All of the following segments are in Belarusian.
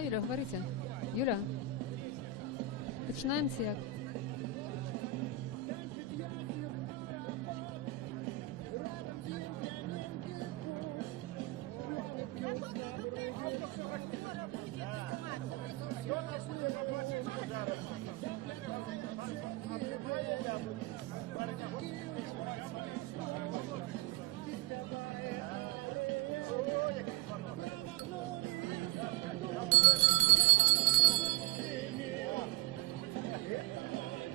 Да, Юля, говорите. Юля, починаем ці як?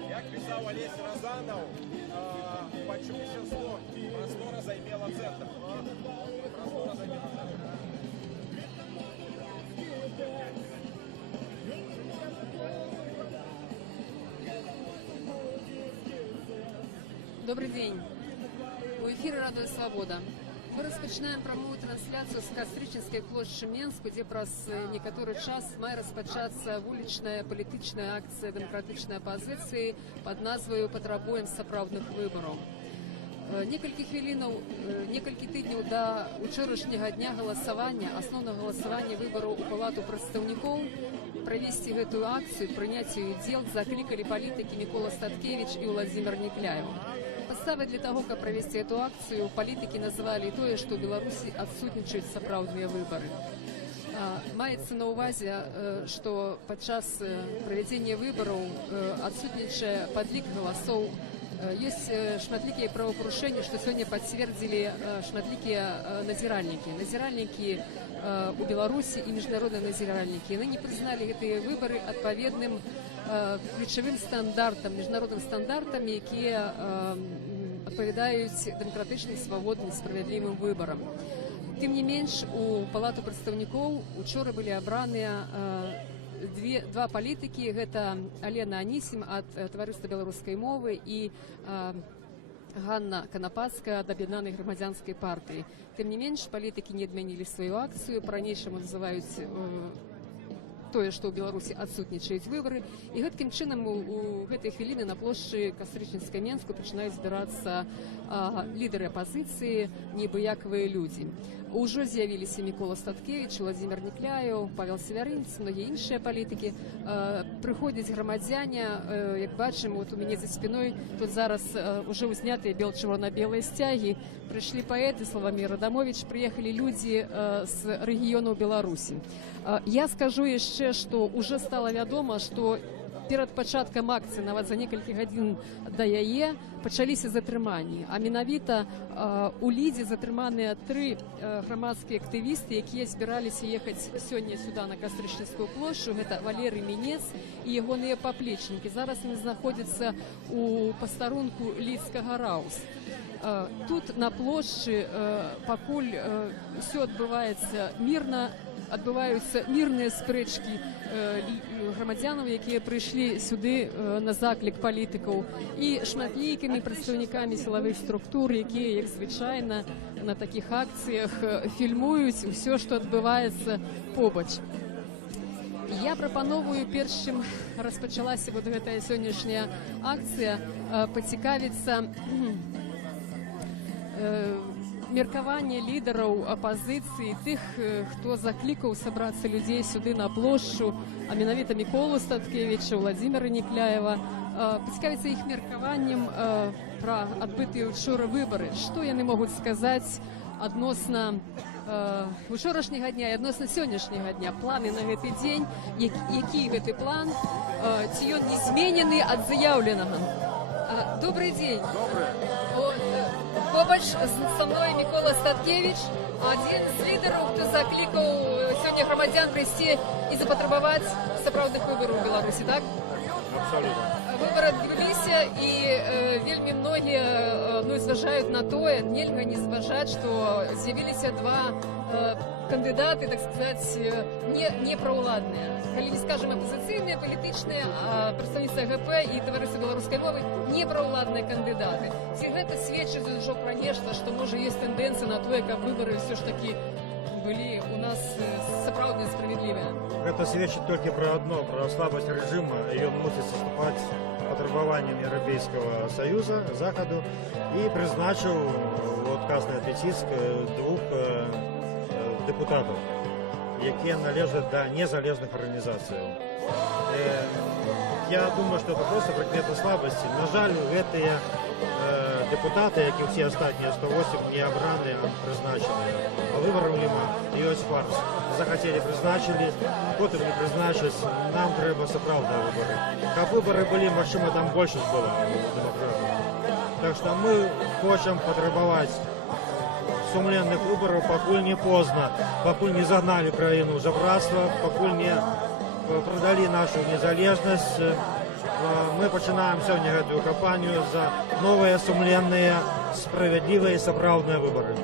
Як писав Олесь Розанов, почувся слог, простора займела центр. Простора займела центр. Добрый день. У эфира «Радио Свобода». Мы распачинаем прамую трансляцию с Кастрычынскай плошчы Менску, дзе праз некаторы час мае распачацца вулічная палітычная акцыя дэмакратычнай апазіцыі пад назваю «Патрабуем сапраўдных выбараў». Некалькі тыдняў да учорашняга дня галасавання, асноўнага галасавання выбараў у палату прадстаўнікоў, правесці гэтую акцыю, прыняць яе удзел заклікалі палітыкі Мікола Статкевіч і Владзімир Некляеў. Подставой для того, как провести эту акцию, политики называли то, что в Беларуси отсутничают сапраўдныя выборы. Маецца на увазе, что падчас проведения выборов отсутнічае подлік голосов. Есть шматлікія правопарушэнні, што сёння пацвердзілі шматлікія назіральнікі. Назіральнікі у Беларусі і міжнародныя назіральнікі. Яны не прызналі гэтыя выбары адпаведным ключавым стандартам, міжнародным стандартам, якія адпавядаюць дэмакратычным, свабодным, справядлівым выбарам. Тым не менш, у палату прадстаўнікоў учора былі абраныя два палітыкі. Гэта Алена Анісім ад таварыства беларускай мовы і Ганна Канапацкая ад аб'яднанай грамадзянскай партыі. Тым не менш, палітыкі не адмянілі сваю акцыю, па-ранейшаму называюць тое, што ў Беларусі адсутнічаюць выбары. І гэткім чынам у гэтай хвіліны на плошчы Кастрычынскай Менску пачынаюць збірацца лідары апазіцыі, небыякавыя людзі. Ужо з'явіліся Мікола Статкевіч, Владзімир Некляеў, Павел Севярынец, многія іншыя палітыкі. Прыходзяць грамадзяне, як бачым, вот у мяне за спиной тут зараз уже узнятыя бел-чырвона-белыя сцягі. Прыйшлі паэты Славамир Адамович, прыехалі людзі з рэгіёнаў Беларусі. Я скажу яшчэ, што уже стала вядома, што перад пачаткам акцыі, нават за некалькі гадзін да яе, пачаліся затрыманні. А менавіта у Лідзе затрыманыя 3 грамадскія актывісты, якія збіраліся ехаць сёння сюда на Кастрычынскую плошчу. Гэта Валерый Мінец і ягоныя паплечнікі. Зараз яны знаходзяцца у пастарунку Лідскага Раус. Тут на плошчы пакуль ўсё адбываецца мірна, адбываюцца мірныя спрэчкі грамадзянаў, якія прыйшлі сюды на заклік палітыкаў, і шматлікімі прадстаўнікамі сілавых структур, якія, як звычайна, на такіх акцыях фільмуюць усё, што адбываецца побач. Я прапановую, перш чым распачалася вот гэтая сённяшняя акцыя, пацікавіцца меркаванне лідараў апазіцыі, тых, хто заклікаў сабрацца людзей сюды на плошчу, а менавіта Міколу Статкевіча, Владзіміра Некляева, пацікавіцца іх меркаваннем пра адбытыя учора выбары. Што яны могуць сказаць адносна учорашняга дня і адносна сённяшняга дня, планы на гэты дзень, які гэты план, ці ён не зменены ад заяўленага. Добрый день. Добрый. Побач со мной Микола Статкевич, один з лідараў, хто заклікаў сёння грамадзян прыйсці і запатрабаваць сапраўдных выбараў у Беларусі, так? Абсолютно. Выбары адбыліся, і вельмі многія зважаюць на тое, нельга не зважаць, што з'явіліся 2 кандыдаты, так сказаць, не праўладныя. Калі не скажем апозіцыйныя, палітычныя, прадстаўніцтва ГП і таварыства беларускай мовы не праўладныя кандыдаты. Ці гэта сведчыць ужо пра нешта, што можа ёсць тэндэнцыя на тое, каб выбары ўсё ж такі былі у нас сапраўдныя справядлівыя? Это сведчит только про одно, про слабость режима, и он мусит соступать потребованиям Европейского Союза, Заходу, и призначил вот Красный Атлетиск 2 депутатов. які належать до незалежних організацій. Я думаю, що це просто прикмета слабості. На жаль, ці депутати, як і всі останні 108, не обрані, а призначені. А виборів нема, і ось фарс. Захотіли, призначили, потім не призначать. Нам треба справді вибори. Як вибори були, можливо, там більшість була демократів. Так що ми хочемо потребувати сумленных выборов, покуль не поздно, покуль не загнали країну в жабратство, покуль не продали нашу незалежность. Мы починаем сегодня эту кампанию за новые, сумленные, справедливые, справедливые выборы.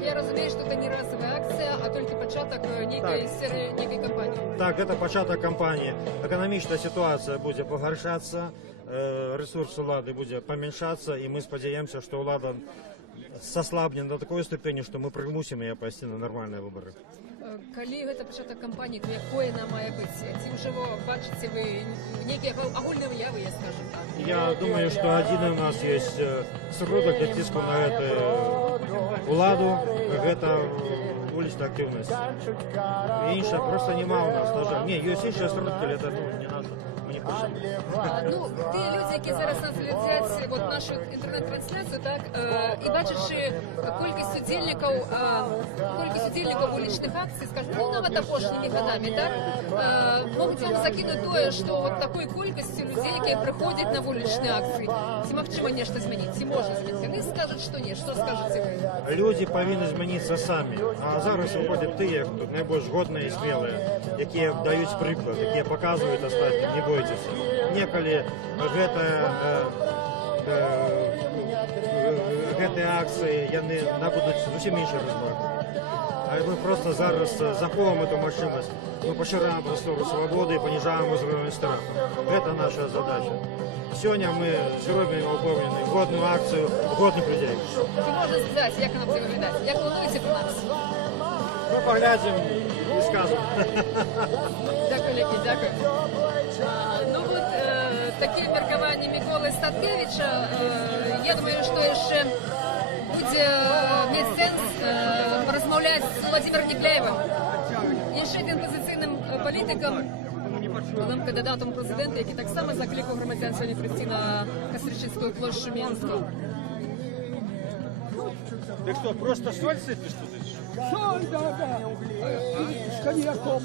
Я розумію, що це не разова акція, а тільки початок некої серії, некої кампанії. Так, это початок кампании. Экономическая ситуация будет погоршаться, ресурс улады будет поменьшаться, и мы сподеемся, что улада сослабнет до такой ступени, что мы примусим ее пойти на нормальные выборы. Коли гэта пачаток кампанії, то якое нам має бути? Ці вже бачите ви некі агульні вияви, я скажу так? Я думаю, что один у нас есть сродок для тиску на эту владу, это уличная активность. Інша просто нема у нас, на жаль. Ні, є інші сродки, это не надо. Ну, ті люди, які зараз нас глядять от нашу інтернет-трансляцію, так, і бачачи кількість удільників вуличних акцій, скажуть, ну, навіть апошніми годами, так, можуть вам закинути те, що от такою кількістю людей, які приходять на вуличні акції, ці можливо нечто змінити, ці можна змінити. Вони скажуть, що ні, що скажете ви? Люди повинні змінитися самі, а зараз виходять ті, як тут найбільш годні і сміли, які дають приклад, які показують остальним, не бойтесь. Неколи гэты акції яны набудуць зусім іншы результат. А мы просто зараз заховуем эту мощность, мы пошираем простору свободы и понижаем уровень страха. Это наша задача. Сегодня мы зробимо выполненную годную акцию годных людей. Чи можна сказати, як нам це виглядає? Як планується про нас? Мы поглядим и скажем. Дякую, Леонід, дякую. Ну вот, такі міркування Миколи Статкевича, я думаю, що ще буде мати сенс порозмовляти з Владимиром Никляєвим. І ще один позиційним політиком, новим кандидатом в президенти, який так само закликав громадян сьогодні прийти на Костричинську площу Мінську. Ты что, просто соль сыпешь тут? Соль, да. С коньяком.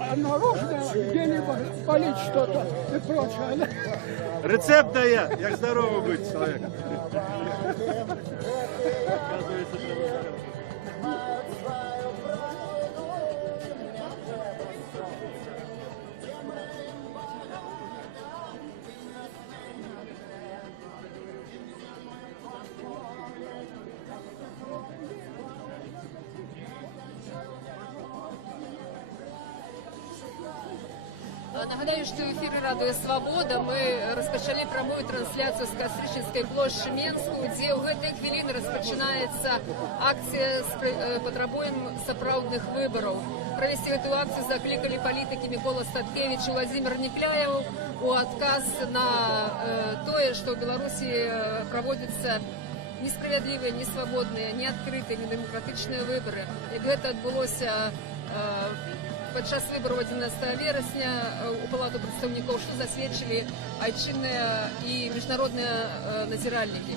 А наружно где-либо полить что-то и прочее. Рецепт дає, як здорово бути чоловік. Нагадаю, що в ефірі Радіо Свобода ми розпочали пряму трансляцію з Костричинської площі Мінську, де у гэтай хвилини розпочинається акція «Потребуємо сапраўдних виборів». Провести эту акцию закликали политики Микола Статкевич и Владимир Никляев у отказ на то, что в Беларуси проводятся несправедливые, несвободные, неоткрытые, недемократичные выборы. И это отбылося падчас выбораў 11 верасня у Палату прадстаўнікоў, што засведчылі айчынныя і міжнародныя назіральнікі.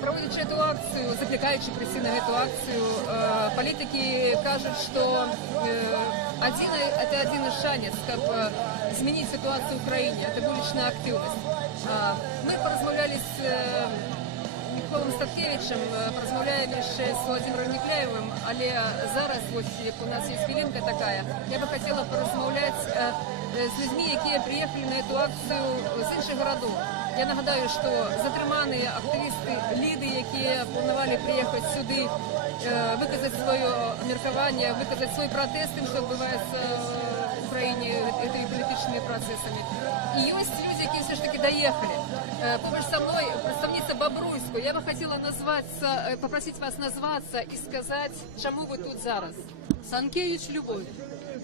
Проводячи эту акцию, закликаючи прийти на эту акцию, политики кажут, что это один из шанец, как изменить ситуацию в Украине, это уличная активность. Мы поразмовляли с Миколом Статкевичем, поразмовляли ще з Владимиром Никляєвим, але зараз, ось як у нас є хвилинка така, я би хотіла порозмовляти з людьми, які приїхали на цю акцію з інших городів. Я нагадаю, що затримані активісти Ліди, які планували приїхати сюди, виказати своє міркування, виказати свій протест тим, що відбувається в Україні цими політичними процесами. І є люди, які все ж таки доїхали. Поруч со мною представниця Бобруйської. Я би хотіла попросити вас назватися і сказати, чому ви тут зараз. Санкевич Любовь.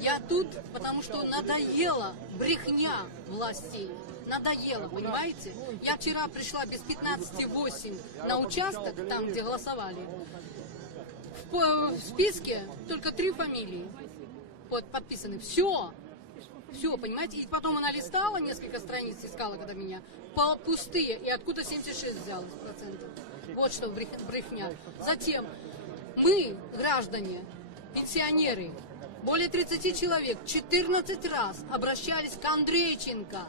Я тут, потому что надоела брехня властей. Надоело, понимаете? Я вчера пришла без 15:08 на участок, там, где голосовали. В списке только 3 фамилии подписаны. Все, понимаете? И потом она листала несколько страниц, искала, когда меня, пустые. И откуда 76 взялось процентов? Вот что брехня. Затем мы, граждане, пенсионеры, более 30 человек, 14 раз обращались к Андрейченко,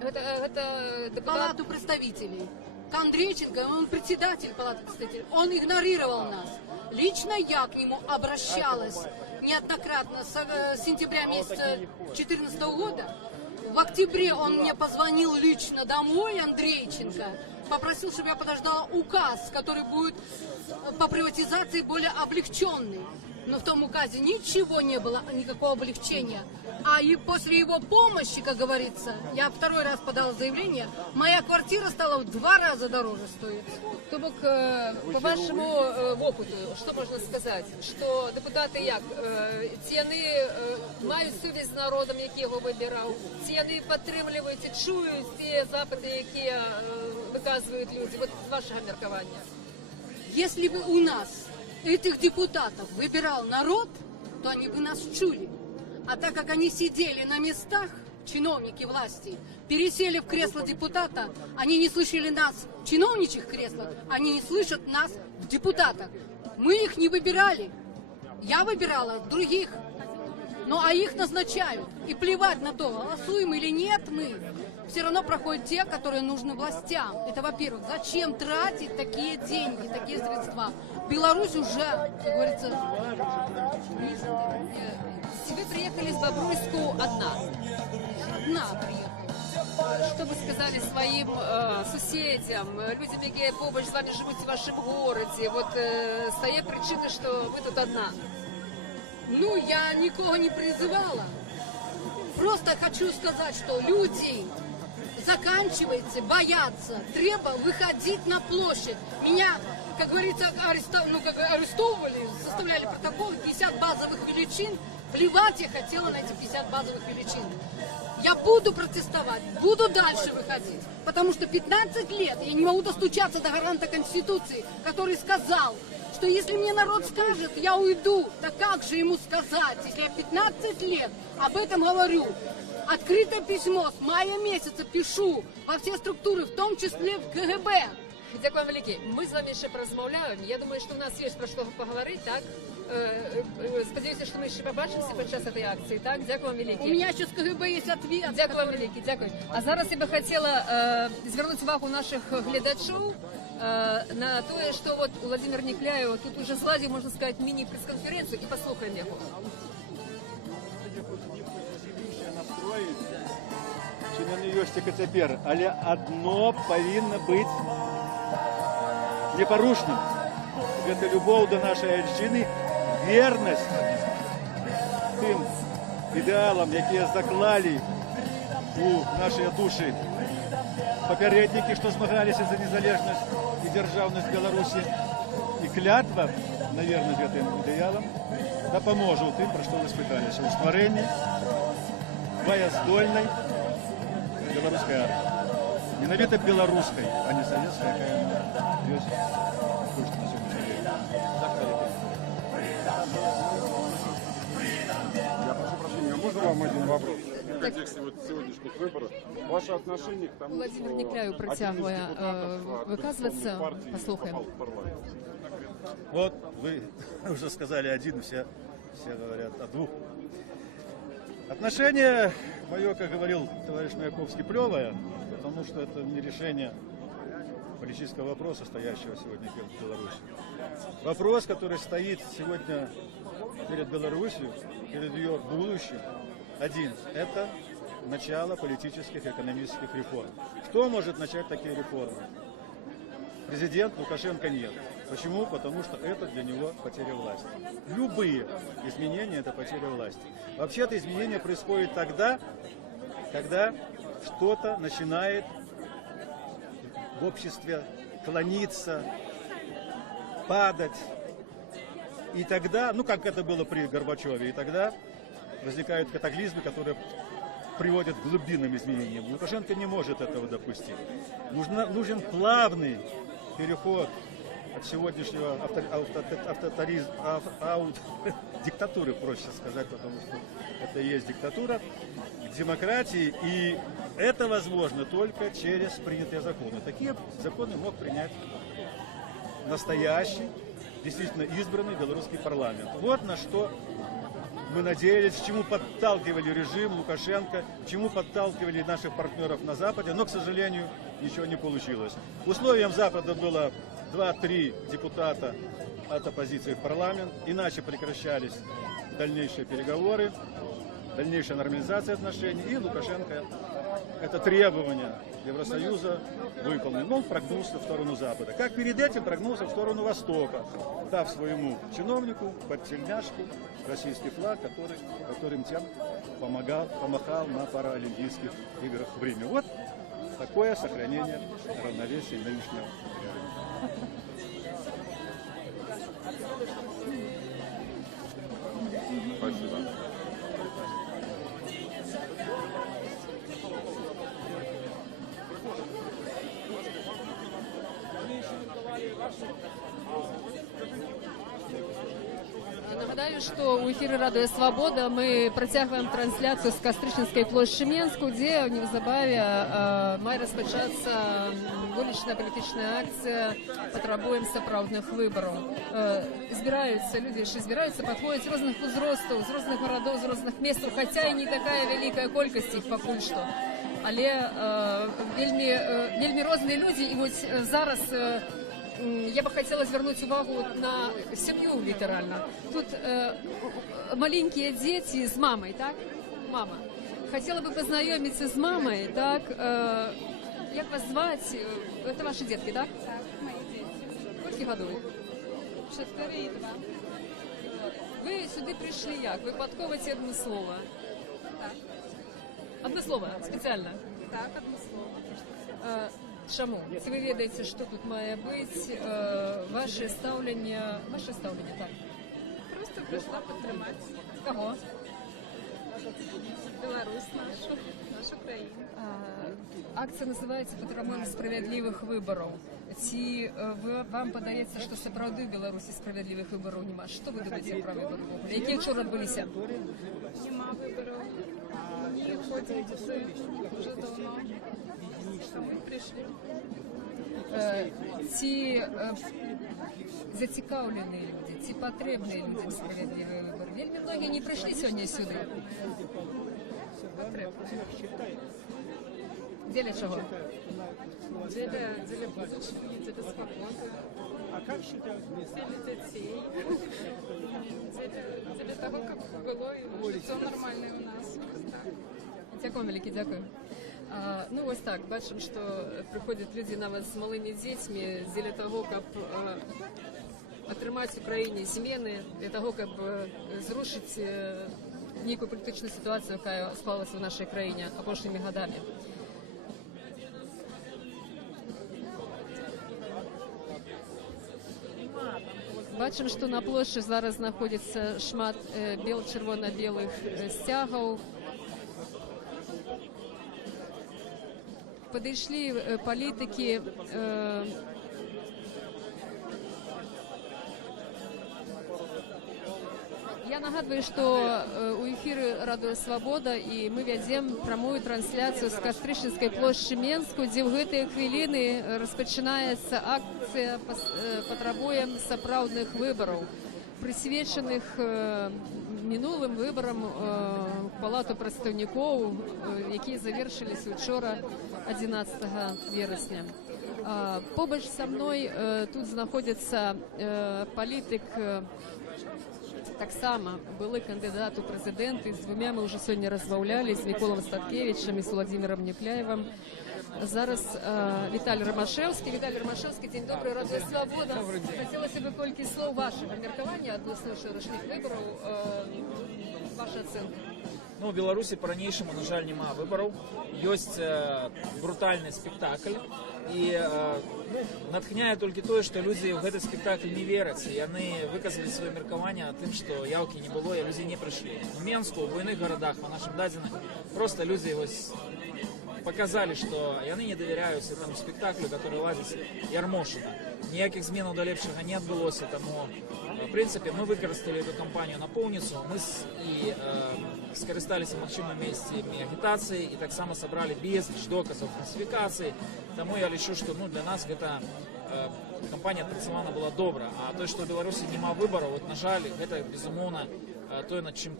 Это в Палату представителей. К Андрейченко, он председатель Палаты представителей, он игнорировал нас. Лично я к нему обращалась неоднократно с сентября месяца 2014 года. В октябре он мне позвонил лично домой, Андрейченко, попросил, чтобы я подождала указ, который будет по приватизации более облегченный. Но в том указе ничего не было, никакого облегчения. А и после его помощи, как говорится, я 2-й раз подала заявление, моя квартира стала в 2 раза дороже стоить. То бок, по вашому опыту, що можна сказати? Що депутати як? Ці вони мають совість з народом, який його вибирав? Ці вони підтримують і чують ті запити, які виказують люди? От з вашого міркування. Если бы у нас этих депутатов выбирал народ, то они бы нас чули. А так как они сидели на местах, чиновники власти, пересели в кресло депутата, они не слышали нас в чиновничьих креслах, они не слышат нас в депутатах. Мы их не выбирали. Я выбирала других. Ну а их назначают. И плевать на то, голосуем или нет мы. Все равно проходят те, которые нужны властям. Это во-первых. Зачем тратить такие деньги, такие средства? Беларусь уже, как говорится, Вы приехали с Бобруйску одна. одна приехала. Что вы сказали своим сусідям, людям, які поруч з вами живуть в вашому городі? Вот з тієї причини, що ви тут одна. Ну, я никого не призывала. Просто хочу сказать, что люди, заканчивайте бояться, треба выходить на площадь. Меня, как говорится, арестовывали, составляли протокол, 50 базовых величин. Плевать я хотела на эти 50 базовых величин. Я буду протестовать, буду дальше выходить. Потому что 15 лет я не могу достучаться до гаранта Конституции, который сказал, что если мне народ скажет, я уйду. Так как же ему сказать, если я 15 лет об этом говорю? Открытое письмо с мая месяца пишу во все структуры, в том числе в КГБ. Дякую вам велике. Ми з вами ще порозмовляємо. Я думаю, що у нас є про що поговорити, так? Сподіваюся, що ми ще побачимося під час цієї акції, так? Дякую вам велике. У меня еще с КГБ есть ответ. Дякую вам велике, дякую. А зараз я би хотіла звернути увагу наших глядачів на те, що от Владимир Некляєв тут уже зладив, можна сказати, міні-прес-конференцію, і послухаємо його. Чи на нее тепер, але одно повинно бути непорушним. Это любовь до нашей отчины, верность тем идеалам, які заклали у наші душі попередники, що змагалися за незалежність і державність Білорусі. І клятва на вірність цим ідеалам допоможе тим, про що ви спиталися, у створенні боєздольної білоруської армії. Ненавито білоруської, а не совєтської, яка є служить на сьогоднішній день. Я прошу прощения, можно вам один вопрос? В контексте вот сегодняшних выборов, ваше отношение к тому, Владимир что Некляєв протягує один из депутатов виказуватися. оппозиционной партии Послухаємо. попал в парламент? Вот вы уже сказали один, все говорят о двух. Отношение мое, как говорил товарищ Маяковский, плевое, потому что это не решение политического вопроса, стоящего сегодня перед Беларусью. Вопрос, который стоит сегодня перед Беларусью, перед ее будущим, один – это начало политических и экономических реформ. Кто может начать такие реформы? Президент Лукашенко нет. Почему? Потому что это для него потеря власти. Любые изменения – это потеря власти. Вообще-то изменения происходят тогда, когда что-то начинает в обществе клониться, падать. И тогда, ну как это было при Горбачеве, и тогда возникают катаклизмы, которые приводят к глубинным изменениям. Лукашенко не может этого допустить. Нужен плавный переход от сегодняшнего диктатуры, проще сказать, потому что это и есть диктатура, к демократии, и это возможно только через принятые законы. Такие законы мог принять настоящий, действительно избранный белорусский парламент. Вот на что мы надеялись, к чему подталкивали режим Лукашенко, к чему подталкивали наших партнеров на Западе, но, к сожалению, ничего не получилось. Условием Запада было 2-3 депутата от оппозиции в парламент, иначе прекращались дальнейшие переговоры, дальнейшая нормализация отношений, и Лукашенко это требование Евросоюза выполнил. Но он прогнулся в сторону Запада. Как перед этим прогнулся в сторону Востока, дав своему чиновнику под тельняшку российский флаг, которым тем помахал на паралимпийских играх в Риме. Вот такое сохранение равновесия нынешнего. Спасибо. Я нагадаю, що у ефірі Радіо Свобода ми працягваем трансляцію з Кастрычніцкай плошчы Менску, дзе неўзабаве мае распачацца вулічная палітычная акцыя «Патрабуем сапраўдных выбараў». Збіраюцца людзі, яшчэ збіраюцца, падходзяць розных узростаў, з розных гарадоў, з розных месцаў, хаця і не такая вялікая колькасць іх пакуль што. Але вельмі розныя людзі, і вось зараз я бы хотела звернуть увагу на семью литерально. Тут маленькие дети с мамой, так? Мама. Хотела бы познакомиться с мамой, так? Как вас звать? Это ваши детки, так? Так, мои дети. Сколько годов? 4 и 2. Вы сюда пришли як? Вы подковываете одно слово? Так, Одно слово, специально? так, одно слово. Чаму? Ці ви ведаєте, що тут має бути, ваше ставлення, так? Просто пришла подтримать Кого? Беларусь нашу країну. Акція називається «Патрабуем справедливих виборів». Ці вам подається, що сапраўды в Білорусі справедливих виборів нема? Що ви думаєте про вибори? Які вчора відбулися? Нема виборів. Не ходять вже давно. Ми прийшли. Ці зацікавлені люди, ці потрібні людям справедливі вибори. Вельми многі не прийшли сьогодні сюди. Дзеля чого? Дзеля будущего, дзеля свободи, дзеля дітей, дзеля того, як було і життя нормальне у нас. Дякую, велике, дякую. Ну, ось так, бачимо, що приходять люди навіть з малими дітьми для того, щоб отримати в Україні зміни, для того, щоб зрушити некую політичну ситуацію, яка склалася в нашій країні останніми годами. Бачимо, що на площі зараз знаходиться шмат червоно-білих стягів. Подошли політики, я нагадываю, что у эфира Радио Свобода, и мы ведем прямую трансляцию с Кастрычніцкай площі Менску, где в гэтыя хвилины распачинаецца акция «Патрабуем сапраўдных выборов», присвеченных мінулым выборам в Палату прадстаўнікоў, якія завершились учора 11 верасня. Побач са мной тут знаходзіцца палітык, таксама былы кандыдат у прэзідэнты, з двумя мы ўжо сёння размаўлялі, з Міколам Статкевічам і з Владзімірам Някляевым. Зараз Віталій Ромашевскі. Віталій Ромашевскі, дзень добрый, Радіо Свобода. Хотелось бы колькі слоў вашага меркавання адносно ўчорашніх выбараў, ваша ацэнка. Ну, в Беларуси по-ранейшему, на жаль, нема выборов. Есть брутальный спектакль. И натхняе толькі тое, што людзі ў гэты спектакль не вераць. І яны выказалі сваё меркаванне тым, што яўкі не было, і людзі не прыйшлі. У Менску, у буйных гарадах, па нашым дадзеных, проста людзі показали, што яны не давяряюць этому спектаклю, который ладзіць Ярмошина. Ніякіх зменаў да лепшага не адбылося, таму в прынцыпе мы выкарысталі эту кампанію напоўніцу, мы скарысталіся магчымымі месцамі агітацыі і таксама сабралі безліч доказаў фальсіфікацыі. Таму я лічу, што для нас гэта кампанія адпрацавана была добра. А тое, што ў Беларусі няма выбараў, на жаль, гэта безумоўна тое, над чым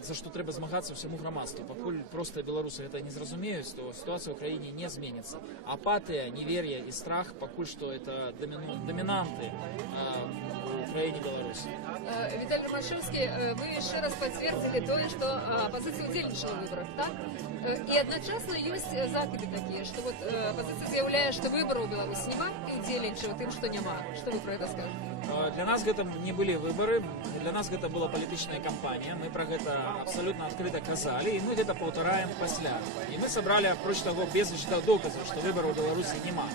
за што трэба змагацца ўсяму грамадству. Пакуль проста беларусы гэта не зразумеюць, то сітуацыя ў краіне не зменіцца. Апатыя, невер'е і страх пакуль што это дамінанты у краіне Беларусі. Віталій Ромашевскі, вы яшчэ раз пацвердзілі тое, што апазіцыя ўдзельнічала ў выбарах, так? І адначасна ёсць закиды такія, што апазіцыя заяўляе, што выбараў у Беларусі няма і ўдзельнічае тым, што няма. Што вы пра гэта скажаце? Для нас гэта не былі выбары, для нас гэта была палітычная кампанія, мы пра гэта абсалютна адкрыта казалі, і мы гэта паўтараем пасля. І мы сабралі, апроч таго, безліч доказаў, што выбараў у Беларусі няма.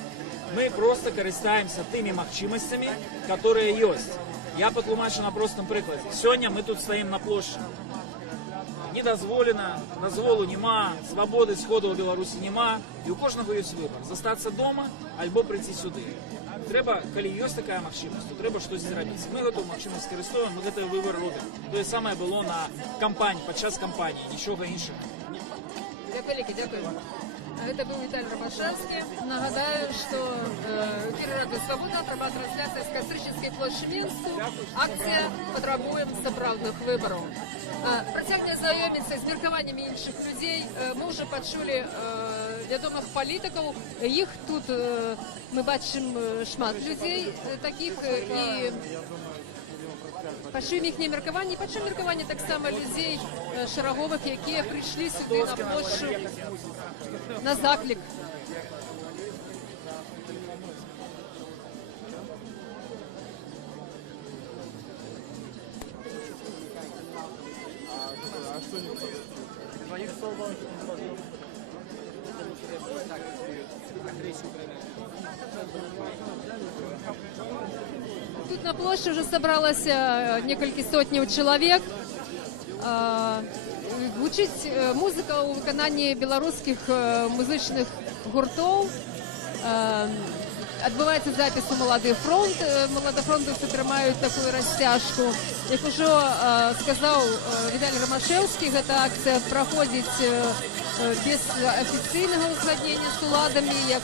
Мы просто карыстаемся тымі магчымасцямі, которые ёсць. Я патлумачу на простым прыкладзе. Сёння мы тут стаім на плошчы. Не дазволена, дазволу няма, свабоды сходу ў Беларусі няма, і у кожнага ёсць выбар. Застацца дома альбо прыйти сюды. Трэба, калі ёсць такая магчымасць, то трэба штось зрабіць. Мы гэтую магчымасць скарыстовым, мы гэты выбар робім. Тое самае было на кампаніі, падчас кампаніі, нічога іншага. Дякую. Гэта быў Віталій Ромашевскі. Нагадаю, што эфір Радыё Свабода, прямая трансляцыя з Кастрычніцкай плошчы Мінску. Акцыя «Патрабуем сапраўдных выбараў». Працягне знаёміцца з меркаваннямі іншых людзей. Мы ўжо пачулі вядомых палітыкаў. Іх тут мы бачым шмат людзей такіх і пачуем іхнія меркаванні, пачуем меркаванні таксама людзей шараговых, якія прыйшлі сюды на плошчу на заклік. Тут на площади уже собралось несколько сотен человек. Гучить музыка у виконанні белорусских музичных гуртов. Отбывается запись у «Молодый фронт». Молодофронтовцы тримають таку розтяжку. Як уже сказав Віталій Ромашевський, эта акция проходит без официального узгоднения с уладами, як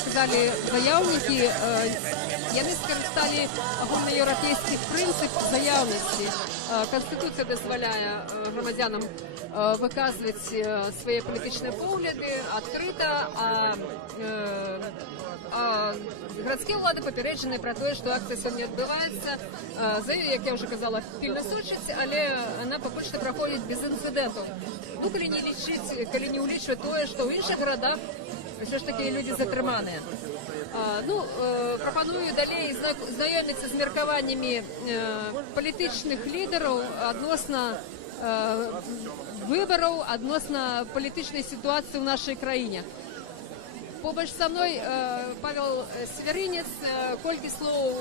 сказали заявники. Яны скарысталі агульнаеўрапейскі прынцып заяўнасці. Конституція дазваляе грамадзянам выказваць свае палітычныя погляды адкрыта, а гарадскія ўлады папярэджаныя пра тое, што акцыя сёння адбываецца. За ёй, як я ўжо казала, пільна сочыць, але яна пакуль што праходзіць без інцыдэнтаў. Ну, калі не ўлічваць тое, што ў іншых гарадах ўсё ж такі людзі затрыманыя. Прапаную далей знаёміцца з меркаваннямі палітычных лідараў адносна выбараў, адносна палітычнай сітуацыі ў нашай краіне. Побач са мной Павел Сверынец. Колькі слоў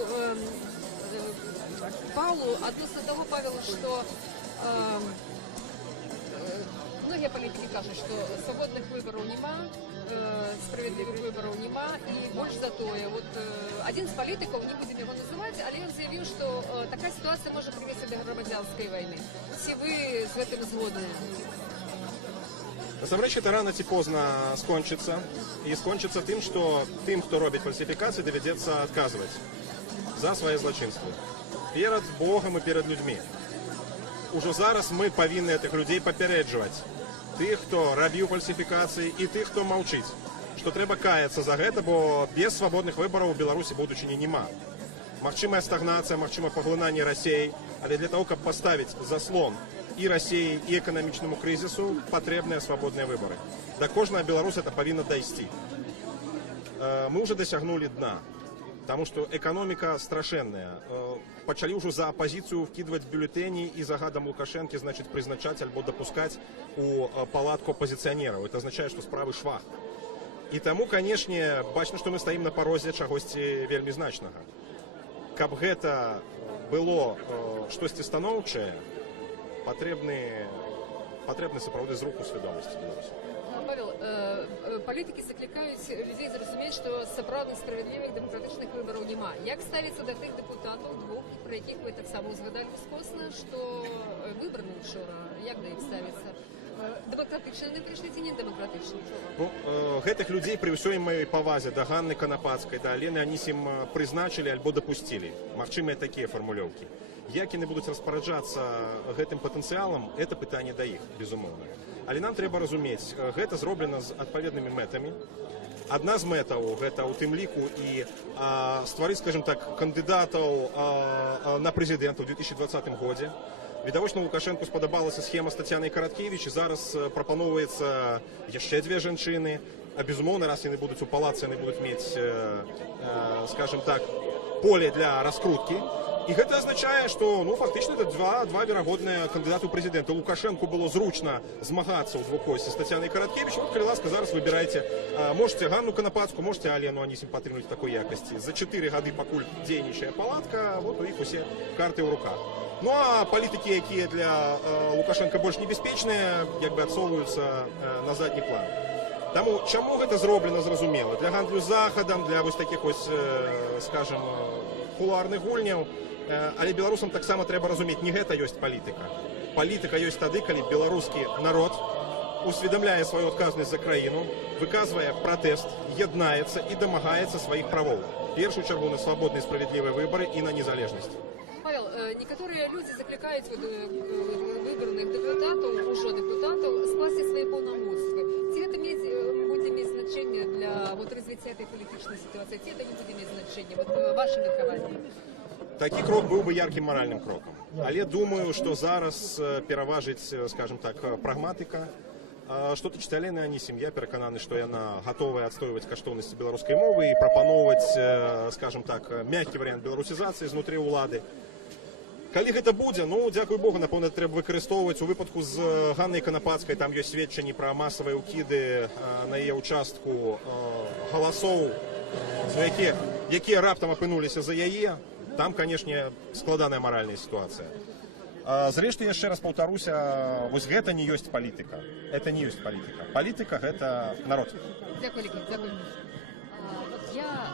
Павлу адносна таго, Павел, што многія палітыкі кажуць, што свабодных выбараў няма, справедливых выборов нема, и больше за то. Один из политиков, не будем его называть, але он заявил, что такая ситуация может привести до громадянской войны. Все вы с этим згодны? Насамрэч, это рано ці позна скончыцца. І скончыцца тым, што тым, хто робіць фальсіфікацыі, давядзецца адказваць за свае злачынствы. Перад Богам і перад людзьмі. Ужо зараз мы павінны гэтых людзей папярэджваць. Тых, хто рабіў фальсіфікацыі, і тых, хто маўчыць, што трэба каяцца за гэта, бо без свабодных выбараў у Беларусі будучыні няма. Магчымая стагнацыя, магчыма паглынанне Расіі, але для того, каб паставіць заслон і Расіі, і эканамічнаму крызісу, патрэбныя свабодныя выбары. Да кожнага беларуса это павінна дайсці. Мы ўжо дасягнулі дна, таму што эканоміка страшэнная. Пачалі ўжо за апазіцыю вкідваць бюлетэні і загадам Лукашэнкі, значыць, прызначаць альбо дапускаць у палатку апазіцыянераў. Это азначае, што справы швах. І таму, канешне, бачна, што мы стаім на парозе чагосьці вельмі значнага. Каб гэта было штосьці станоўчае, патрэбны сапраўды зрух у свядомасці Беларусі. Павел, Палітики закликають людей зрозуміти, що справді справедливих демократичних виборів немає. Як ставиться до тих депутатів двох, про яких ви так само згадали скосно, що вибрані вчора, як до їх ставиться? Демократично не прийшли ці, не демократично? Ну, гэтых людей при ўсёй маёй павазе да Ганны Канапацкай, да Алены Анісім прызначылі альбо дапусцілі. Магчымыя такія фармулёўкі. Як яны будуць распараджацца гэтым патэнцыялам, это пытанне да іх, безумоўна. Але нам трэба разумець, гэта зроблена з адпаведнымі мэтамі. Адна з мэтаў гэта ў тым ліку і стварыць, скажем так, кандыдатаў на прэзідэнта ў 2020 годзе. Відавочна, Лукашенку спадабалася схема з Тацянай Караткевіч, і зараз прапаноўваецца яшчэ дзве жанчыны. А безумоўна, раз яны будуць у палацы, яны будуць мець, скажем так, поле для раскруткі. І гэта азначае, што фактычна это два верагодныя кандыдаты ў прэзідэнты. Лукашенку было зручна змагацца ў двухосці з Тацянай Караткевіч. Вот, калі ласка, зараз выбірайце. Можете Ганну Канапацкую, можете Алену Анісім падтрымліваць такой якасці. За 4 гады, пакуль дзейнічае палатка, вот у іх усе карты ў руках. Ну а палітыкі, якія для Лукашенка больш небяспечныя, як бы адсоўваюцца на задні план. Таму чаму гэта зроблена, зразумела? Для гандлю захадам, для вось такіх вось, скажем, кулуарных гульняў. Але беларусам таксама трэба разумець, не гэта ёсць палітыка. Палітыка ёсць тады, калі беларускі народ усведамляе сваю адказнасць за краіну, выказвае пратэст, яднаецца і дамагаецца сваіх правоў. В першую чаргу на свабодныя справядлівыя выбары і на незалежнасць. Павел, некоторые люди закликают выбранных депутатов, уже депутатов, скласти свои полномочия. Это будет иметь значение для развития этой политической ситуации? Это не будет иметь значения? Вот ваше меркование. Такі крок быў бы яркім маральным крокам. Але думаю, што зараз пераважыць, скажем так, прагматыка. Што тычыць Алены Анісім, я перакананы, што яна гатовая адстойваць каштоўнасці беларускай мовы і прапаноўваць, скажем так, мяккі варыянт беларусізацыі знутры ўлады. Калі гэта будзе, дзякуй Богу, напэўна, трэба выкарыстоўваць. У выпадку з Ганнай Канапацкай там ёсць сведчанні пра масавыя ўкіды на яе ўчастку галасоў, якія раптам апынуліся за яе. Там, канешне, складаная маральная сітуацыя. Зрэшты, яшчэ раз паўтаруся, вось гэта не ёсць палітыка. Это не ёсць палітыка. Палітыка – гэта народ. Дзякуй, дзякуй. Я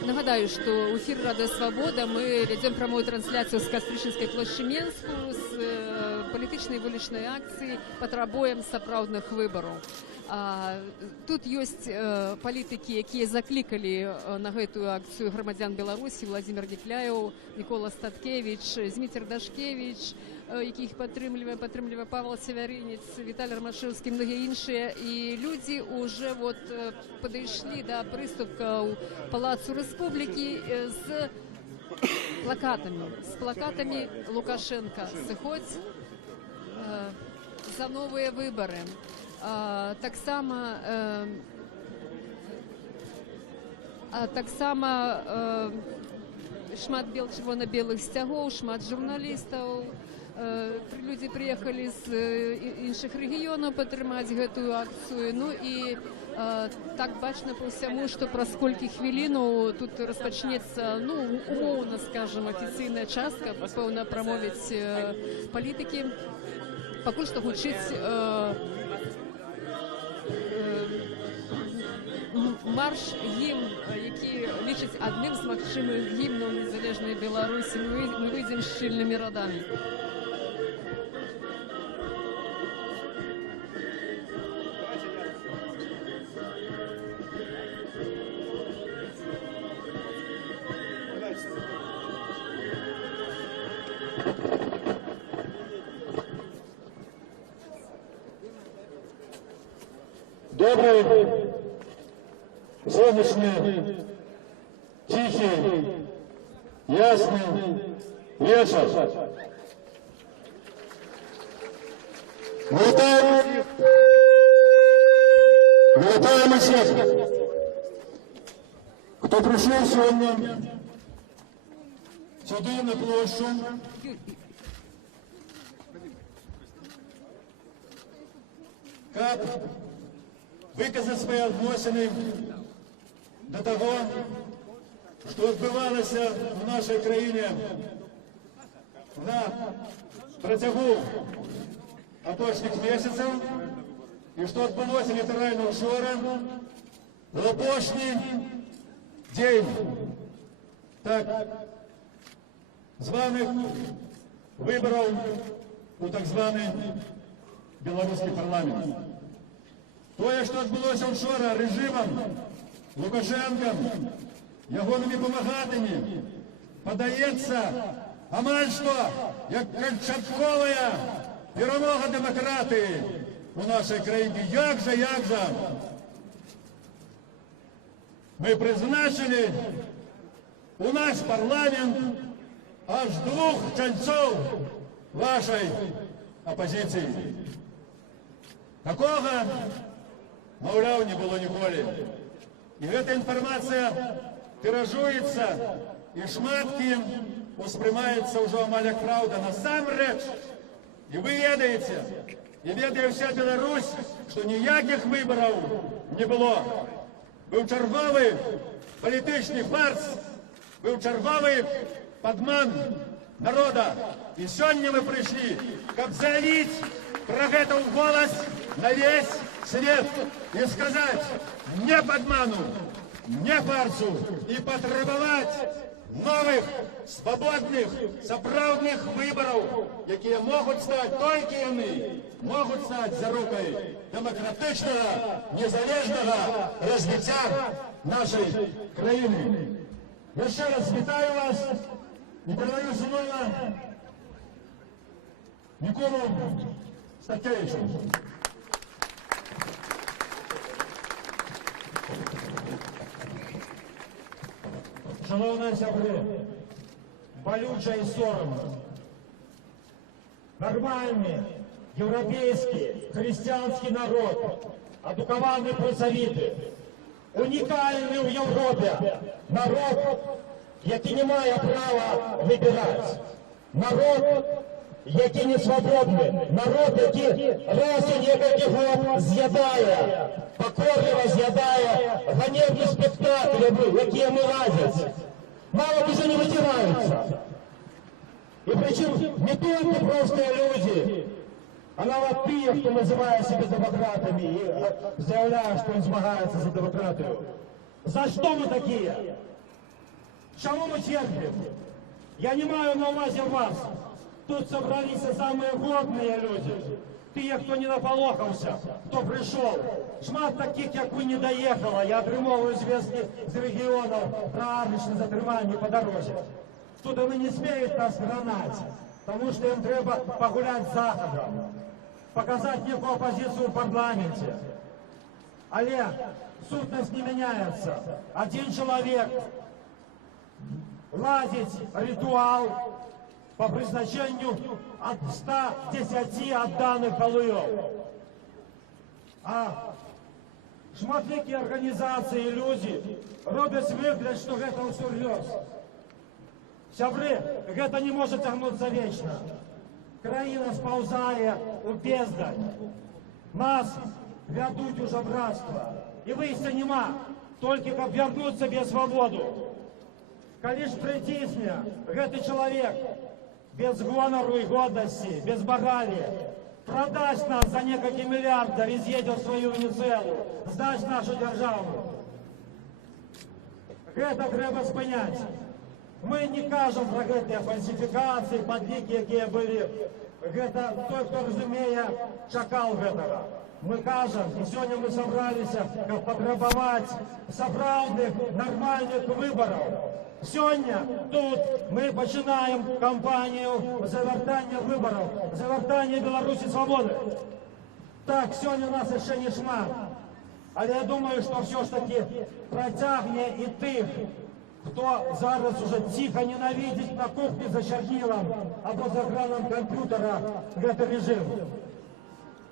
нагадаю, что в эфир «Радио Свобода» мы ведем прямую трансляцию с Кастрычинской площади Менску с политичной вулічнай акцией «Потребуем сапраўдных выборов». Тут есть политики, якія закликали на эту акцию громадян Беларуси: Владимир Дикляев, Микола Статкевич, Змитер Дашкевич, які їх підтримує Павел Северинец, Віталій Ромашевський, многие іншие. И люди уже подошли до приступка у Палацу Республики с плакатами Лукашенко «Сыходь за новые выборы». Так само шмат червоно-белых сцягоў, шмат журналістаў. Люди приехали з іншых рэгіёнаў падтрымаць гэтую акцыю. Ну і так бачна по ўсяму, што праз колькі хвілінаў тут распачнецца, умоўна, скажем, афіцыйная частка, пэўна прамовіць палітыкі. Пакуль што гучыць марш, гімн, які лічыць адным з магчымых гімнаў незалежнай Беларусі. Мы выйдзем шчыльнымі радамі. Добрый, солнечный, тихий, ясный вечер. Мы вітаємо всіх, хто прийшов сьогодні сюди на площу. Как выказать свои отношения до того, что отбывалось в нашей краине на протягу апошніх месяцев і што адбылося літаральна учора, в апошні дзень так званых выбораў у так званы беларускі парламент. Тое, што адбылося учора рэжымам Лукашэнкам, ягонымі памагатымі, падаецца амаль што як канчатковая перамога дэмакратыі у нашай краіне. Як жа мы прызначылі у наш парламент аж 2 чальцоў вашай апазіцыі. Такога, маўляў, не было ніколі. І гэта інфармацыя тыражуецца, і шмат кім успрымаецца ўжо амаль як праўда. Насамрэч, і вы ведаеце, і ведае ўся Беларусь, што ніякіх выбараў не было. Быў чарговы палітычны фарс, быў чарговы падман народа. І сёння мы прыйшлі, каб заявіць пра гэта ў голас на весь свет і сказаць не падману, не фарсу, і патрабаваць новых, свабодных, сапраўдных выбараў, якія могуць стаць, толькі яны могуць стаць зарукай дэмакратычнага, незалежнага развіцця нашай краіны. Яшчэ раз вітаю вас і перадаю слово Миколу Статкевичу. Шановні сябри, болюча і соромно. Нормальний, європейський, християнський народ, адукований працовіти, унікальний в Європі народ, який не має права вибирати. Народ, який не свободний. Народ, який раз у некілька років з'їдає, покорливо з'їдає ганебні спектаклі, які йому радять. Мало уже не вытираются. И причем не только просто люди, а навіть ті, хто називає себе демократами і заявляє, що він змагається за демократію. За що ми такі? Чому ми терпим? Я не маю на увазі вас. Тут собрались самые годные люди. Ті, хто не наполохався, хто прийшов. Шмат таких, як ви, не доїхало. Я отримовую зв'язки з регіонів про армічне затримання по дорозі. Тут вони не сміють нас гнати, тому що їм треба погуляти з Заходом, показати некую опозицію в парламенті. Але сутність не міняється. Один чоловік ладить ритуал по призначению от 110 отданных голов. А шматликие организации и люди роблять вигляд, что это усерьез. Сябры, это не может тягнуться вечно. Країна сползає у бездань. Нас ведуть у жебратства. И вийстя нема, только как вернуть себе свободу. Коли ж притисне, этот человек без гонору и годности, без морали, продасть нас за несколько миллиардов и съедет в свою Венесуэлу, сдасть нашу державу. Это треба спинять. Мы не кажем про эти фальсификации, подлики, які были. Это той, кто разумея, чакал этого. Мы кажем, и сегодня мы собрались, как потребовать справедливых, нормальных выборов. Сегодня тут мы починаем кампанию завертання виборів, завертання Білорусі свободи. Так, сьогодні у нас ще не шмат. Але я думаю, що все ж таки протягне і тих, хто зараз уже тихо ненавидить на кухні за чернилом або за екраном комп'ютера цей режим.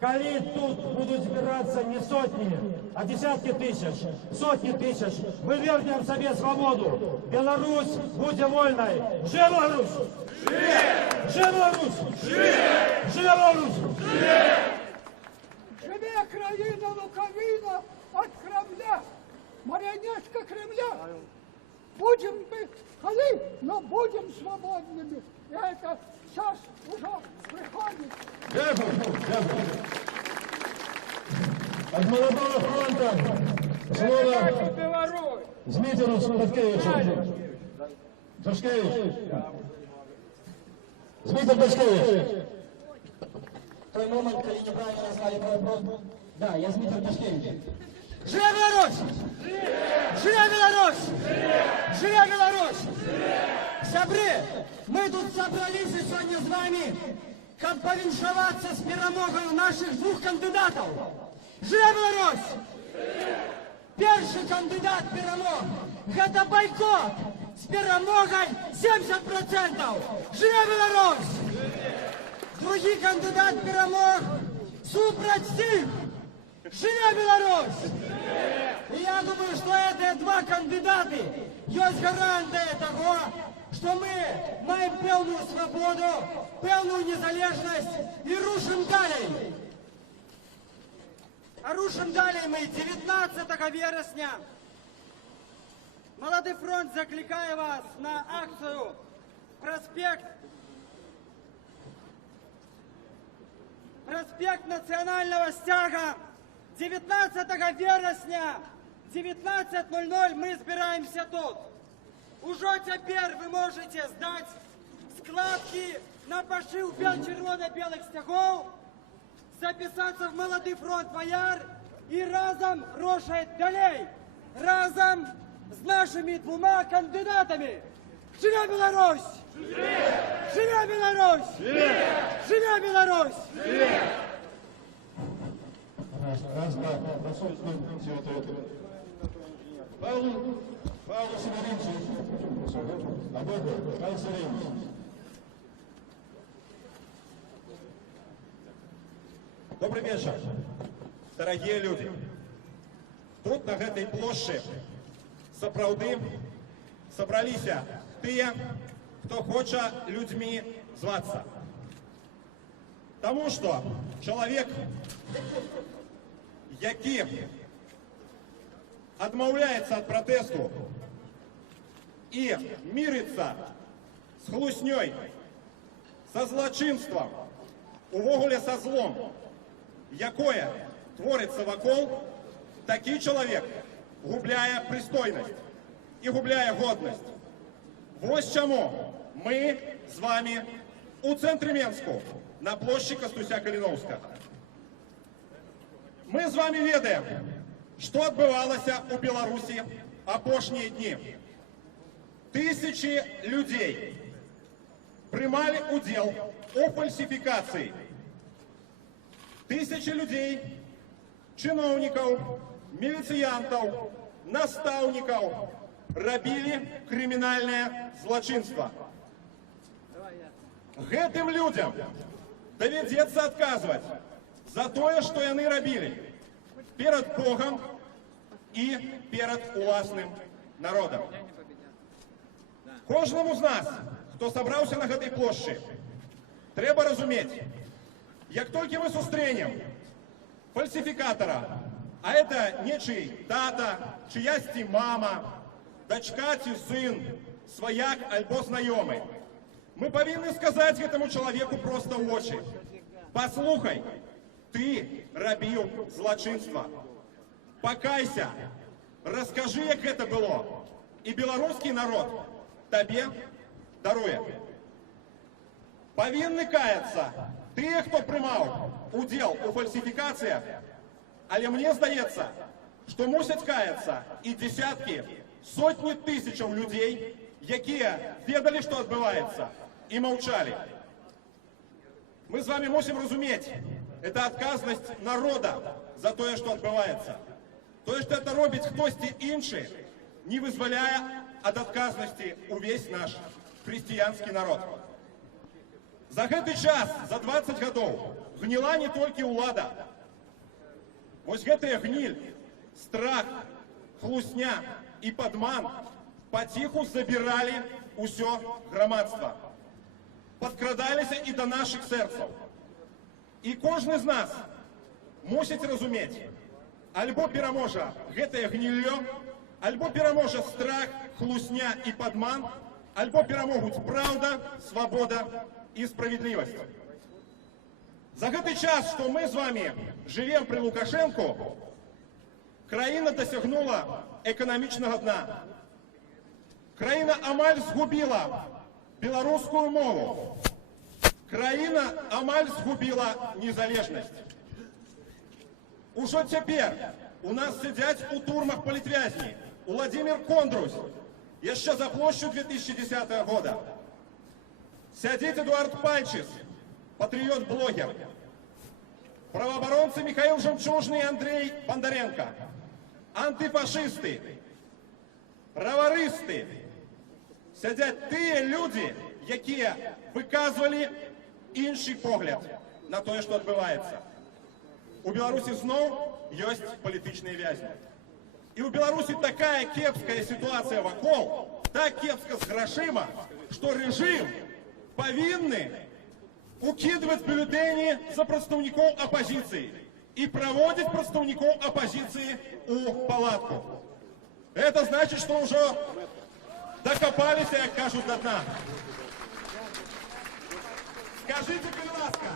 Коли тут будут збиратися не сотні, а десятки тисяч, сотні тисяч, ми вернемо собі свободу. Білорусь буде вольною. Живе Білорусь! Живе Білорусь! Живе Білорусь! Живе країна Луковина от Кремля, марионетка Кремля. Будем мы холи, но будем свободными. И это сейчас уже приходит. Дякую. от Молодого фронта слово Змитеру Таткевичу. Ташкевич. Змитер Ташкевич. В той момент, коли неправильно назвали мой вопрос, да, я Змитер Ташкевич. Живе Беларусь! Живе Беларусь! Живе Беларусь! Сябры, мы тут собрались сегодня с вами, как повіншаваться с перемогой наших двух кандидатов. Живе Беларусь! Первый кандидат перемог – это бойкот с перемогой 70%. Живе Беларусь! Другий кандидат перемог супроть всех. Живе Беларусь! И я думаю, что эти два кандидаты есть гарантия того, что мы маем певную свободу, певную незалежность и рушим далее. А рушим далее мы 19 вересня. Молодой фронт закликає вас на акцию Проспект национального стяга. 19 вересня, 19:00 мы збираємося тут. Уже теперь вы можете сдать складки на пошив червоно-белых стягов, записаться в Молодой фронт Бояр и разом рушить далей, разом с нашими двумя кандидатами. Живе Беларусь! Живе Беларусь! Живе Беларусь! Раз, два, присутствуем. Павлу Северинцу. Павел Северинец. Добрый вечер, дорогие люди. Тут, на этой площади, сапраўды собралися тыя, кто хоча людьми зваться. Тому что человек, які адмаўляецца ад пратэсту і мірыцца з хлуснёй, са злачынствам, увогуле са злом, якое творыцца вакол, такі чалавек губляе прыстойнасць і губляе годнасць. Вось чаму мы з вами у цэнтры Менску на плошчы Кастуся Каліноўскага. Мы з вами ведаем, што адбывалася ў Беларусі апошнія дні. Тысячи людей прымалі удзел у фальсификации. Тысячи людей, чиновников, милициянтов, наставников рабілі крымінальнае злачынства. Гэтым людям давядзецца адказваць за тое, што яны рабілі перад Богом і перад уласным народам. Кожнаму з нас, хто сабраўся на гэтай плошчы, трэба разумець, як толькі мы сустрэнем фальсификатора, а это нечый тата, чиясьці мама, дачка ці сын, сваяк альбо знаёмы, мы павінны сказаць гэтаму чалавеку проста ў вочы: паслухай, ты рабіў злачынства, пакайся, раскажы, як гэта было, і беларускі народ табе даруе. Павінны каяцца тыя, хто прымаў удзел у фальсифікацыях, але мне здаецца, што мусяць каяцца і дзесяткі, сотні тысячаў людзей, якія ведалі, што адбываецца, і маўчалі. Мы з вами мусім разумець, это адказнасць народа за тое, што адбываецца. Тое, што это робіць хтосьці іншы, не вызваляе ад адказнасці увесь наш хрысціянскі народ. За гэты час, за 20 гадоў, гніла не толькі ўлада. Вось гэтая гніль, страх, хлусня і падман паціху забіралі ўсё грамадства. Падкрадаліся і да нашых сэрцаў. І кожны з нас мусіць разумець, альбо пераможа гэтае гніллё, альбо пераможа страх, хлусня і падман, альбо перамогуць праўда, свабода і справядлівасць. За гэты час, што мы з вами жывем пры Лукашэнку, Країна досягнула економічного дна. Країна амаль згубила білоруську мову. Країна амаль згубила незалежність. Уже тепер у нас сидять у турмах політв'язні Владимир Кондрусь, еще за площадь 2010 года. Сидит Эдуард Пальчис, патриот-блогер. Правооборонцы Михаил Жемчужный и Андрей Бондаренко. Антифашисты, правористы. Сидять ті люди, які виказували інший погляд на те, що відбувається. У Білорусі знов є політичні в'язні. І у Білорусі така кепська ситуація вокруг, так кепська з грошима, що режим повинен укидывать бюллетени за представников оппозиции и проводить представников оппозиции у палатку. Это значит, что уже докопались, як кажуть, до дна. Скажите, будь ласка,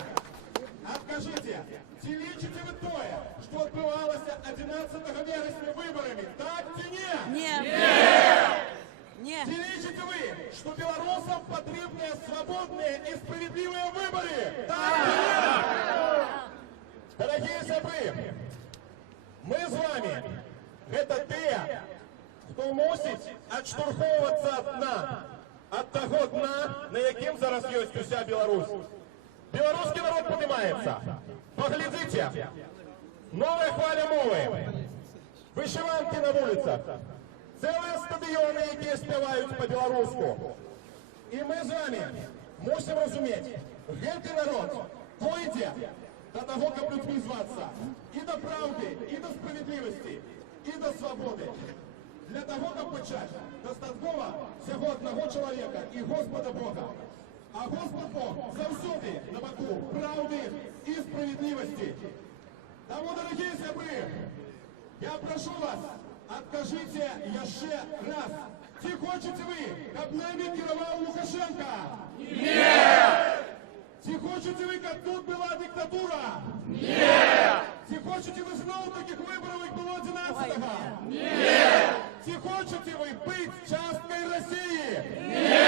откажите, чи лічите ви тое, що відбувалося 11 вересня виборами, так чи ні? Ні. Ні. Чи лічите ви, що білорусам потрібні свободні і справедливі вибори? Так чи ні? Дорогі сябри, ми з вами, це ті, хто мусить відштовхуватися від дна, від того дна, на яким зараз є уся Білорусь. Белорусский народ поднимается. Поглядите. Новая хваля мови. Вышиванки на улицах. Целые стадионы, які співають по-белоруску. І ми з вами мусимо розуміти, гэтый народ дойде до того, как людьми зваться. І до правди, і до справедливості, і до свободи. Для того, как почать, достатково всього одного чоловіка і Господа Бога. А Господь Бог завсюди на боку правди і справедливості. Тому, дорогі сябри, я прошу вас, откажите ще раз. Чи хочете ви, щоб нами керував Лукашенко? Ні! Чи хочете ви, щоб тут була диктатура? Ні! Чи хочете ви знову таких виборів, як було 11-го? Ні! Чи хочете ви бути часткою Росії? Ні!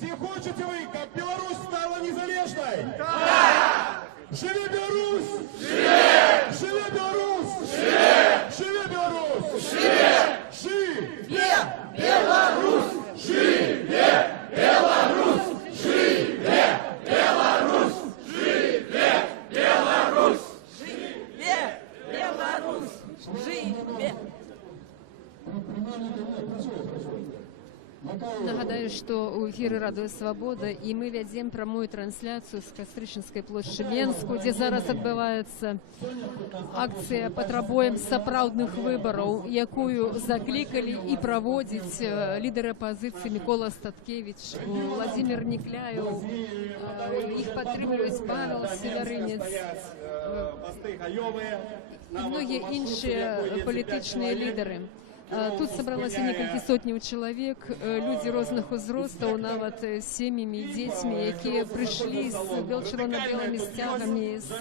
Чи хочете ви, щоб Білорусь стала незалежною? Так! Живе Білорусь! Живе! Живе Білорусь! Живе! Живе Білорусь! Живе! Живе Білорусь! Живе Білорусь! Живе Білорусь! Живе Білорусь! Живе Білорусь! Живе! Нагадаю, что у эфира «Радио Свобода» и мы вядзем прамую трансляцию с Кастрычніцкай плошчы Менску, где зараз адбываецца акцыя патрабуем сапраўдных выбараў, якую закликали и проводить лидеры оппозиции Микола Статкевич, Владимир Некляев, их подтрымліваюць Павел Севярынец и многие іншыя палітычныя лидеры. Тут собралось некалькі сотняў чалавек, люди розных узростаў, нават з сем'ямі і дзецьмі, якія прыйшлі з чырвона-белымі сцягамі, з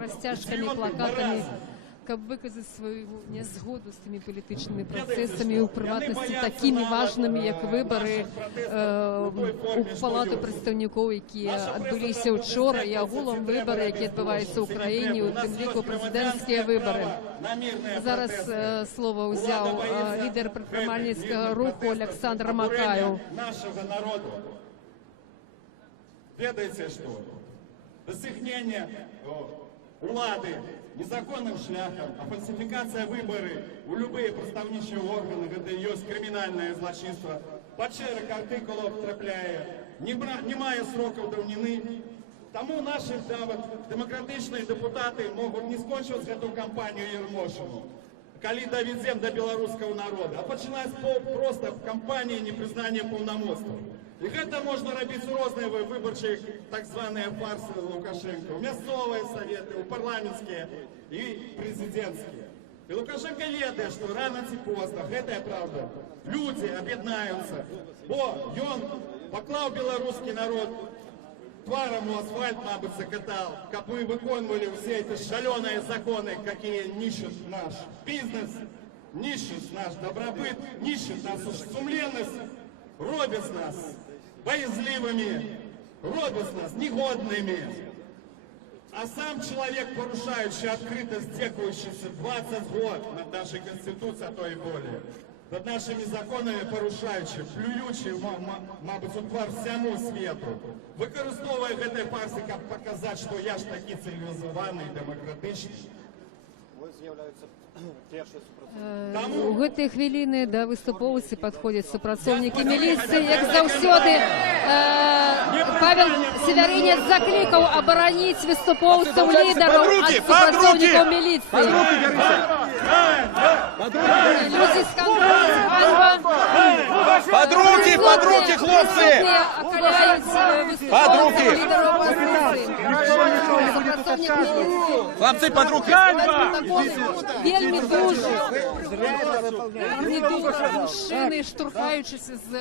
расцяжкамі, плакатамі, каб выказаць сваю нязгоду з тымі палітычнымі працэсамі, у прыватнасці такімі важнымі, як выбары у палату прадстаўнікоў, якія адбыліся ўчора, і агулам выбары, якія адбываюцца ў краіне, у тым ліку прэзідэнцкія выбары. Зараз слово ўзяў лідар прадпрымальніцкага руху Александр Макаев. Нашего народу. Ведаеце што? Досягнення улады незаконным шляхам, а фальсификация выборы у любые прадстаўнічыя органы, гэта ёсць крымінальнае злачынства, пад шэраг артыкулаў трапляе, не мае срокаў даўніны. Таму наши демократичные депутаты могут не скончивать эту кампанию Ермошину, калі доведем до белорусского народа, а починать просто кампании непризнания полномочий. И это можно робить разные выборчие так званые фарсы Лукашенко, мясцовые советы, парламентские и президентские. И Лукашенко ведает, что рано ці поздно, это правда, люди об'єднаються, бо он поклав белорусский народ тваром у асфальт, мабуть, закатал, как вы выконывали все эти шаленые законы, какие нищут наш бизнес, нищут наш добробыт, нищут нашу сумленность, робят нас боязливыми, робят нас негодными. А сам человек, порушающий открыто стекающийся 20 год над нашей Конституцией, а то и более, над нашими законами порушаючи, плюючи, мабуть, у твар всьому світу, використовує в этой фарсі, як показати, що я ж такий цивілізований, демократичний. У гэтай хвіліны да выступоўцы падходзяць супрацоўнікі міліцыі, як заўсёды. Павел Севярынец заклікаў абараніць выступоўцаў лідараў ад супрацоўнікаў міліцыі. Людзі скандуюць ганьба. Под руки, хлопцы! Под руки! Хлопцы, под руки! Вельмі дуже мужчины, штурхаючися з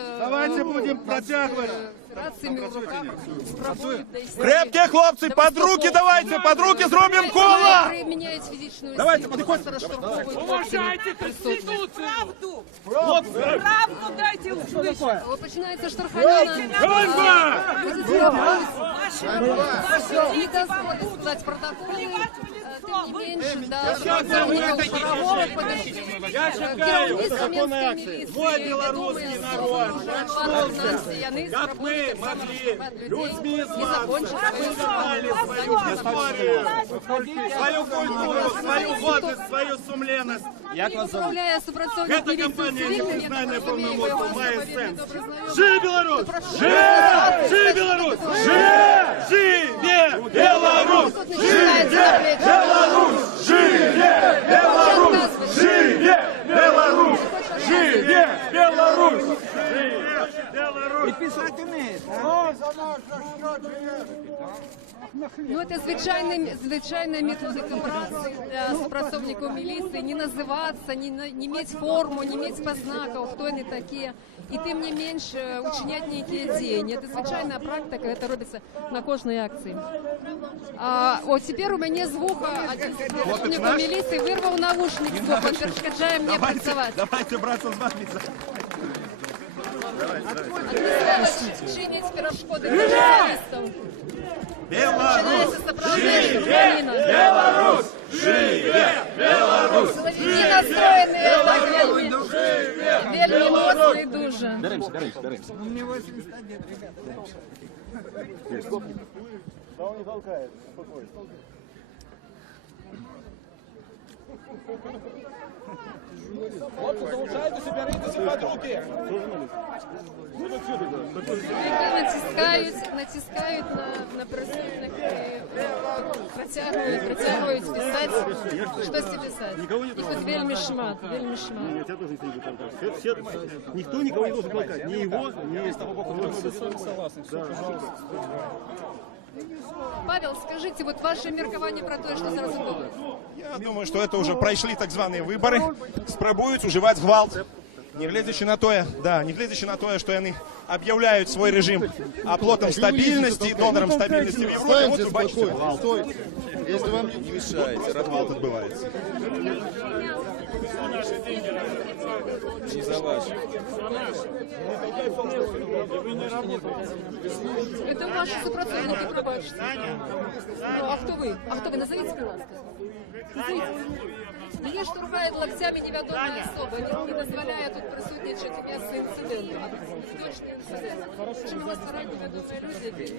рациями в руках, спробують десь... Крепкие хлопцы, под руки зробим коло! Применяють фізичну Давайте, силу, подходите. просто штурховують Уважайте Конституцию! Правду дайте услышать! Починається штурхання. Люди з'явилися. Не дозволить сказати протоколи. Тим не менше, да, працівників Шарового керівництва Мінської міліції, белорусский народ, как мы могли людьми свою историю, свою культуру, свою годность, свою сумленность. Як вас зовут? Эта компания непризнанная полномочия має сенс. Живи Беларусь! Живи Беларусь! Живе Беларусь! Живе Беларусь! Живе Беларусь! Живе Беларусь! Живе Беларусь! І писати вмієте, Ну, це звичайна методика праці для співпрацівників міліції. Не називатися, не мати форму, не мати познаків, хто вони такі. І тим не менш учиняти ніякі дії. Це звичайна практика, це робиться на кожній акції. От тепер у мене з вуха один співпрацівник міліції вирвав наушник з вуха, перешкоджає мені працювати. Давайте, братцы, з вами. Чинить перешкоди журналістам. Беларусь! Живе Беларусь! Живе Беларусь! Силовики настроєні вельми моцно і дуже. Беремся. Мені 81, ребята. Да он не толкает, спокойно. Хлопцы, залучайтеся, беритеся под руки! Натискають на присутних і протягують писати. Щось писати. Їх тут вельми шмат. Нет, я тоже не толкать. Никто никого не должен толкать. Ни его, ни... Я с тобой полностью согласен. Все, пожалуйста. Павел, скажите, вот ваше меркование про то, что зараз было? Я думаю, что это уже пройшли так званые выборы, спробують уживать гвалт. Не глядячи на то, что они объявляют свой режим оплотом стабильности, донором стабильности в Европе, вот вы бачите гвалт. Если вам не мешаете, Гвалт отбывается. не за ваши. Это ваши сопротивники, пробачте. Ну, а кто вы? Назовите, пожалуйста. Назовите. Меня штурхает локтями неведомая особа. Не дозволяя тут присутничать у місці інциденту. Точний інцидент. Чим вас створять невідомі люди, які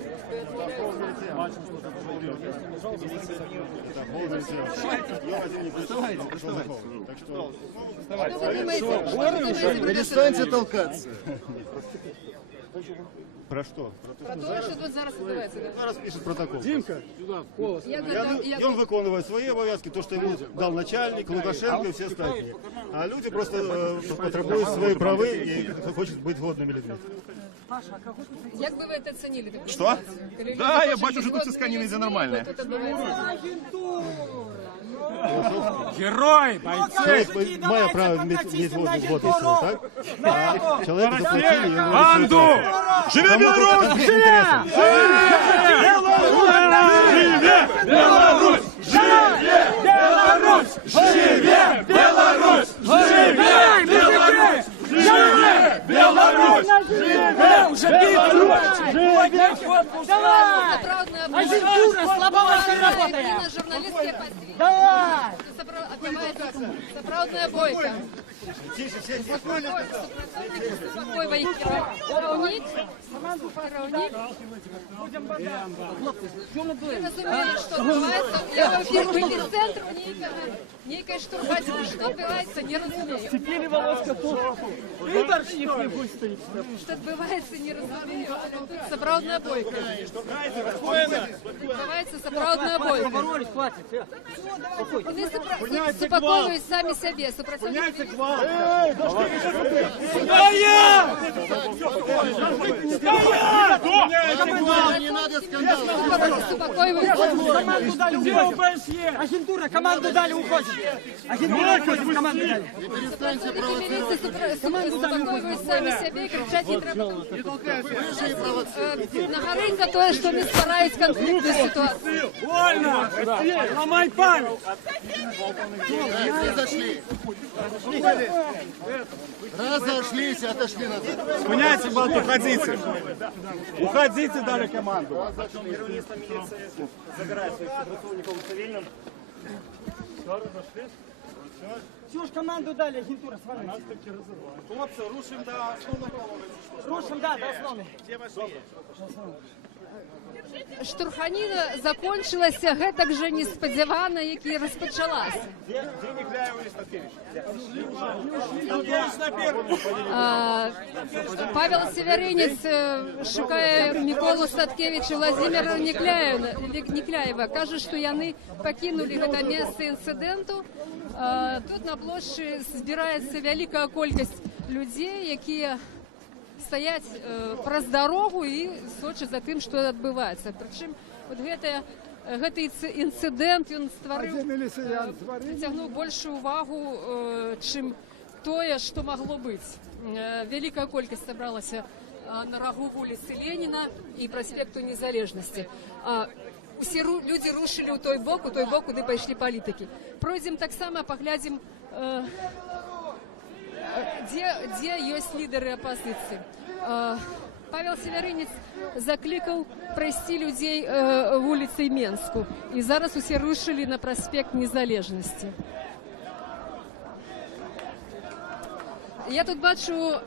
Перестаньте толкаться. Про что? Про те, що тут зараз відбувається. Зараз пишет протокол. Димка, сюда, в колос. И он выполняет свои обовязки, то, что ему дал начальник, Лукашенко и все остальные. А люди просто потребуют свои правы и хочет быть годными людьми. Як би ви це оцінили? Что? Да, я бачу, что тут все сканины за нормальное. Герой, бойцы! Має право мати воду, так? А чоловік заплатили йому. Банду! Живе Беларусь! Живе! Беларусь! Живе Беларусь! Живе Беларусь! Живе Беларусь! Живе Беларусь! Живе уже Беларусь! Агентура слабовато работает. Журналистские позиции. Давай! Сапраўдная бойка. Я разумею, что отбываецца. Я в эфир центру нейкай штурбаці. Что отбываецца, не разумею. Теперь волоска тут. Выборщик не будет. Что отбываецца, не разумею. Сапраўдная бойка. Отбываецца сапраўдная бойка. Вони супакоюють самі себе. Поняйте гвалт. Стоять! Не надо скандалов. Команду дали, уходит. Агентура, команду дали, уходит. Агентура, уходит, команду дали. Перестаньте провоцировать. Супакоюють самі себе і кричать не треба. На горинка то, що не старають конфліктну ситуацію. Вольно! Ломай память! Разошлись, отошли назад. Спиняйте, балки, уходите. Уходите, дали команду. Забирает своих сотрудников цивильным. Всю ж команду дали, агентура, с вами. Хлопцы, рушим до основного. Рушим, да, до основы. Штурханіна закончылася гэтак жа неспадзявана, як і распачалася. Павел Северинец шукае Міколу Статкевіча, Владзіміра Некляева. Кажа, што яны пакінулі гэта месца інцыдэнту. Тут на плошчы збіраецца вялікая колькасць людзей, якія стаяць праз дарогу і сочаць за тым, што адбываецца. Прычым вот гэты інцыдэнт ён прыцягнуў большую увагу, чым тое, што магло быць. Вялікая колькасць сабралася на рагу вуліцы Леніна і праспекту Незалежнасці. Усе людзі рушылі ў той бок, куды пайшлі палітыкі. Пройдзем таксама, паглядзім, дзе ёсць лідары апазіцыі. Павел Северинец заклікаў прайсці людзей вуліцай Менску. І зараз усе рушылі на праспект Незалежнасці. Я тут бачу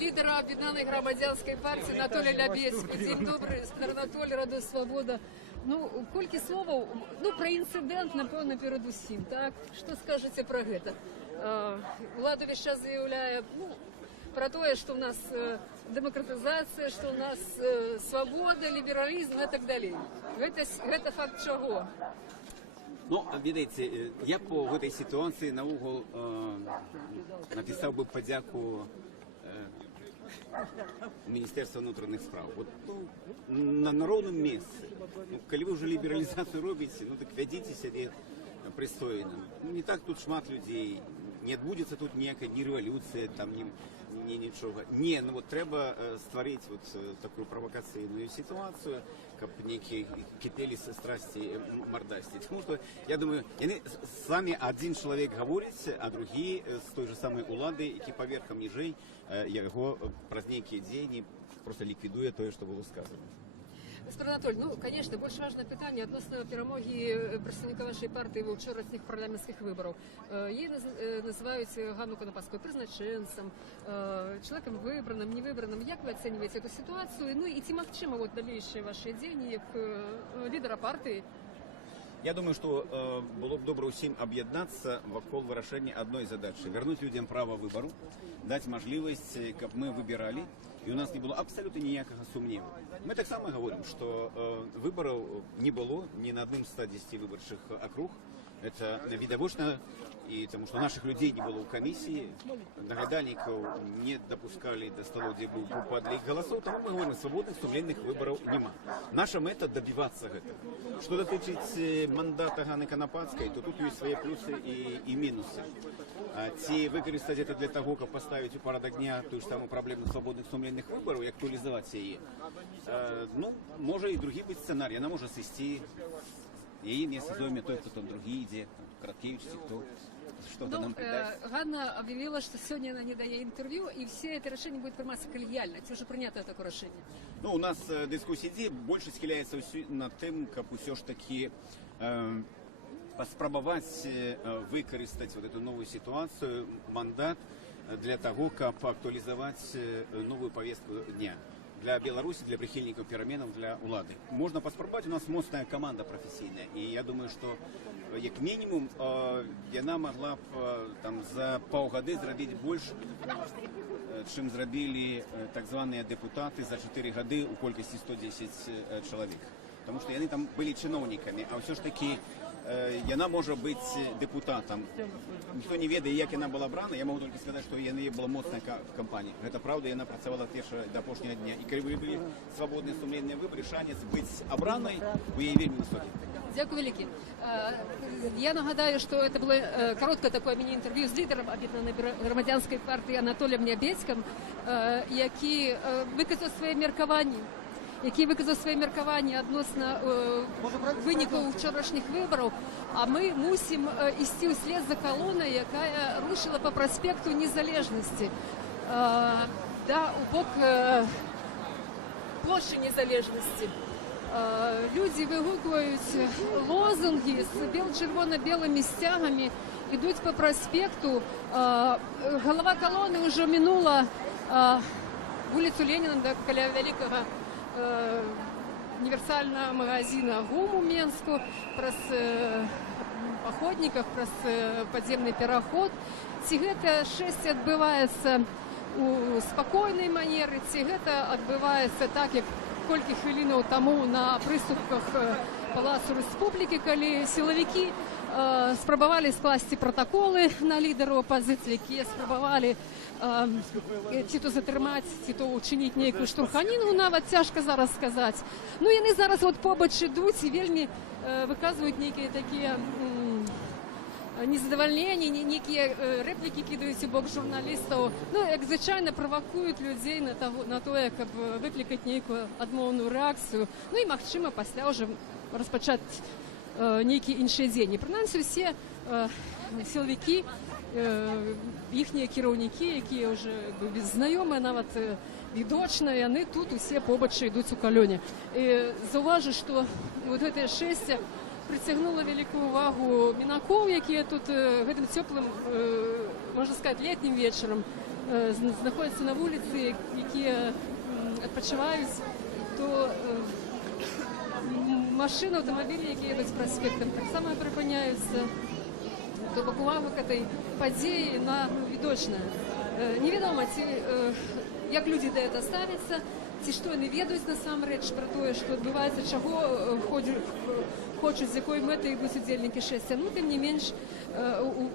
лідера Об'єднаної громадянської партії Анатолія Лябецький. Дзень добры, Анатолій, Радо Свобода. Ну, колькі словаў, пра інцыдэнт, напэўна, перад усім, так? Што скажаце пра гэта? Улада весь час заявляе про тое, што ў нас дэмакратызацыя, што ў нас свабода, лібералізм і так далей. Гэта факт чаго? Ну, видите, я по этой ситуации на угол написал бы подяку Министерства внутренних справ. Вот, на народном месте. Коли вы уже либерализацию робите, так ведите себя пристойно. Не так тут шмат людей, не отбудется тут некая ни революция, там, ни ничего. Не, вот треба створить вот такую провокационную ситуацию, как некие кипели со страсти мордасти. Потому что, я думаю, с вами один человек говорит, а другие с той же самой улады, які поверхом ніжей, его праз некие дзені просто ликвидуя то, что было сказано. Господин Анатолий, конечно, больш важнае пытанне адносна перамогі прадстаўніка вашай партыі ва ўчорашніх парламенцкіх выбараў. Яе называюць Ганну Конопадскую прызначэнцам, чалавекам выбраным, невыбраным. Як вы ацэньваеце эту сітуацыю? Ну і ці магчыма далейшыя вашыя дзеянні як лідара партыі? Я думаю, что было бы добро всем объединиться вокруг вырашения одной задачи. Вернуть людям право выбору, дать возможность, как мы выбирали, и у нас не было абсолютно никакого сомнения. Мы так само говорим, что выборов не было ни на одном 110 выборчих округ. Это видовочно И потому что наших людей не было у комиссии, нагадальников не допускали до столов, где был падали голосов, тому мы говорим, свободных, сумленных выборов нема. Наша мета добиваться этого. Что дотычить мандата Ганны Конопадской, то тут есть свои плюсы и минусы. Ці використати это для того, как поставить у порядок дня ту ж саму проблему свободных, сумленных выборов и актуализовать ее. Ну, может и другие быть сценарии. Она может свести и не сезоме той, потом другие, где Краткевич, кто что-то нам придаст. Ганна объявила, что сегодня она не дает интервью, и все это решение будет приниматься коллегиально. Ці вже прийнято таке решение? Ну, у нас дискуссия больше схиляется над тем, как все ж таки поспробовать використати вот эту новую ситуацию, мандат для того, как актуализовать новую повестку дня для Беларуси, для прихильников переменов, для улады. Можно поспробовать, у нас мощная команда профессийная, и я думаю, что як мінімум яна могла б там за паўгады зрабіць больш, чым зрабілі так званыя дэпутаты за 4 гады у колькасці 110 чалавек. Потому что яны там были чиновниками, а все ж таки яна может быть депутатом. Никто не ведает, як яна была брана. Я могу только сказать, что яна была моцная в кампании. Это правда, яна працавала до апошняга дня. И когда были свободные сумленные выборы, шанец быть обраной у яе вельмі высокі. Дякую велике. Я нагадаю, что это было короткое такое міні-інтерв'ю з лідером Об'єднаної громадянської партії Анатолієм Нябецьким, який виказав своє міркування відносно виників вчорашніх виборів, а ми мусимо йти вслед за колоною, яка рушила по проспекту Незалежності, у бок площі Незалежності. Люди вигукують лозунги з червоно-білими стягами, йдуть по проспекту. Голова колони вже минула вулицю Леніна до коля великого универсального магазина ГУМ у Менску, праз походников, праз подземный переход. Ці гэта шэсце адбываецца у спакойнай манеры, ці гэта адбываецца так, як колькі хвілінаў таму на прыступках Палацу Рэспублікі, калі сілавікі спрабавалі скласці пратаколы на лідараў апазіцыі, якія спрабавалі ці то затрымаць, ці то учыніць нейкую штурханіну, нават цяжка зараз сказаць. Ну, яны зараз побач ідуць і вельмі выказваюць нейкія такія незадавальненні, нейкія рэплікі кідаюць у бок журналістаў. Ну, як звычайна правакуюць людзей на тое, каб выклікаць нейкую адмоўную рэакцыю. Ну і, магчыма, пасля ўжо распачаць нейкі іншы дзень. І прынамсі ўсе сілавікі, іхнія кіраўнікі, якія ўжо знаёмыя, нават відочна, яны тут усе побач ідуць у калёне. І заўважу, што вот гэтае шэсце прыцягнула вялікую увагу мінакоў, якія тут гэтым цёплым, можна сказаць, летнім вечарам знаходзяцца на вуліцы, якія адпачываюць, то машины, аўтамабілі, якія едуць праспектам, таксама прыпыняюцца. То бок увага к этой падзеі на відочная. Невядома, ці як людзі да гэта ставяцца, ці што яны ведаюць насамрэч пра тое, што адбываецца, чаго хочуць, з якой мэтай ідуць удзельнікі шэсця. Ну, тым не менш,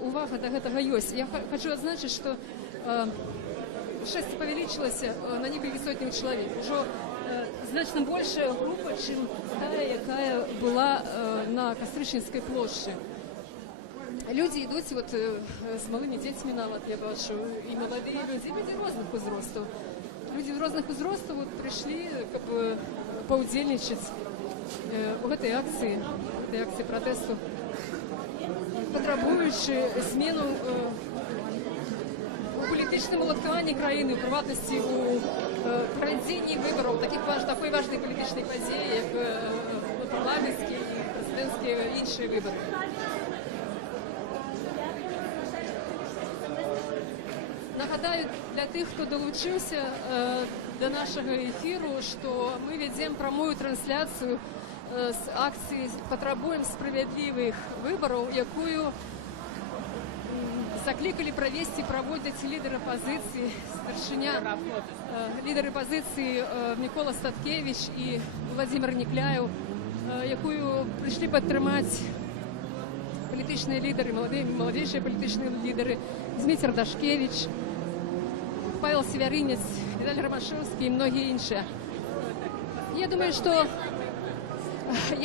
увага да гэтага ёсць. Я хочу адзначыць, што шэсце павялічылася на некалькі сотняў чалавек. Ужо значна большая група, чым тая, якая была на Кастрычніцкай плошчы. Люди ідуць вот з малымі дзецьмі нават, я бачу, і маладыя людзі, людзі розных узростаў. Людзі розных узростаў вот прыйшлі, каб паўдзельнічаць у гэтай акцыі пратэсту, патрабуючы змену у палітычным уладкаванні краіны, у прыватнасці у правядзенні выбараў, такой важнай палітычнай падзеі, як парламенцкія і прэзідэнцкія іншыя выбары. Нагадаю для тых, хто долучыўся до нашага эфіру, што мы вядзем прамую трансляцыю з акцыі «Патрабуем справядлівых выбараў», якую заклікалі правесці, праводзяць лідары апазіцыі, старшыня, лідары апазіцыі Мікола Статкевіч і Владзімир Некляеў, якую прыйшлі падтрымаць політичні лідери, молодіші політичні лідери, Дмитро Дашкевич, Павел Северинец, Віталій Ромашевський і многі інші. Я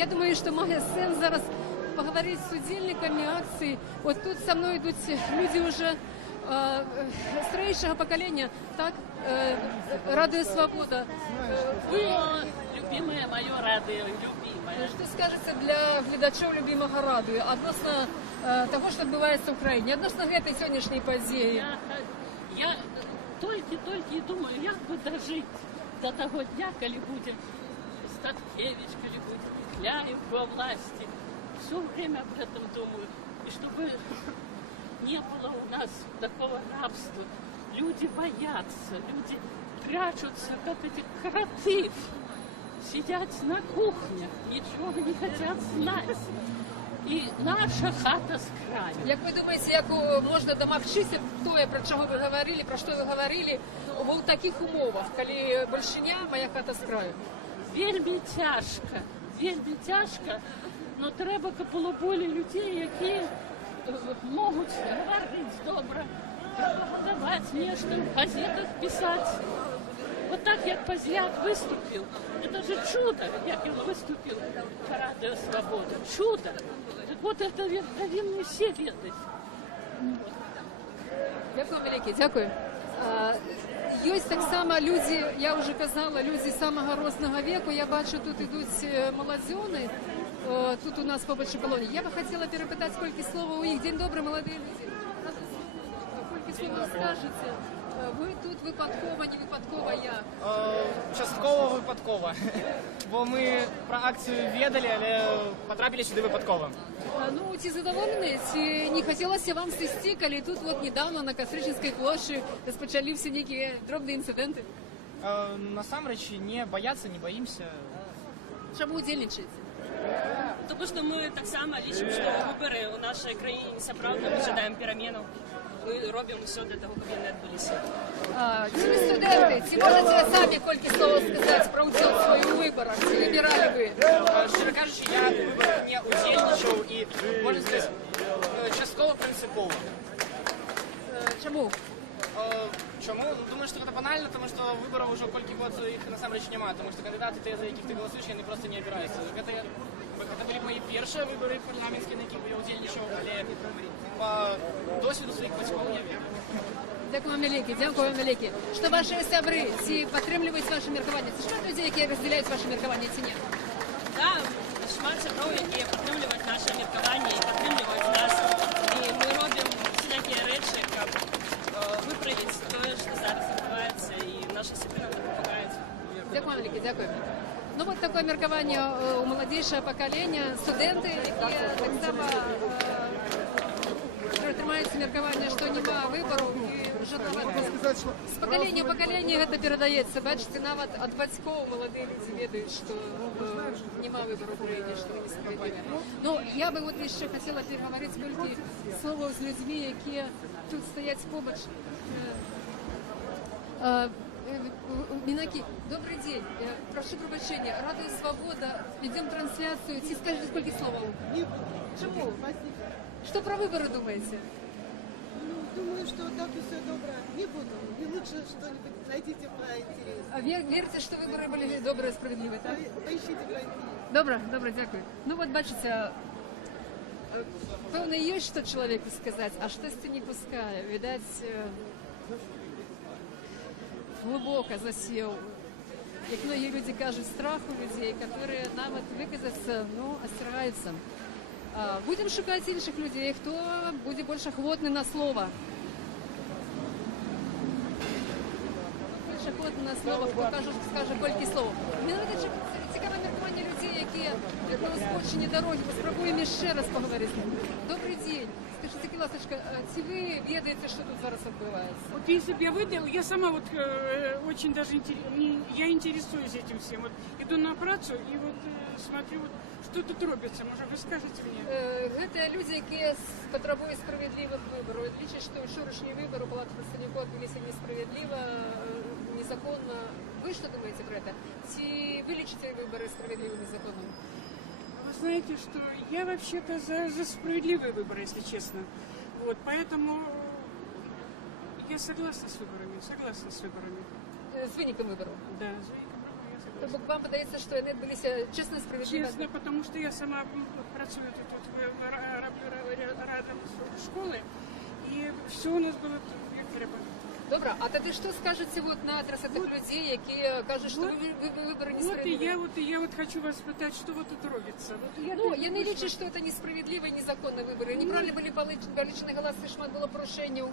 думаю, що має сенс зараз поговорити з удільниками акції. От тут со мною йдуть люди вже старейшего поколения, так, Радио Свобода. Вы, любимое мое радио, любимое. Что скажете для глядачів любимого радио относно того, що відбувається в Україні, относно этой сьогоднішньої події? Я только и думаю, як бы дожить до того дня, коли будет Статкевич, коли будет Кляев во власти. Все время об этом думаю. И чтобы не было у нас такого рабства. Люди боятся, люди прячутся, как эти кроты. Сидят на кухнях, ничего не хотят знать. І наша хата з краю. Як ви думаєте, як можна домогтися того, про що ви говорили, в таких умовах, коли большиня, моя хата з краю? Вельми тяжко, но треба капелоболі людей, які можуть говорити добре, пропагандувати нечто, в газетах писати. Вот так, як Позняк виступив, это же чудо, як він виступив по Радіо Свобода. Чудо. Так вот это повинні всі відати. Дякую, велике, дякую. Є так само люди, я вже казала, люди самого розного віку. Я бачу, тут йдуть молодзьони, тут у нас побольше колоній. Я би хотіла перепитати, скільки слова у них. День добрий, молоді люди. Скільки слова скажете? Ви тут випадково, не випадково як? Частково випадково. Бо ми про акцію ведали, але потрапили сюди випадково. Ну, ці задоволені, ці не хотілося вам свисти, коли тут вот недавно на Костричинській площі розпочалися які дробні інциденти? Насамреч не бояться, не боїмося. Чому удільничаєте? Тому що ми так само лічимо, що вибори у нашій країні несправедливі, ми чекаємо переміну. Ми робимо все для того, щоб вони відбулися. Ці студенти, ці можете самі кілька слов сказати про участь свою у виборах? Чи вибирали ви? Щиро кажучи, я в виборах не удільничав і, можна сказати, частково принципово. Чому? Чому? Думаю, що це банально, тому що виборів вже кілька років їх насамреч немає, тому що кандидати, за яких ти голосуєш, вони просто не обираються. Це були мої перші вибори парламентські, на яких я удільничав, але по досвіду своїх батьків я вірю. Дякую вам велике, дякую вам велике. Що ваші сябри, ці підтримують ваше міркування? Це шмат людей, які розділяють ваше міркування, ці ні? Так, шмат сябров, які підтримують наше міркування і підтримують нас. І ми робимо всілякі речі, як виправити те, що зараз відбувається, і наші сябри нам допомагають. Дякую вам велике, дякую. Ну вот такое меркование у молодейшего поколения, студенты, які так само тримаються мерковання, що нема вибору, і вже з покоління в покоління це передається. Бачите, навіть від батьків молоді люди ведають, що нема вибору в Україні, що не справедливо. Ну, я би от ще хотіла переговорити скільки слова з людьми, які тут стоять поруч. Минаки, добрый день. Прошу прощения. Радио Свобода. Ведем трансляцию. Скажите, сколько слов? Чему? Что про выборы думаете? Ну, думаю, что так и все добро. Не буду. Не лучше что-нибудь найдите поинтереснее. А верите, что выборы были добрые, справедливые, так? Поищите поинтереснее. Добре, дякую. Ну вот, бачите, певно, є що чоловіку сказати, а щось не пускає. Видать, глубоко засел. Як многие люди кажут, страх у людей, которые нам выказаться, ну, остерегаются. Будем шукать інших людей, хто буде більш охотний на слово. Більш охотний на слово, хто скаже кілька слов. Мені навіть цікаве міркування людей, які на узбочині дороги. Спробуємо ще раз поговорити. Добрий день. Скажите, Киласочка, чи ви ведаете, что тут зараз відбувається? Вот если бы я выдал, я сама вот очень даже я интересуюсь этим всем. Вот иду на працу и вот смотрю, вот, что тут робится. Может, вы скажете мне? Это люди, які потребують справедливих виборів. Лічать, що вчорашні вибори у Палати представників відбулися несправедливо, незаконно. Ви що думаєте про це? Чи ви лічите вибори справедливими законом? Вы знаете, что я вообще-то за справедливые выборы, если честно. Вот, поэтому я согласна с выборами, З виником виборів? Да, с виником выборов я согласна. Тобто вам подається, що вони були чесно і справедливо? Честно, потому что я сама працюю тут рядом с школой, и все у нас было як треба. Добре, а тоді що скажете вот на адрес тих людей, які кажуть, що вибори несправедливі? Вот и я хочу вас спитати, що вот тут робиться. Я не лічу, що це несправедливі і незаконні вибори. Неправильно були получені голоси, шмат було порушень.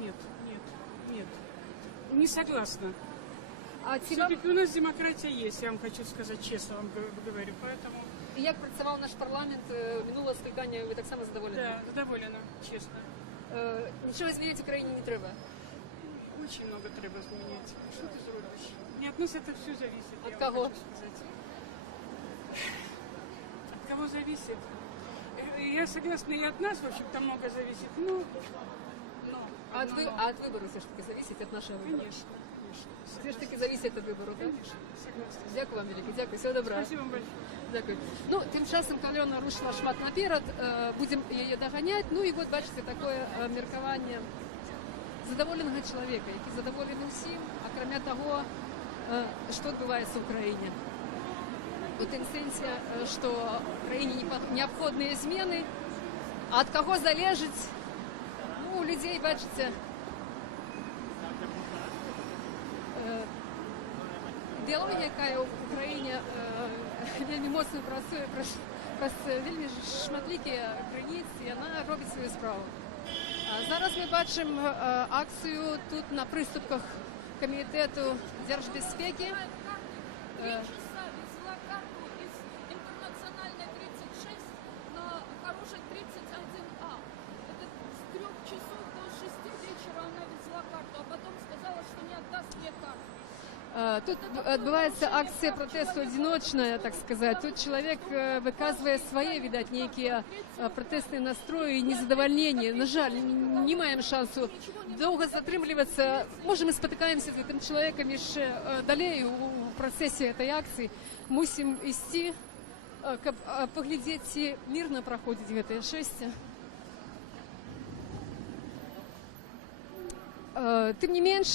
Нет. Не согласна. А все-таки у нас демократия есть, я вам хочу сказать честно, вам говорю, поэтому... І як працював наш парламент минулого скликання, ви так само задоволені? Да, задоволена, честно. Нічого змінити в Україні не треба? Очень много треба изменить. Что ты зробишь? Не от нас это все зависит. От кого? От кого зависит? Я согласна, и от нас, в общем-то, много зависит. А от вибору все ж таки зависить, від нашого вибору? Конечно. Все ж таки зависить від вибору, так? Конечно, согласна. Дякую вам велике, дякую, всього доброго. Спасибо вам большое. Дякую. Ну, тим часом Альона рушила шмат наперед, будемо її доганяти. Ну і от бачите, таке міркування задоволеного чоловіка, який задоволений всім, а крім того, що відбувається в Україні. У тим сенсі, що Україні необхідні зміни, а від кого залежить, ну, у людей, бачите, ідеологія, яка в Україні вельми моцно працює, вельми шматлікі границі, і вона робить свою справу. Зараз ми бачимо акцію тут на приступках Комітету держбезпеки. Интернациональной 36 на хорошей 31А. Это с 3 часов до 6 вечера она везла карту, а потом сказала, что не отдаст мне карту. Тут відбувається акція протесту одиночна, так сказати. Тут чоловік виказує свої, видать, які протестні настрої і незадоволення. На жаль, не маємо шансу довго затримуватися. Може, ми спотикаємося з цим чоловіком і ще далі у процесі цієї акції. Мусимо йти, щоб поглядіти, мирно проходить це шествие. Тим не менш,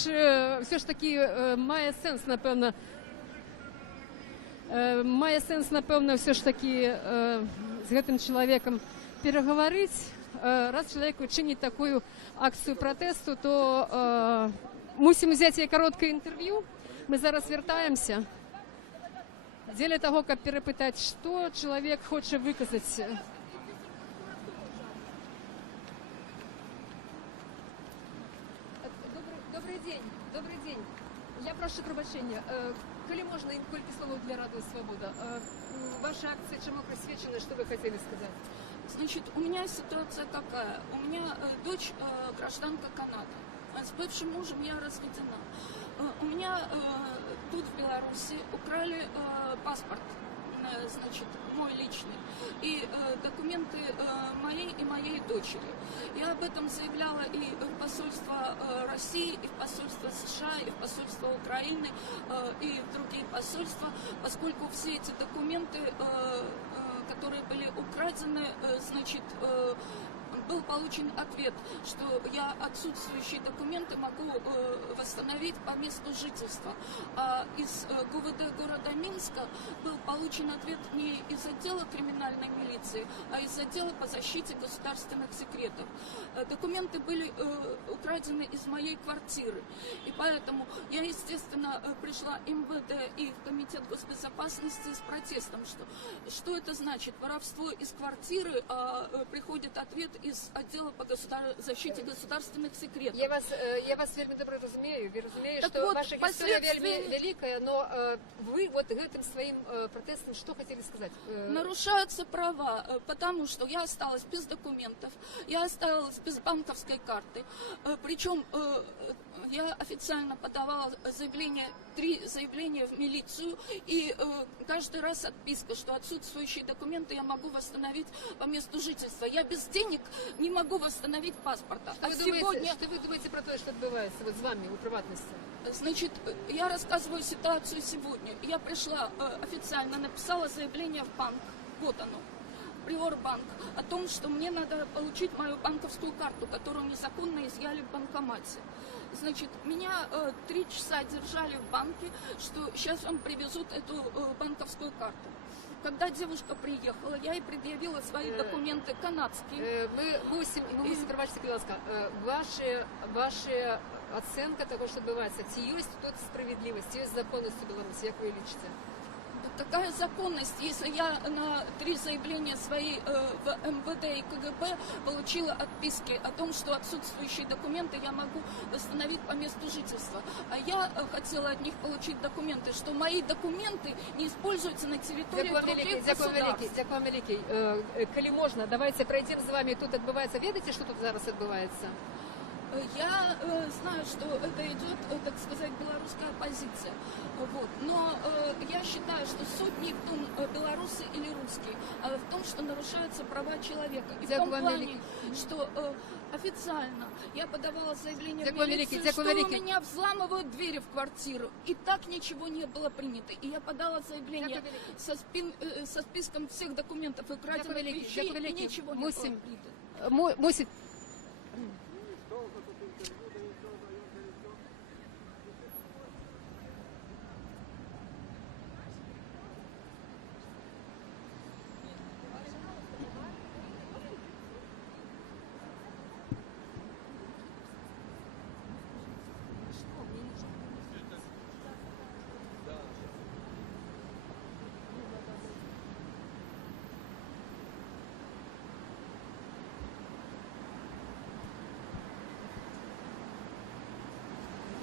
все ж таки має сенс, напевно, все ж таки з цим чоловіком переговорити. Раз чоловік чинить таку акцію протесту, то мусимо взяти її коротке інтерв'ю. Ми зараз вертаємося для того, щоб перепитати, що чоловік хоче виказати. Добрий день. Я прошу пробачення. Коли можна, кілька слов для Радио Свобода. Ваша акция чему присвящена, что вы хотели сказать? Значит, у меня ситуация какая? У меня дочь гражданка Канады. С бывшим мужем я разведена. У меня тут в Беларуси украли паспорт, значит, мой личный, и документы моей и моей дочери. Я об этом заявляла и в посольство России, и в посольство США, и в посольство Украины, и в другие посольства, поскольку все эти документы, которые были украдены, значит, был получен ответ, что я отсутствующие документы могу восстановить по месту жительства. А из ГУВД города Минска был получен ответ не из отдела криминальной милиции, а из отдела по защите государственных секретов. Документы были украдены из моей квартиры. И поэтому я, естественно, пришла в МВД и в Комитет госбезопасности с протестом, что это значит? Воровство из квартиры, а приходит ответ из отдела по защите государственных секретов. Я вас вельми добре розумію. Ви розумієте, Так що вот, ваша історія вельми велика, но ви вот этим своим протестом что хотели сказать? Нарушаются права, потому что я осталась без документов, я осталась без банковской карты. Причем я официально подавала три заявления в милицию, и каждый раз отписка, что отсутствующие документы я могу восстановить по месту жительства. Я без денег не могу восстановить паспорта. Что вы думаете про то, что отбывается вот с вами у приватности? Значит, я рассказываю ситуацию сегодня. Я пришла официально, написала заявление в банк. вот оно, Приорбанк, о том, что мне надо получить мою банковскую карту, которую незаконно изъяли в банкомате. Значит, меня 3 часа держали в банке, что сейчас вам привезут эту банковскую карту. Когда девушка приехала, я ей предъявила свои документы канадские. Мы мусим, пробачте, будь ласка, ваша оценка того, что відбувається, чи є тут справедливість, чи є законність у Білорусі, як ви лічите? Такая законность, если я на 3 заявления свои в МВД и КГБ получила отписки о том, что отсутствующие документы я могу восстановить по месту жительства. А я хотела от них получить документы, что мои документы не используются на территории других государств. Дякую вам великий. Коли можна, давайте пройдем з вами. Тут відбувається, видите, що тут зараз відбувається? Я знаю, что это идет, так сказать, белорусская оппозиция. Вот. Но я считаю, что суть не в том, белорусы или русские, а в том, что нарушаются права человека. И в том плане, что официально я подавала заявление в милицию, что у меня взламывают двери в квартиру. И так ничего не было принято. И я подала заявление со списком всех документов и краденных вещей, и ничего не было принято.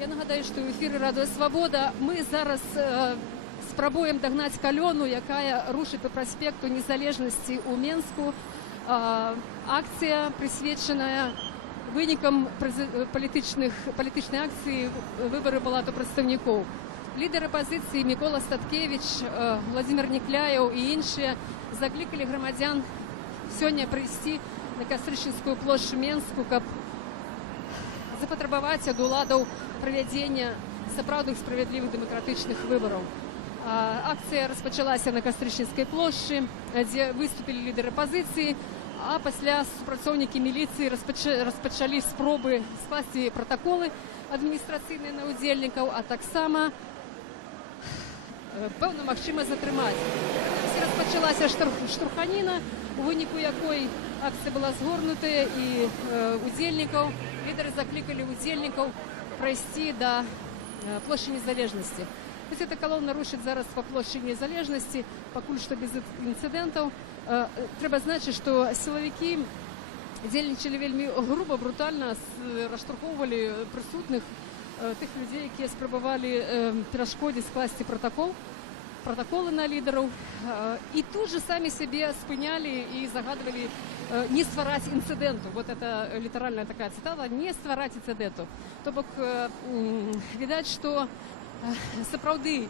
Я нагадаю, що в ефірі Радіо Свобода. Ми зараз спробуємо догнати колону, яка рушить по проспекту Незалежності у Мінську. Акція, присвячена виникам політичної акції вибори Палату представників. Лідер опозиції Микола Статкевич, Владимир Некляєв і інші закликали громадян сьогодні прийти на Кастричинську площу Мінську, щоб запатрабаваць ад уладаў правядзення сапраўдных справядлівых дэмакратычных выбараў. Акцыя распачалася на Кастрычніцкай плошчы, дзе выступілі лідары апазіцыі, а пасля супрацоўнікі міліцыі распачалі спробы скласці пратаколы адміністрацыйныя на ўдзельнікаў, а таксама пэўна магчыма затрымаць. Распачалася штурханіна, у выніку якой акцыя была згорнутая, і удзельнікаў лідары закликали удзельнікаў пройти до площади Незалежности. То есть эта колонна рушит зараз по площади Незалежности, покуль что без инцидентов. Трэба значить, что силовики дзейнічалі вельмі грубо, брутально, раштурхоўвалі присутных, тых людей, які спрабавалі перашкодзіць скласці протоколы на лидеров, и тут же сами себе спыняли и загадывали не ствараць инциденту. Вот это литеральная такая цитата: не ствараць инциденту. То бок, видать, что сапраўды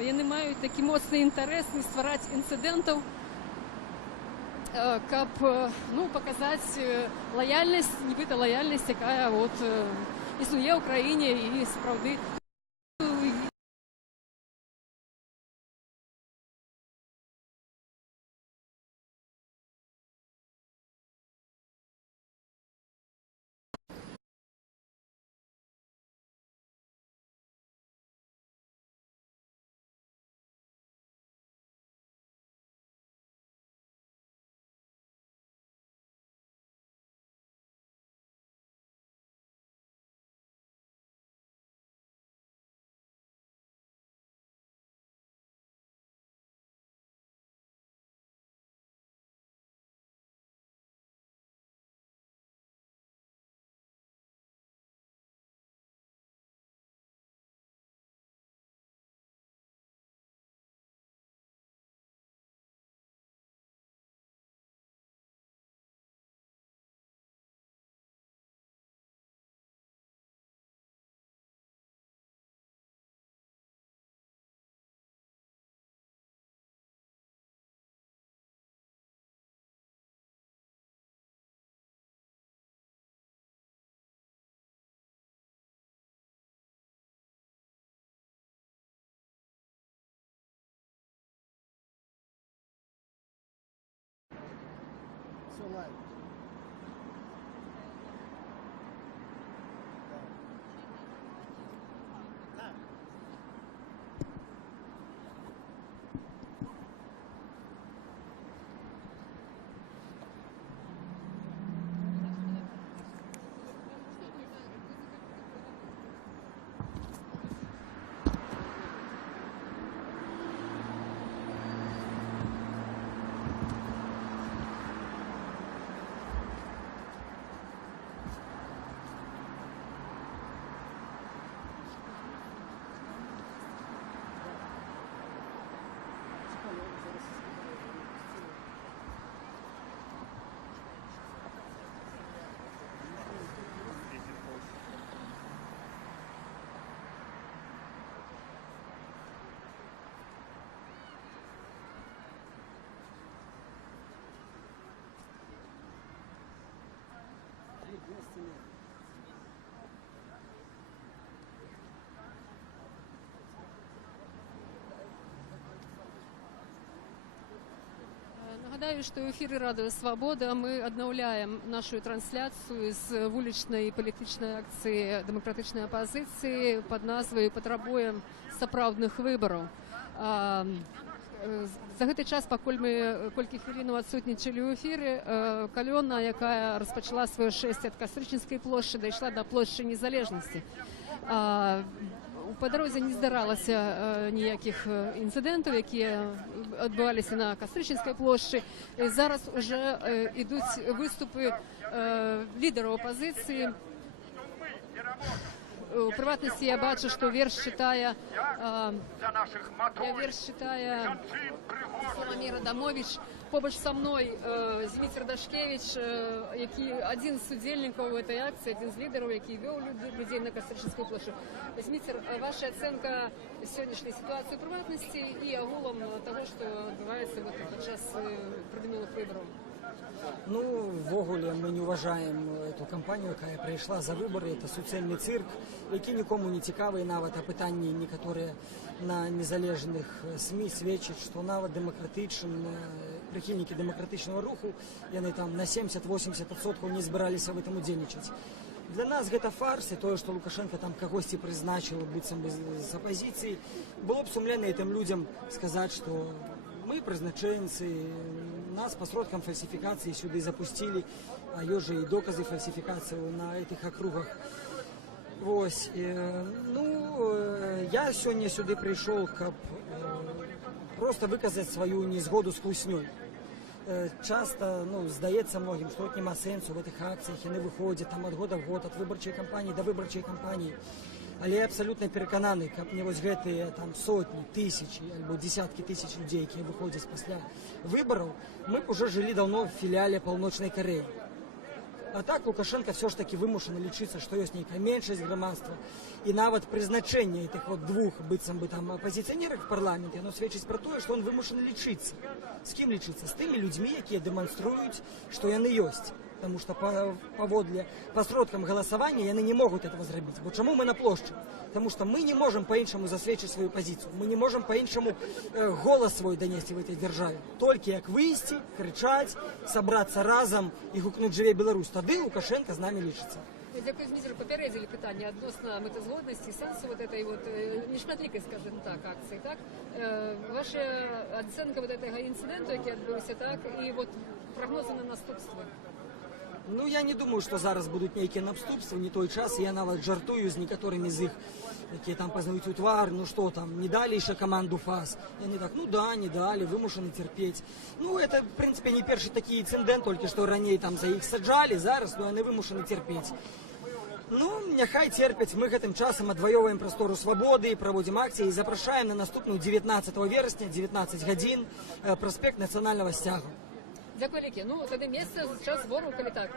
яны маюць такі моцны інтарэс не ствараць инцидентов, каб показаць лояльнасць, нібыта лояльнасць, якая вот існуе ў краіне, і сапраўды Нагадаю, что в эфире Радио Свобода мы обновляем нашу трансляцию з вуличної політичної акції демократичної опозиції під назвою «Потребуємо сапраўдних виборів». За гэты час, пакуль мы колькі хвілінаў адсутнічалі ў эфіры, калёна, якая распачала сваё шэсце ад Кастрычніцкай плошчы, дайшла да плошчы Незалежнасці. Па дарозе не здаралася ніякіх інцыдэнтаў, якія адбываліся на Кастрычніцкай плошчы. Зараз уже ідуць выступы лідараў апазіцыі. У прыватнасці я бачу, што верш чытае Саламір Адамович. Побач са мной Зміцер Дашкевич, які адзін з удзельнікаў гэтай акцыі, адзін з лідараў, які вёў людзей на Кастрычніцкую плошчу. Зміцер, ваша ацэнка сённяшняй сітуацыі ў прыватнасці і агулам таго, што адбываецца падчас прадымілых выбараў? Ну, ввогуле, мы не уважаем эту кампанію, якая прайшла за выборы. Это суцэльны цирк, які нікому не цікавы, нават апытанні некаторыя на незалежных СМІ сведчаць, што нават прыхільнікі дэмакратычнага руху, яны там на 70-80% не збіраліся в этом удзельнічаць. Для нас гэта фарс, і тое, што Лукашенко там кагосьці прызначыў быццам бы з апазіцыі, было б сумлена гэтым людзям сказаць, што мы прызначэнцы, нас по сродкам фальсификации сюда запустили, а ёсць жа і доказы фальсификации на этих округах. Вось. Я сёння сюды прыйшоў, каб просто выказаць сваю незгоду з хлуснёй. Часто здаецца многім, што няма сэнсу в этих акцыях, яны выходзяць там ад года в год, ад выбарчай кампаніі да выбарчай кампаніі. Але я абсалютна перакананы, каб не вось гэтыя там сотні, тысячи альбо десяткі тысяч людзей, якія выходзяць пасля выбараў, мы б уже жылі даўно в філіяле Паўночнай Карэі. А так Лукашенко все ж таки вымушаны лічыцца, што ёсць нейкая меншасць грамадства, і нават прызначэнне этих вот двух быццам бы там апозіцыянерак в парламенце, оно сведчыць пра тое, што он вымушаны лічыцца. З кім лічыцца? З тымі людзьмі, якія дэманструюць, што яны ёсць. Потому что по сродкам голосования яны не могут этого зрабіць. Бо чаму мы на плошчы? Потому что мы не можем по-іншаму засведчыць свою позицию. Мы не можем по-іншаму голос свой донести в этой державе. Только як выйсці, кричать, собраться разом и гукнуть «Жыве Беларусь», тады Лукашенко з нами лічыцца. Дзякую, Зміцер, папярэдзілі пытанне адносна мэтазгоднасці, сэнсу вот этой вот нешматлікай, скажем так, акцыі, так? Ваша ацэнка вот этого інцыдэнту, які адбыўся, так, і вот прогнозы на наступствы? Ну, я не думаю, што зараз будуць нейкія наступствы, не той час, я нават жартую з некаторымі з іх, якія там пазнаюць у твар, ну што там, не далі яшчэ каманду ФАС. Яны так, ну да, не далі, вымушаны цярпець. Ну, это, в принципе, не першы такі інцыдэнт, толькі што раней там за іх саджалі, зараз, ну, яны вымушаны цярпець. Ну, няхай церпяць, мы гэтым часам адваёваем прастору свабоды, праводзім акцыі і запрашаем на наступную 19 верасня, 19 гадзін, праспект нацыянальнага сцягу. Дзякуй вялікі. Ну, тады месца, час збору, калі так?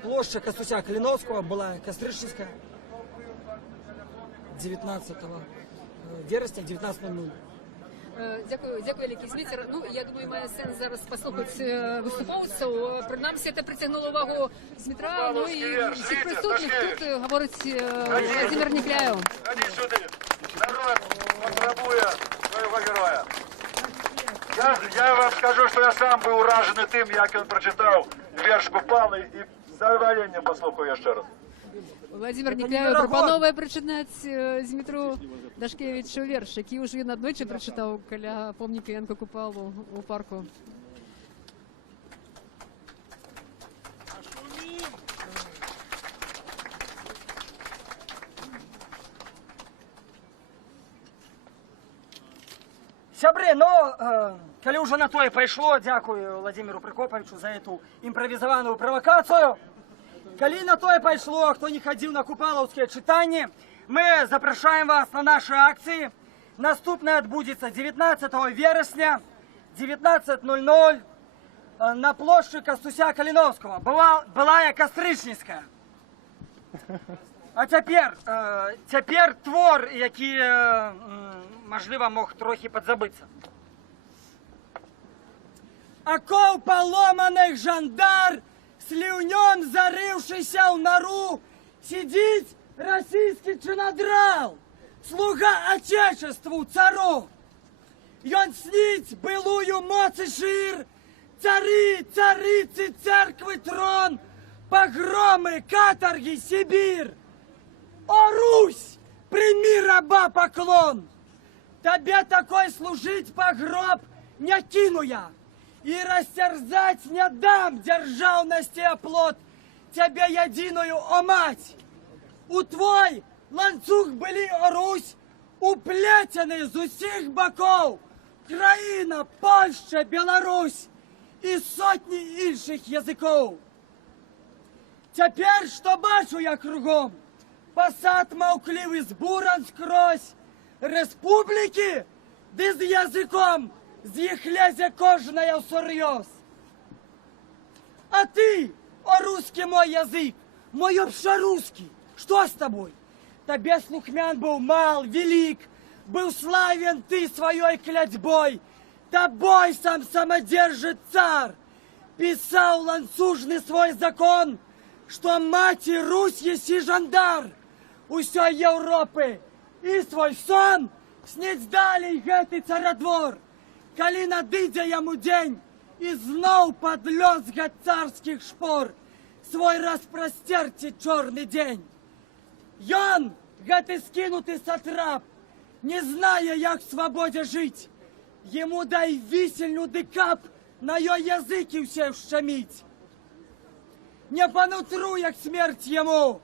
Плошча Кастуся Каліновскага была Кастрычніцкая 19 верасня, 19:00. Дякую вялікі, Зміцер. Ну, я думаю, мае сэнс зараз паслухаць выступоўцаў. Прынамсі, это прыцягнула ўвагу Змітра, ну і ўсіх прысутных. Тут гаворыць Владзімір Нікляеў. Ходи сюди. Народ потребує свого героя. Я вам скажу, що я сам був уражений тим, як він прочитав вірш Купали, і з задоволенням послухаю ще раз. Владимир Никляєв пропонує прочитати Дмитру Дашкевичу вірш, який уже він одночі прочитав біля помника Янка Купалу у парку. Сябры, ну, коли уже на то и пришло, дякую Владимиру Прокоповичу за эту импровизованную провокацию. Коли на то и пришло, кто не ходил на купаловские читания, мы запрошаем вас на наши акции. Наступное отбудется 19 вересня, 19:00 на площади Костуся Калиновского. Былая Костричницька. А тепер твор, який, можливо, мог трохи подзабитися. Оков поломаних жандар, слюнем зарившийся в нору, сидить російський чинодрал, слуга отечеству цару. Ён снить былую моц и шир, цари, царицы, церквы, трон, погромы, каторги, Сибирь. О, Русь, прими раба поклон! Тебе такой служить погроб не кину я, и растерзать не дам державности оплот тебе единую, о мать! У твой ланцуг были, о Русь, уплетены з усіх боков країна, Польща, Беларусь і сотні інших язиков. Тепер, що бачу я кругом, посад мовкливий збуран скрозь, республіки, де з язиком з їх лезе кожная всерйоз. А ты, о русский мой язык, мой общерусский, что с тобой? Тебе слухмян был мал, велик, был славен ты своей клятьбой, тобой сам самодержит царь, писал ланцужный свой закон, что мать и Русь еси жандар усей Европы, и свой сон снить далей гэты царадвор, коли надыдзе яму день, и знов под лёзга царских шпор свой распростерти черный день. Ён, гэты скинутый сатрап, не зная, як в свободе жить, ему дай висельну декап на ее языке все вщемить. Не по нутру, як смерть ему,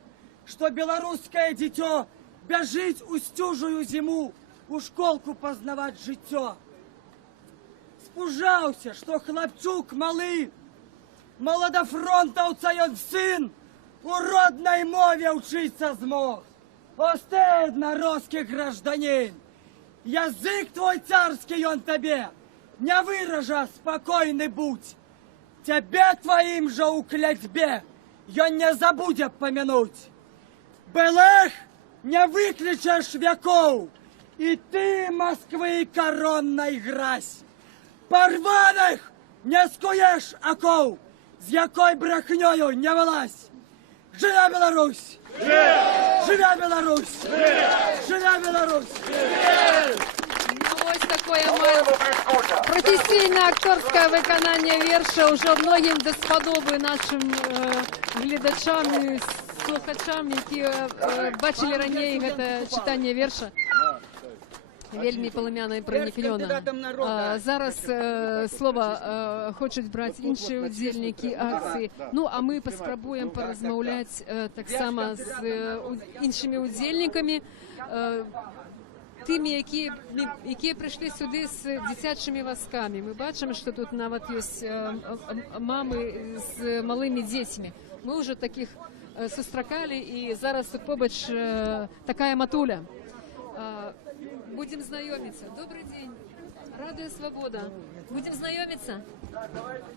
что белорусское дитё бежить у стюжую зиму, у школку познавать житё. Спужаўся, что хлопчук малы, молодофронтовца ён сын, у родной мове учиться змог. О, стыдно, русский гражданин! Язык твой царский он тебе, не выража, спокойный будь. Тебе твоим же у клятьбе ён не забудет помянуть. Былых не выключишь веков, и ты Москвы коронной гразь. Порваных не скуешь оков, з якой брехнёю не вылазь. Живя Беларусь! Живя Беларусь! Живя Беларусь! Ось такое професійне акторське виконання вірша уже многим дасподоби нашим глядачам і слухачам, які бачили раніше це читання вірша. Вельми полум'яна і проникнена. Зараз слова хочуть брати інші удільники акції. Ну, а ми поспробуємо порозмовляти так само з іншими удільниками, тими, які прийшли сюди з дитячими візками. Ми бачимо, що тут навіть є мами з малими дітьми. Ми вже таких зустрічали, і зараз тут побач така матуля. Будем знакомиться. Добрый день. Радуя свобода. Будем знакомиться?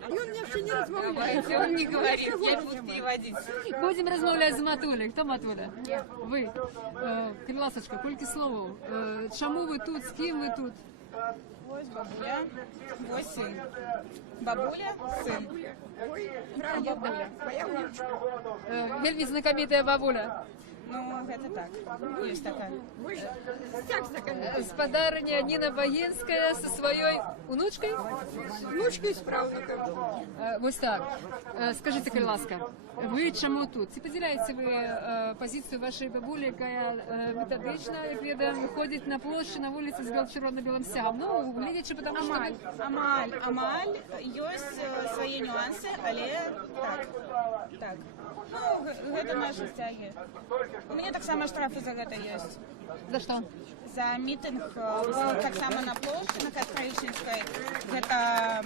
И он мне вообще не размовляет. Он не говорит, я буду переводить. Будем размовлять з Матулей. Кто Матуля? Ви. Ласочка, колькі словов. Чому ви тут, з ким ви тут? Ось бабуля, ось син. Бабуля, син. Бабуля, моя внучка. Вельми знакомитая бабуля. Ну, это так. Есть такая. Спадарыня Ніна Багінская со своей внучкой? Внучкой з правнуком. Вось так. Скажите, калі ласка, вы чаму тут? Ці падзяляеце вы пазіцыю вашай бабулі, якая метадычна, як ведаем, выходзіць на плошчу, на вуліцы з чырвона-белым сцягам? Ну, гледзячы, потому что... Амаль. Ёсць свае нюансы, але так. Ну, гэта наши сцягі. У мяне таксама штрафы за гэта ёсць. За што? За мітынг таксама на плошчы, на Каспраічніцкай. Гэта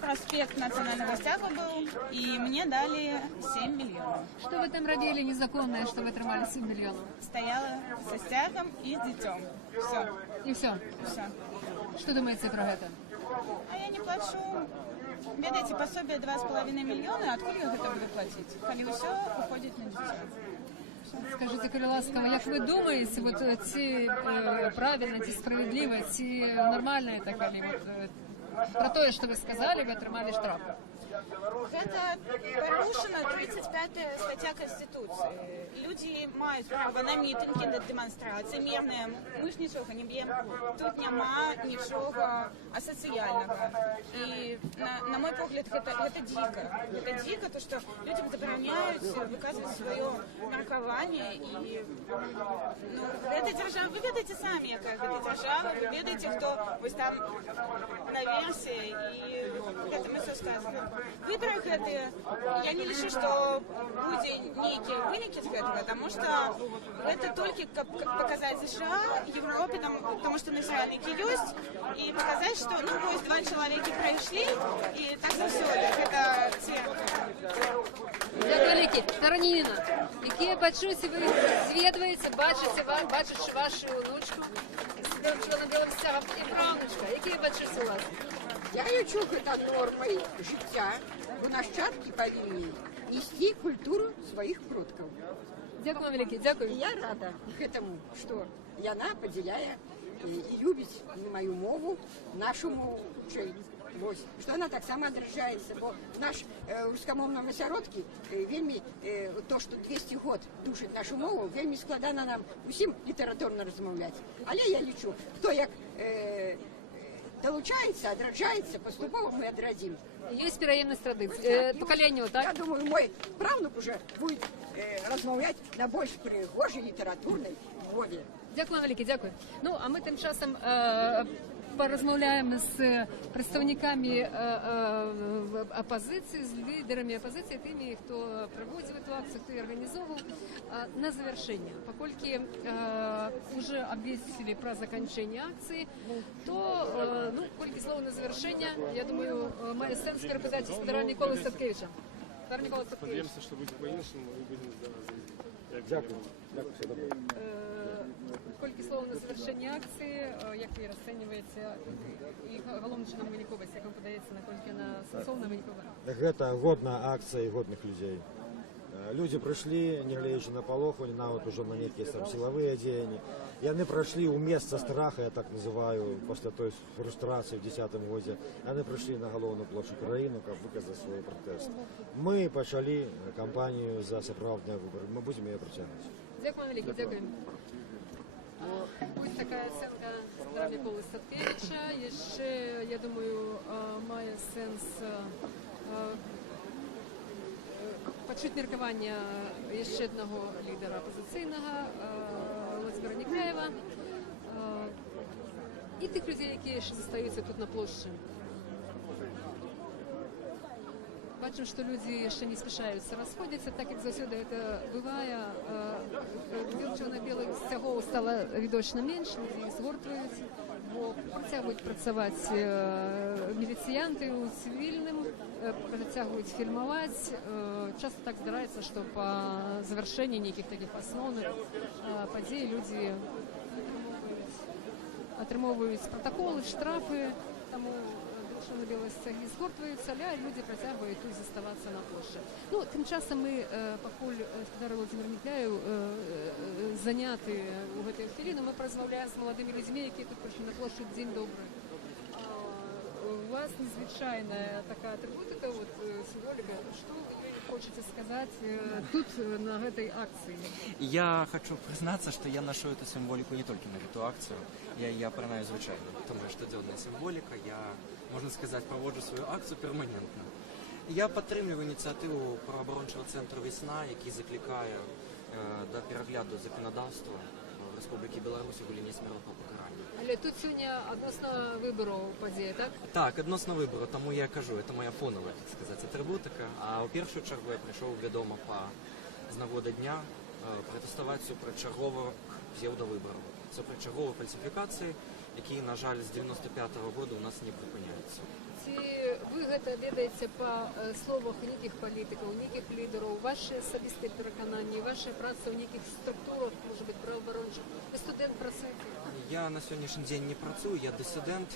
праспект нацыянальнага сцяга быў, і мне далі 7 мільёнаў. Што вы там рабілі незаконнае, што вы атрымалі 7 мільёнаў? Стаяла са сцягам і з дзіцём. Всё. І ўсё? Всё. Што думаеце пра гэта? А я не плачу. Ведаеце, пособие 2,5 мільёны, адкуль я гэта буду плаціць? Калі ўсё уходзіць на дзіцё. Скажите, калі ласкава, як вы думаеце, вот ці правильно, ці справедліва, ці нормально это, калі про тое, што вы сказали, вы атрымалі штраф? Гэта парушана 35-я статья Конституции. Люди маюць права на мітынгі, на дэманстрацыі мірныя. Мы ж нічога не б'ем. Тут няма нічога асацыяльнага. І на мой погляд, гэта дзіка. Гэта дзіка, то што людям забараняюць выказваць сваё меркаванне. І гэта дзяржава, вы ведаеце самі, якая гэта дзяржава, вы ведаеце, хто вось там наверсе, і гэта мы все сказано. Выборы гэтыя, я не лічу, што будзе нейкія вынікі з гэтага, таму што гэта толькі каб паказаць США, Европе, таму што насельнікі ёсць, і паказаць, што ну вось два чалавекі прайшлі, і так заўсёды гэта церква. Дякую вялікі. Тараніна, якія пачуцці вы зведваеце, бачачы вашу внучку з чырвона-белым сцягам і праўнучка, якія пачуцці у вас? Я лічу гэта нормай жыцця, бо нашчадкі павінны несці культуру сваіх продкаў. Дзякую вам вялікі, дзякую. Я рада гэтаму, што яна падзяляе і любіць маю мову, нашу мову, вось, што яна таксама адраджаецца, бо наш рускамоўным асяродкі вельмі, то, што 200 год душыць нашу мову, вельмі складана нам усім літаратурна размаўляць. Але я лічу, хто як долучается, отражается, поступово мы отразим. Есть пераемность традиций, поколению, так? Я думаю, мой правнук уже будет размовлять на больш пригожей литературной мове. Дякую, велике, дякую. Ну, а мы тем часом поразмовляем с представниками оппозиции, с лидерами оппозиции, теми, кто проводит эту акцию, кто ее организовал. На завершение, покольки уже обвесили про заканчение акции, то, ну, кольки слово на завершение, я думаю, має сенс перепитати Федора Миколи Статкевича. Федор Микола Статкевич. Сподіваємося, що буде по-іншому, і будемо за. Дякую. Дякую, все добре. Колькі слов на завершення акції, як ви розцінюєте, і головне чином виніковість, як вам подається, наколькі на сенсовна винікова? Гэта годна акція і годних людей. Люди прийшли, не глядячи на полоху, навіть уже на якісь там силові діяння. Вони пройшли у місце страха, я так називаю, після той фрустрації в 10-му році. Вони прийшли на головну площу країни, щоб виказати свій протест. Ми почали кампанію за справжні вибори. Ми будемо її протягувати. Дякую велике, дякую. Ось така оцінка Федора Миколи Статкевича. Ще, я думаю, має сенс почути міркування ще одного лідера опозиційного, Володимира Некраєва, і тих людей, які ще залишаються тут на площі. Бачимо, що люди ще не спішаються розходяться, так як завжди це буває. Чорно-білих стягов стало відочно менше, люди згортуються, бо працягують працювати міліціянти у цивільним, працягують фільмувати. Часто так здарається, що по завершенні ніяких таких основних подій люди отримують протоколи, штрафи, тому чорно-білі стяги згортуються, але люди працягують тут заставатися на площі. Ну, тим часом ми, покуль Федор Володимир Некляєв заняти у этой хвилину, ми порозмовляємо з молодими людьми, які тут прийшли на площу. День добрий. У вас незвичайна така атрибутика, от символіка. Що ви хочете сказать тут, на этой акции? Я хочу признаться, что я ношу эту символику не только на эту акцию, я її опираю звичайно. Это моя штоденная символика, я, можна сказати, проводжу свою акцію перманентно. Я підтримую ініціативу правооборончого центру «Весна», який закликає до перегляду законодавства в Республіці Білорусь у галині смертного покарання. Але тут сьогодні відносно вибору подія, так? Так, відносно вибору, тому я кажу, це моя фонова, так сказати, атрибутика. А у першу чергу я прийшов, відомо, з нагоди дня протестувати супроти чергових псевдовиборів. Супроти чергової фальсифікації, які, на жаль, з 95-го року у нас не припиняються. Ці ви гэта ведаеце па словах нейкіх палітыкаў, нейкіх лідараў, ваши асабістыя перакананні, ваша праца ў нейкіх структурах, можа быць, праваабарончых? Вы студэнт, працуеце? Я на сённяшні дзень не працую, я дысідэнт,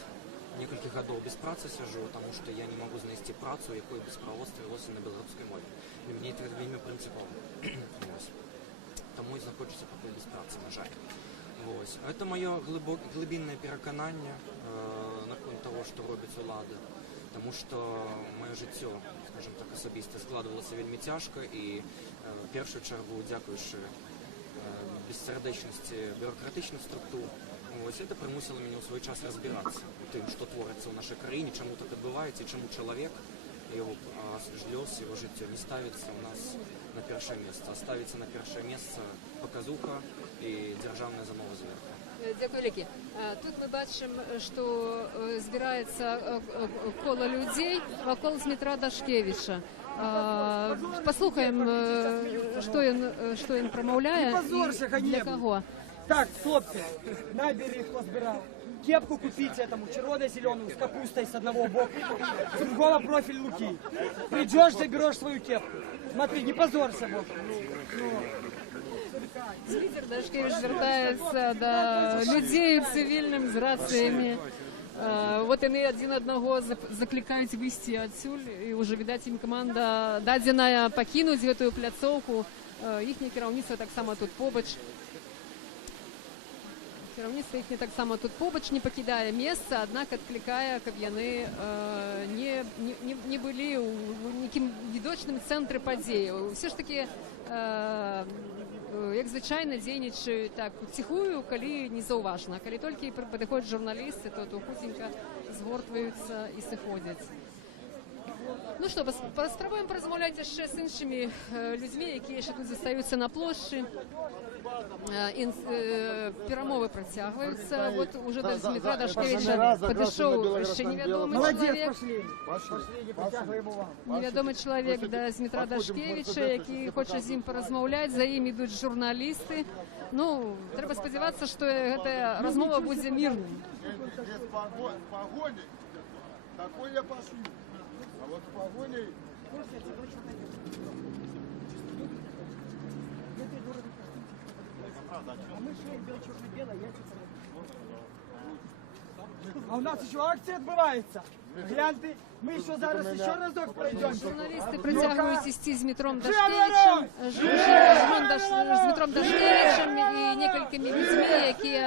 некалькі гадоў без працы сяжу, таму што я не магу знайсці працу, якой бы справодства вялося на беларускай мове. Для мяне гэта вельмі прынцыпова. Таму і знаходжуся пакуль без працы, на жаль. Это мое глубинное переконание наконт того, что робіць улада. Тому що моє життя, скажімо так, особисто складувалося вельми тяжко і в першу чергу, дякуючи безсердечності бюрократичних структур, це примусило мене у свій час розбиратися у тим, що твориться в нашій країні, чому так відбувається і чому чоловік, його лёс, його життя не ставиться у нас на перше місце, а ставиться на перше місце показуха і державна замова зверху. Дякую, Лекі. Тут ми бачимо, що збирається коло людей вокруг Дмитра Дашкевича. Послухаємо, що він промовляє. Не позорься, для кого. Так, хлопці, набери, хто збирав. Кепку купить этому, червоно-зеленую, с капустой с одного боку, с другого профиль Луки. Придешь, заберешь свою кепку. Смотри, не позорься, Бог. Дмитрий Дашкевич звертається до людей цивільним з раціями. Вот вони один одного закликають вийти отсюль, і вже, видать, їм команда дадена покинути цю пляцовку. Їхнє керівництво так само тут побач. Керівництво їхнє так само тут побач не покидає місце, однак відкликає, щоб вони не були у яким відочному центрі події. Все ж таки, як звичайно, дзейнічають так тихую, коли не зауважно. Коли тільки підходять журналісти, то хутенько згортваються і сиходять. Ну що, спробуємо порозмовляти ще з іншими людьми, які ще тут залишаються на площі. Перемови протягиваются. Вот уже до Дмитра Дашкевича подошел еще неведомый человек. Неведомый человек до Дмитра Дашкевича, який хоче з ним порозмовляти. За ним йдуть журналісти. Ну, треба сподіватися, що ця розмова буде мирною. Такой я пошли. А вот в погоне... А мы шли, черно-белое, я А у нас еще акция отбывается. Гляньте, мы еще зараз еще разок пройдем. Журналисты притягивают идти с Дмитром Дашкевичем, с Дмитром Дашкевичем и несколькими людьми, які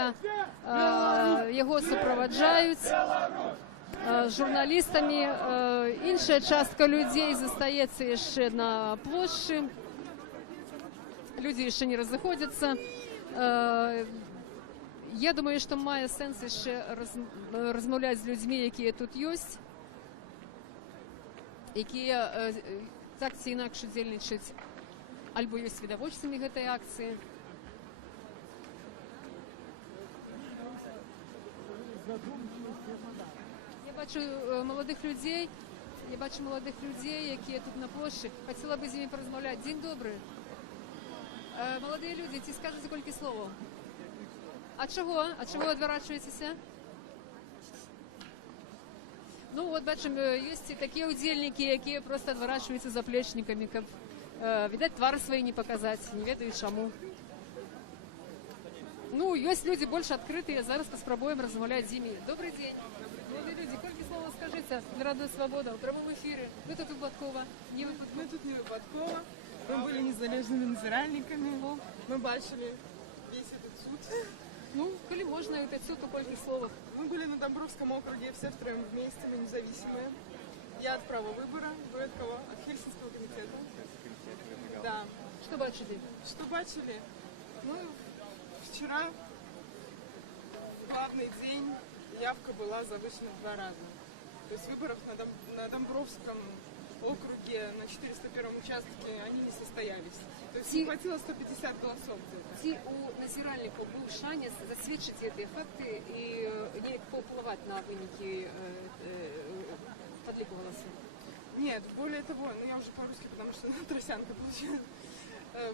його супроводжають. Журналістами. Інша частка людей застається ще на площі. Люди ще не розходяться. Я думаю, що має сенс ще розмовляти з людьми, які тут є, які так чи інакше дзельничають або є свідовольцями цієї акції. Я бачу молодих людей, які тут на площі. Хотіла б з ними порозмовляти. День добрий. Молодые люди, ці скажете кілька слов. А чого? А чого відворачуєтеся? Ну, от бачимо, є такі удільники, які просто відворачуються заплечниками, щоб, видать, твар свої не показати, не ведаю чому. Ну, є люди більш відкриті, зараз спробуємо розмовляти з ними. Добрий день. Молодые люди, кілька слов скажите. Радіо Свобода, у прямому ефірі. Ви тут випадково? Ми тут не випадково. Ми були незалежними надзиральниками, ми бачили весь этот суд. Ну, коли можно, это суд у кольки словах. Мы были на Домбровском округе, все втроем вместе, мы независимые. Я от права выбора, Дуэткова от Хельсинского комитета. Да. Что бачили? Что бачили? Ну, вчера, главный день, явка была завышена в 2 раза. То есть выборов на Домбровском округе на 401 участке они не состоялись. То есть не хватило 150 голосов где-то. Ці у назиральників був шанс засвідчити ці факти і не повпливати на виники подліку голосів. Нет, более того, ну я уже по-русски, потому что тросянка получилась.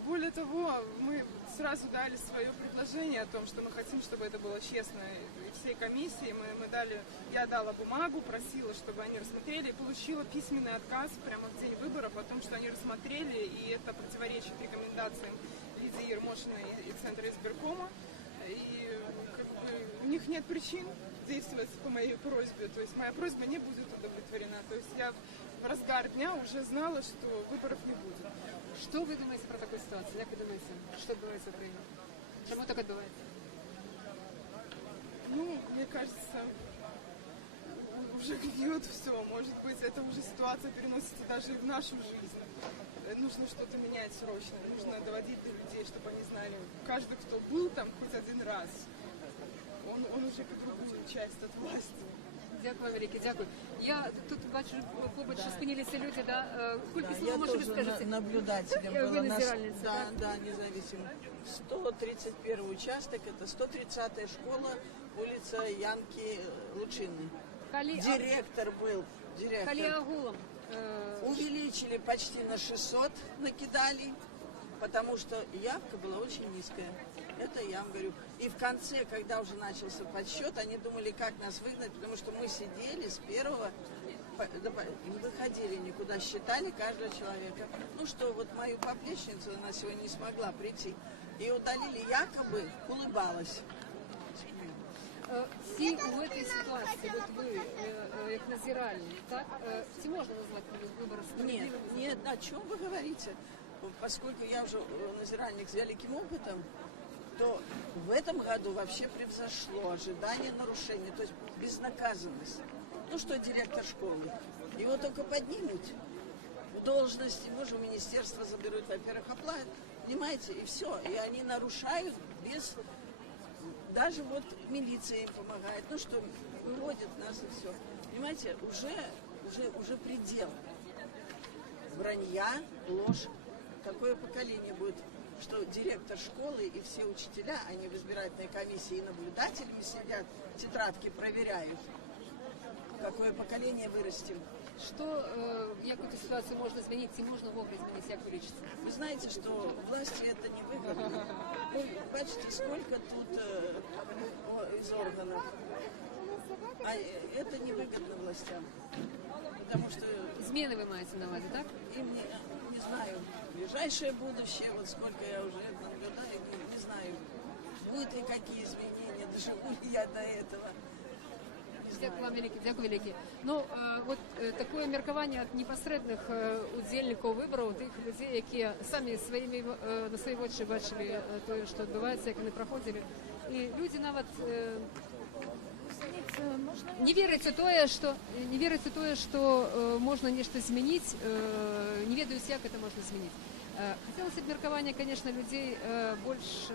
Более того, мы сразу дали свое предложение о том, что мы хотим, чтобы это было честно. И всей комиссии я дала бумагу, просила, чтобы они рассмотрели, и получила письменный отказ прямо в день выборов о том, что они рассмотрели, и это противоречит рекомендациям Лидии Ермошиной и Центра избиркома. И как бы, у них нет причин действовать по моей просьбе, то есть моя просьба не будет удовлетворена. То есть я в разгар дня уже знала, что выборов не будет. Что вы думаете про такую ситуацию? Как вы думаете, что отбывается в Украине? Чему так отбывается? Ну, мне кажется, уже гниет все. Может быть, эта уже ситуация переносится даже и в нашу жизнь. Нужно что-то менять срочно. Нужно доводить до людей, чтобы они знали. Каждый, кто был там хоть один раз, он уже по другую часть от власти. Дякую, велике, дякую. Я тут бачу, побач, що спинилися люди, да? Сколько Да, слов, я может, вы тоже скажете? наблюдателем Вы была. назиральница, Да, да, независимо. 131 участок, это 130-я школа, улица Янки Лучины. Директор был. Калиагулом. Увеличили почти на 600, накидали, потому что явка была очень низкая. Это я вам говорю. И в конце, когда уже начался подсчет, они думали, как нас выгнать, потому что мы сидели с первого, не выходили никуда, считали каждого человека. Ну что, вот мою поплечницу, она сегодня не смогла прийти. И удалили, якобы улыбалась. Ці у этой ситуации, вот вы, как назиральник, так? Ці можно назвать выборы справедливыми? Нет, о чем вы говорите? Поскольку я уже назиральник с великим опытом, то в этом году вообще превзошло ожидание нарушений, то есть безнаказанность. Ну что директор школы? Его только поднимут в должность, его же в министерство заберут, во-первых, оплатят, понимаете, и все. И они нарушают без... Даже вот милиция им помогает. Ну что, выводят нас и все. Понимаете, уже предел. Вранья, ложь. Какое поколение будет, что директор школы и все учителя, они в избирательной комиссии и наблюдателями сидят, тетрадки проверяют. Какое поколение вырастим. Что, як эту ситуацию можно изменить, и можно вовремя изменить, як вы лечите? Вы знаете, что власти это не выгодно. Ну, бачите, сколько тут из органов. А это не выгодно властям. Потому что... Измены вы маете на увазі, так? Им не знаю. Ближайшее будущее, вот сколько я уже наблюдаю, не знаю, будут ли какие изменения, доживу ли я до этого. Дякую вам велике, дякую велике. Ну, от таке міркування непосередних удільників виборів, тих людей, які самі на свої очі бачили те, що відбувається, як вони проходили. І люди навіть не вірять у те, що можна нечто змінити, не ведають, як це можна змінити. Хотілося б міркування, звісно, людей більш...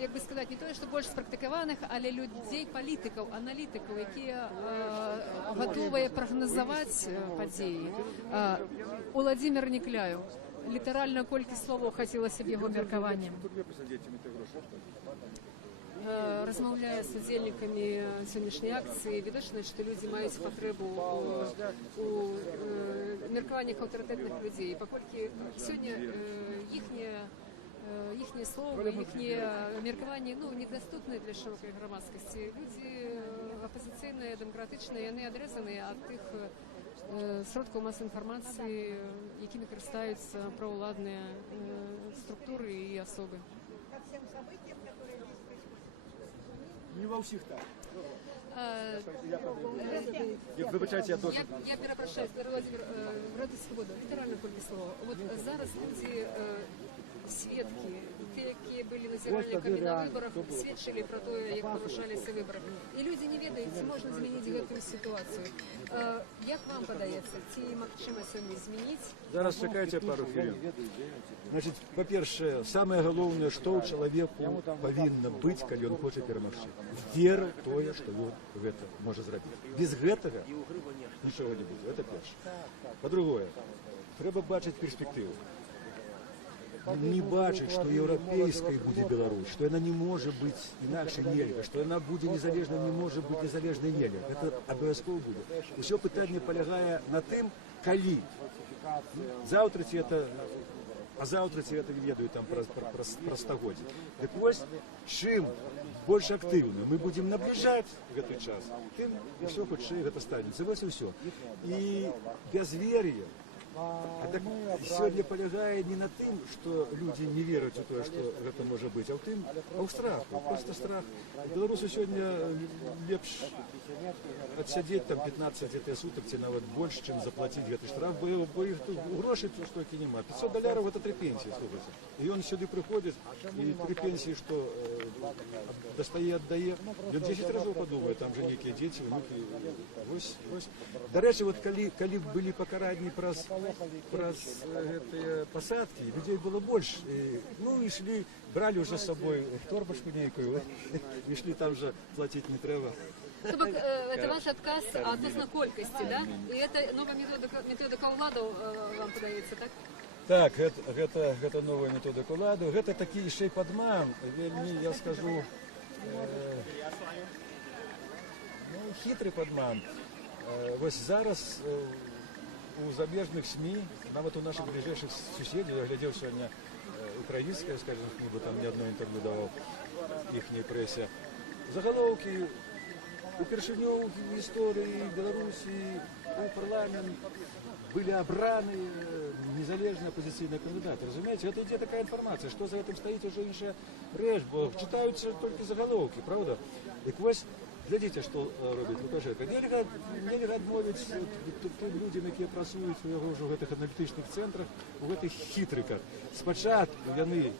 як би сказати, не то, що більш спрактикованих, але людей, політиків, аналітиків, які готові прогнозувати події. Володимир Некляєв. Літерально кілька слов хотілося б його міркування. Розмовляю з удільниками сьогоднішньої акції, відочно, що люди мають потребу у міркуваннях авторитетних людей. Поскольку сьогодні їхнє слово, їхнє міркування недоступне для широкої громадськості. Люди опозиційні, демократичні, вони відрізані від тих сродків масової інформації, якими користуються провладні структури і особи. Не во всіх так. Вибачайте, я теж. Я перепрошую, Володимир, вроде свобода, літерально кілька слов. От зараз люди, свідки тыя, якія былі назіральнікамі на выбарах, сведчылі пра тое, як парушаліся выбары. І людзі не ведаюць, ці можна змяніць гэтую сітуацыю. Як вам падаецца, ці магчыма сёння змяніць? Зараз чакайце пару хвілін. Значит, па-першае, самае галоўнае, што ў чалавеку павінна быць, калі ён хоча перамагчы. Вера ў тое, што ён гэта можа зрабіць. Без гэтага нічога не будзе. Гэта першае. Па-другое, трэба бачыць перспектыву. Не бачыць, што еўрапейскай будзе Беларусь, што яна не можа быць інакш нельга, што яна будзе незалежна, не можа быць незалежнай нельга. Гэта абавязкова будзе. Усё пытанне палягае на тым, калі. Заўтра ці это, а заўтра ці это не ведаю там пра стагоддзе. Дык вось, чым больш актыўна мы будзем набліжаць гэты час, тым усё хутчэй гэта станецца. Вось і ўсё. І бязвер'е. А так сегодня полягае не на тым, што людзі не вераць у тое, што гэта можа быць, а ў тым, а ў страху, просто страх. Беларусу сёння лепш адсядзець там 15 сутак ці нават больш, чым заплаціць гэты штраф, бо іх тут грошай тут столькі няма. $500 гэта 3 пенсіі, слухайце. І ён сюды прыходзіць, і 3 пенсіі, што дастае, аддае, ён 10 разоў падумае, там жа нейкія дзеці, внукі. Вось. Дарэчы, вот калі былі пакаранні праз гэтыя пасадкі, людзей было больш. Ну, ішлі, бралі ўжо з сабой торбачку нейкую, ішлі там жа плаціць не трэба. То бок, это ваш адказ адносна колькасці, да? І это новая методика ўладаў, вам падаецца, так? Так, гэта новая методика ўладаў. Гэта такі яшчэ падман, вельмі, я скажу, хітры падман. Вось зараз у замежных СМИ, нават у наших ближайших суседей, я глядел сегодня украинское, скажем, бо там ни одно интервью давал ихней прессе, заголовки упершыню в истории Беларуси у парламент были обраны незалежные оппозиционные кандидаты. Разумеете, это идет такая информация, что за этим стоит уже инша рэч, бо читаются только заголовки, правда? И вось глядзіце, што робіць Лукашенко. Нельга адмовіць тым людзям, якія працуюць у яго ўжо гэтых аналітычных цэнтрах, у гэтых хітрыках. Спачатку яны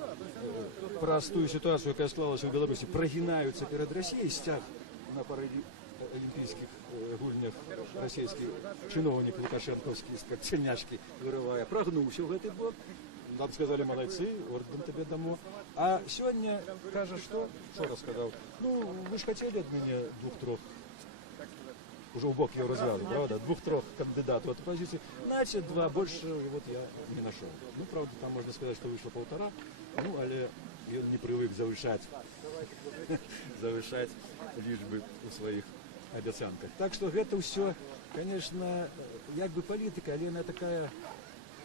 праз тую сітуацыю, якая склалася ў Беларусі, прагінаюцца перад Расіяй, сцяг на паралімпійскіх гульнях расійскі чыноўнік лукашэнкаўскі з-пад цяльняшкі вырывае, прагнуўся ў гэты бок. Нам сказали, молодцы, орден тебе дамо. А сегодня кажа, что рассказал? Ну, вы же хотели от меня 2-3, уже в бок его развязал, правда? 2-3 кандидатов от оппозиции. Значит, 2, больше вот я не нашел. Ну, правда, там можно сказать, что вышло 1,5, ну, але он не привык завышать лічбы у своих обяцанках. Так что это все, конечно, як бы политика, але она такая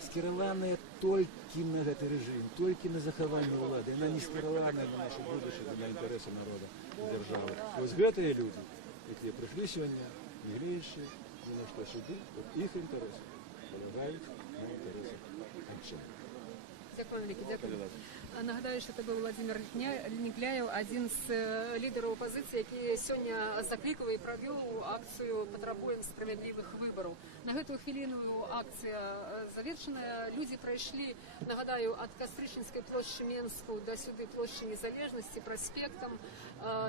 скіраваная толькі на гэты рэжым, толькі на захаванне ўлады. Яна не скіраваная на нашу будучыню, на інтарэсы народа, дзяржавы. Вось гэтыя людзі, якія прыйшлі сёння, не гледзячы ні на што сюды, іх інтарэсы палягаюць на інтарэсах анчан. Дякую, вялікі, дякую. Нагадаю, що це був Владимир Негляєв, один з лідерів опозиції, який сьогодні закликав і провів акцію «Потребуємо справедливих виборів». На гэтую хвилину акция завершена. Люди пройшли, нагадаю, от Кастричинской площади Менску до сюди площади Незалежності, проспектом,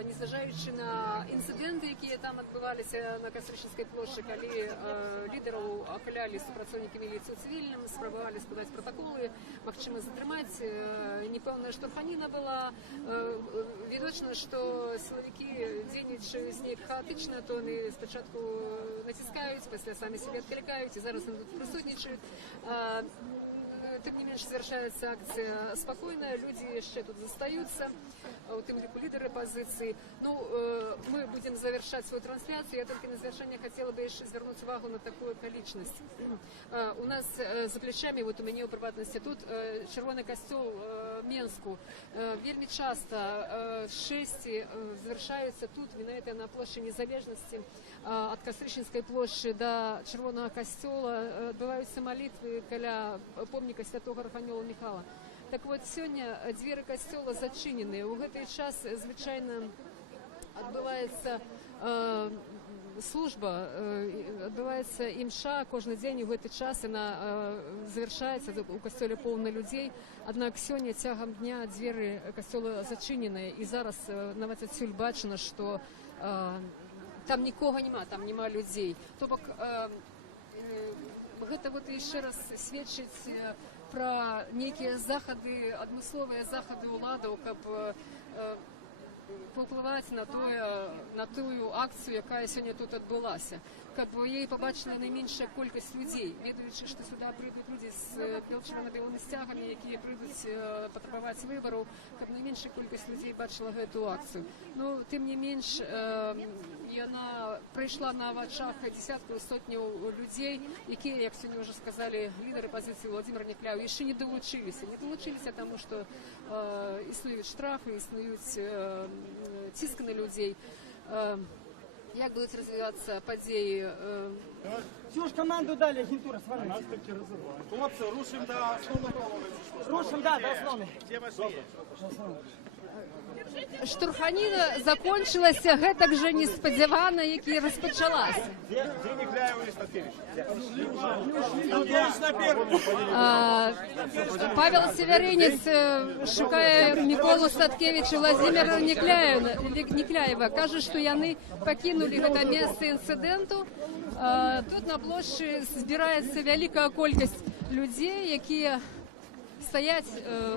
незважаючи на інциденти, які там відбувалися на Кастричинской площади, коли лідерів опиляли супрацовники міліції цивільним, спробували складати протоколи, магчыма затрымаць, непэўная штурханіна была, відочна, што сілавікі дзейнічаюць неяк хаатычна, то яны спачатку націскаюць, пасля самі себе адклікаюць, і зараз яны тут прысутнічаюць. Тым не менш, завершается акция спокойная, люди еще тут застаются, у тем лику лидеры позиции. Ну, мы будем завершать свою трансляцию. Я только на завершение хотела бы еще звернуть увагу на такую околичность. У нас за плечами, вот у меня у приватности тут, Червоный костел Менску. Вельми часто шести завершаются тут, винаете на площади Незалежности, от Кастричинской площади до Червоного костела. Отбываются молитвы каля помника святого Архангела Михала. Так вот, сегодня двери костела зачинены. У гэты час, звычайно, отбывается служба, адбываецца імша кожны дзень у гэты час, яна завяршаецца, у касцёле поўна людзей, аднак сёння цягам дня дзверы касцёла зачыненыя, і зараз нават адсюль бачна, што там нікога няма, там няма людзей. То бок гэта вот яшчэ раз сведчыць пра нейкія захады, адмысловыя захады ўладаў, каб паўплываць на тую акцыю, якая сёння тут адбылася, каб яе пабачыла найменшая колькасць людзей, ведаючы, што сюда прыйдуць людзі з чырвона-белымі сцягамі, якія прыйдуць патрабаваць выбараў, каб найменшая колькасць людзей бачыла гэту акцыю. Ну, тым не менш, яна прайшла на вачах дзесяткаў, сотняў людзей, якія, як сёння ўжо сказалі лідары пазіцыі Владзімір Някляеў, яшчэ не далучыліся. Не далучыліся, таму што існуюць штрафы, існуюць ціск на людзей. Як будуць развівацца падзеі? Всю ж команду дали, агентура, свалите. Нас таки разорвали. Хлопцы, рушим до основного. Рушим, да, до основного. Где ваши? Штурханіна закончылася гэтак жа неспадзявана, як і распачалася. Павел Севярынец шукае Міколу Статкевіча, Владзіміра Някляева. Кажа, што яны пакінулі гэта месца інцыдэнту. Тут на плошчы збіраецца вялікая колькасць людзей, якія стаяць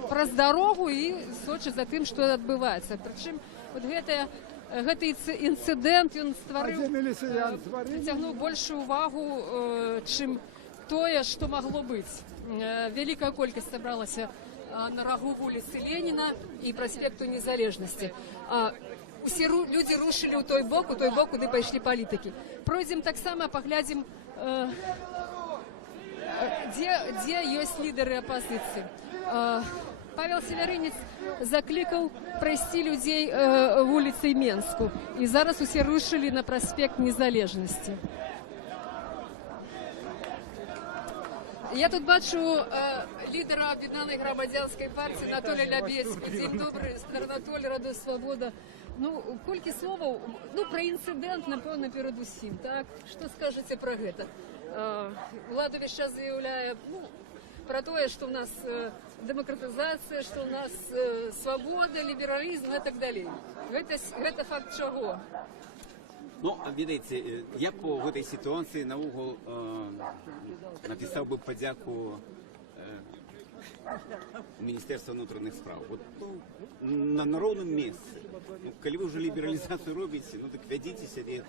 праз дарогу і сочаць за тым, што адбываецца. Прычым вот гэты інцыдэнт ён прыцягнуў большую увагу, чым тое, што магло быць. Вялікая колькасць сабралася на рагу вуліцы Леніна і праспекту Незалежнасці. Усе людзі рушылі ў той бок, куды пайшлі палітыкі. Пройдзем таксама, паглядзім, дзе ёсць лідары апазіцыі. Павел Севярынец заклікаў прайсці людзей вуліцай Менску. І зараз усе рушылі на праспект Незалежнасці. Я тут бачу лідара Аб'яднанай грамадзянскай партыі Анатолія Лябедзькі. Дзень добры, Анатолій, Радой Свабода. Ну, колькі словаў, ну, пра інцыдэнт, напэўна, перадусім, так? Што скажаце пра гэта? Улада весь час заяўляе, ну, пра тое, што ў нас дэмакратызацыя, што ў нас свабода, лібералізм і так далей. Гэта факт чаго? Ну, видите, я по этой ситуации на угол написал бы подяку Министерства внутренних справ. Вот, ну, на ровном месте. Ну, коли вы уже либерализацию робите, ну так ведите себя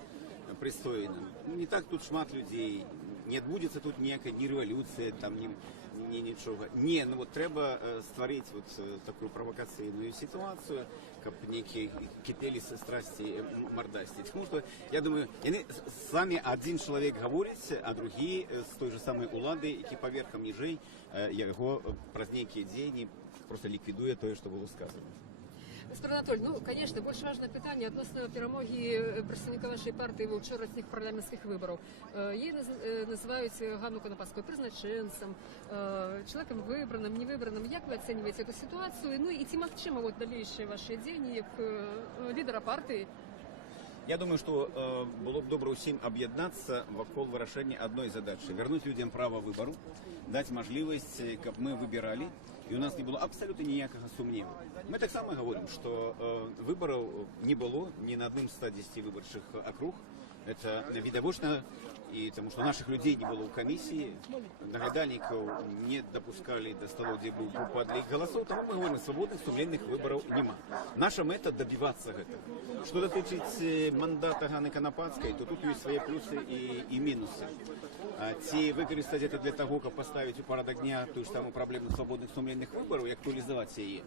пристойно. Ну, не так тут шмат людей, не адбудется тут ніякая ні революция, там ні нічого. Ні, ну вот треба створить вот такую провокаційну ситуацию, как некие кипели со страсти мордасти. Потому что, я думаю, с вами один человек говорит, а другие с той же самой улады, які поверхом ніжей, его праз некие дзені просто ликвидуя то, что было сказано. Гаспар Анатолій, ну, конечно, больш важнае пытанне адносна перамогі прадстаўніка вашай партыі ва ўчорашніх парламенцкіх выбараў. Яе называюць Ганну Канападскую прызначэнцам, чалавекам выбраным, невыбраным. Як вы ацэньваеце эту сітуацыю? Ну і ці магчыма вот далейшыя вашыя дзеянні як лідара партыі? Я думаю, что было бы добро всем объединяться вокруг вырашения одной задачи. Вернуть людям право выбору, дать возможность, как мы выбирали, и у нас не было абсолютно никакого сомнения. Мы так само говорим, что выборов не было ни на одном 110 выборчих округ. Это видовочно, и потому что наших людей не было в комиссии, нагадальников не допускали до столов, где был падали голосов, тому мы говорим, свободных, сумленных выборов нема. Наша мета добиваться этого. Что дотычить мандата Ганны Канападской, то тут есть свои плюсы и минусы. Ці використати это для того, как поставить у порядок дня ту ж саму проблему свободных, сумленных выборов и актуализовать ее.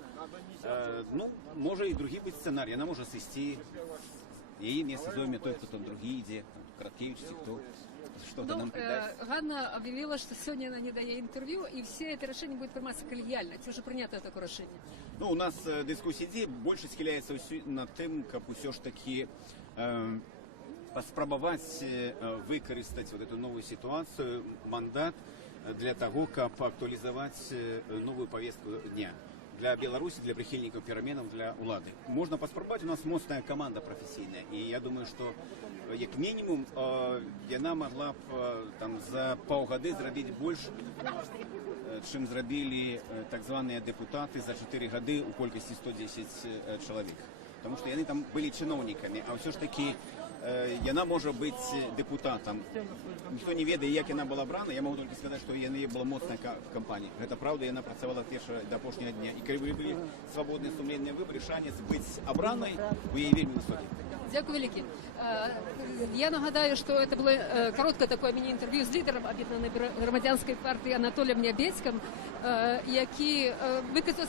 Ну, может и другие быть сценарии. Она может свести її місце зойме той, хто там другий йде, Краткевич, хто что-то нам придаст. Ганна объявила, что сегодня она не дает интервью, и все это решение будет приниматься коллегиально. Это уже принято такое решение. Ну, у нас дискуссия идей больше схиляется над тем, как все ж таки спробовать використати вот эту новую ситуацию, мандат для того, как актуализовать новую повестку дня. для Беларуси, для прихильников переменов, для улады. Можно паспрабаваць, у нас моцная команда професійная, і я думаю, што як мінімум яна могла б там за паўгады зрабіць больш, чым зрабілі так званыя дэпутаты за 4 гады у колькасці 110 чалавек. Потому что яны там были чиновниками, а все ж таки яна можа быць депутатам. Ніхто не ведае, як яна была брана, я могу только сказаць, што яна была моцная в кампаніі. Гэта правда, яна працавала першая да апошняга дня. І калі былі свабодныя сумленныя выборы, шанец быць абранай у яе вельмі высокі. Дякую велике. Я нагадаю, что это было короткое такое міні-інтерв'ю з лідером Об'єднаної громадянської партії Анатолієм Нябецьким, який виказав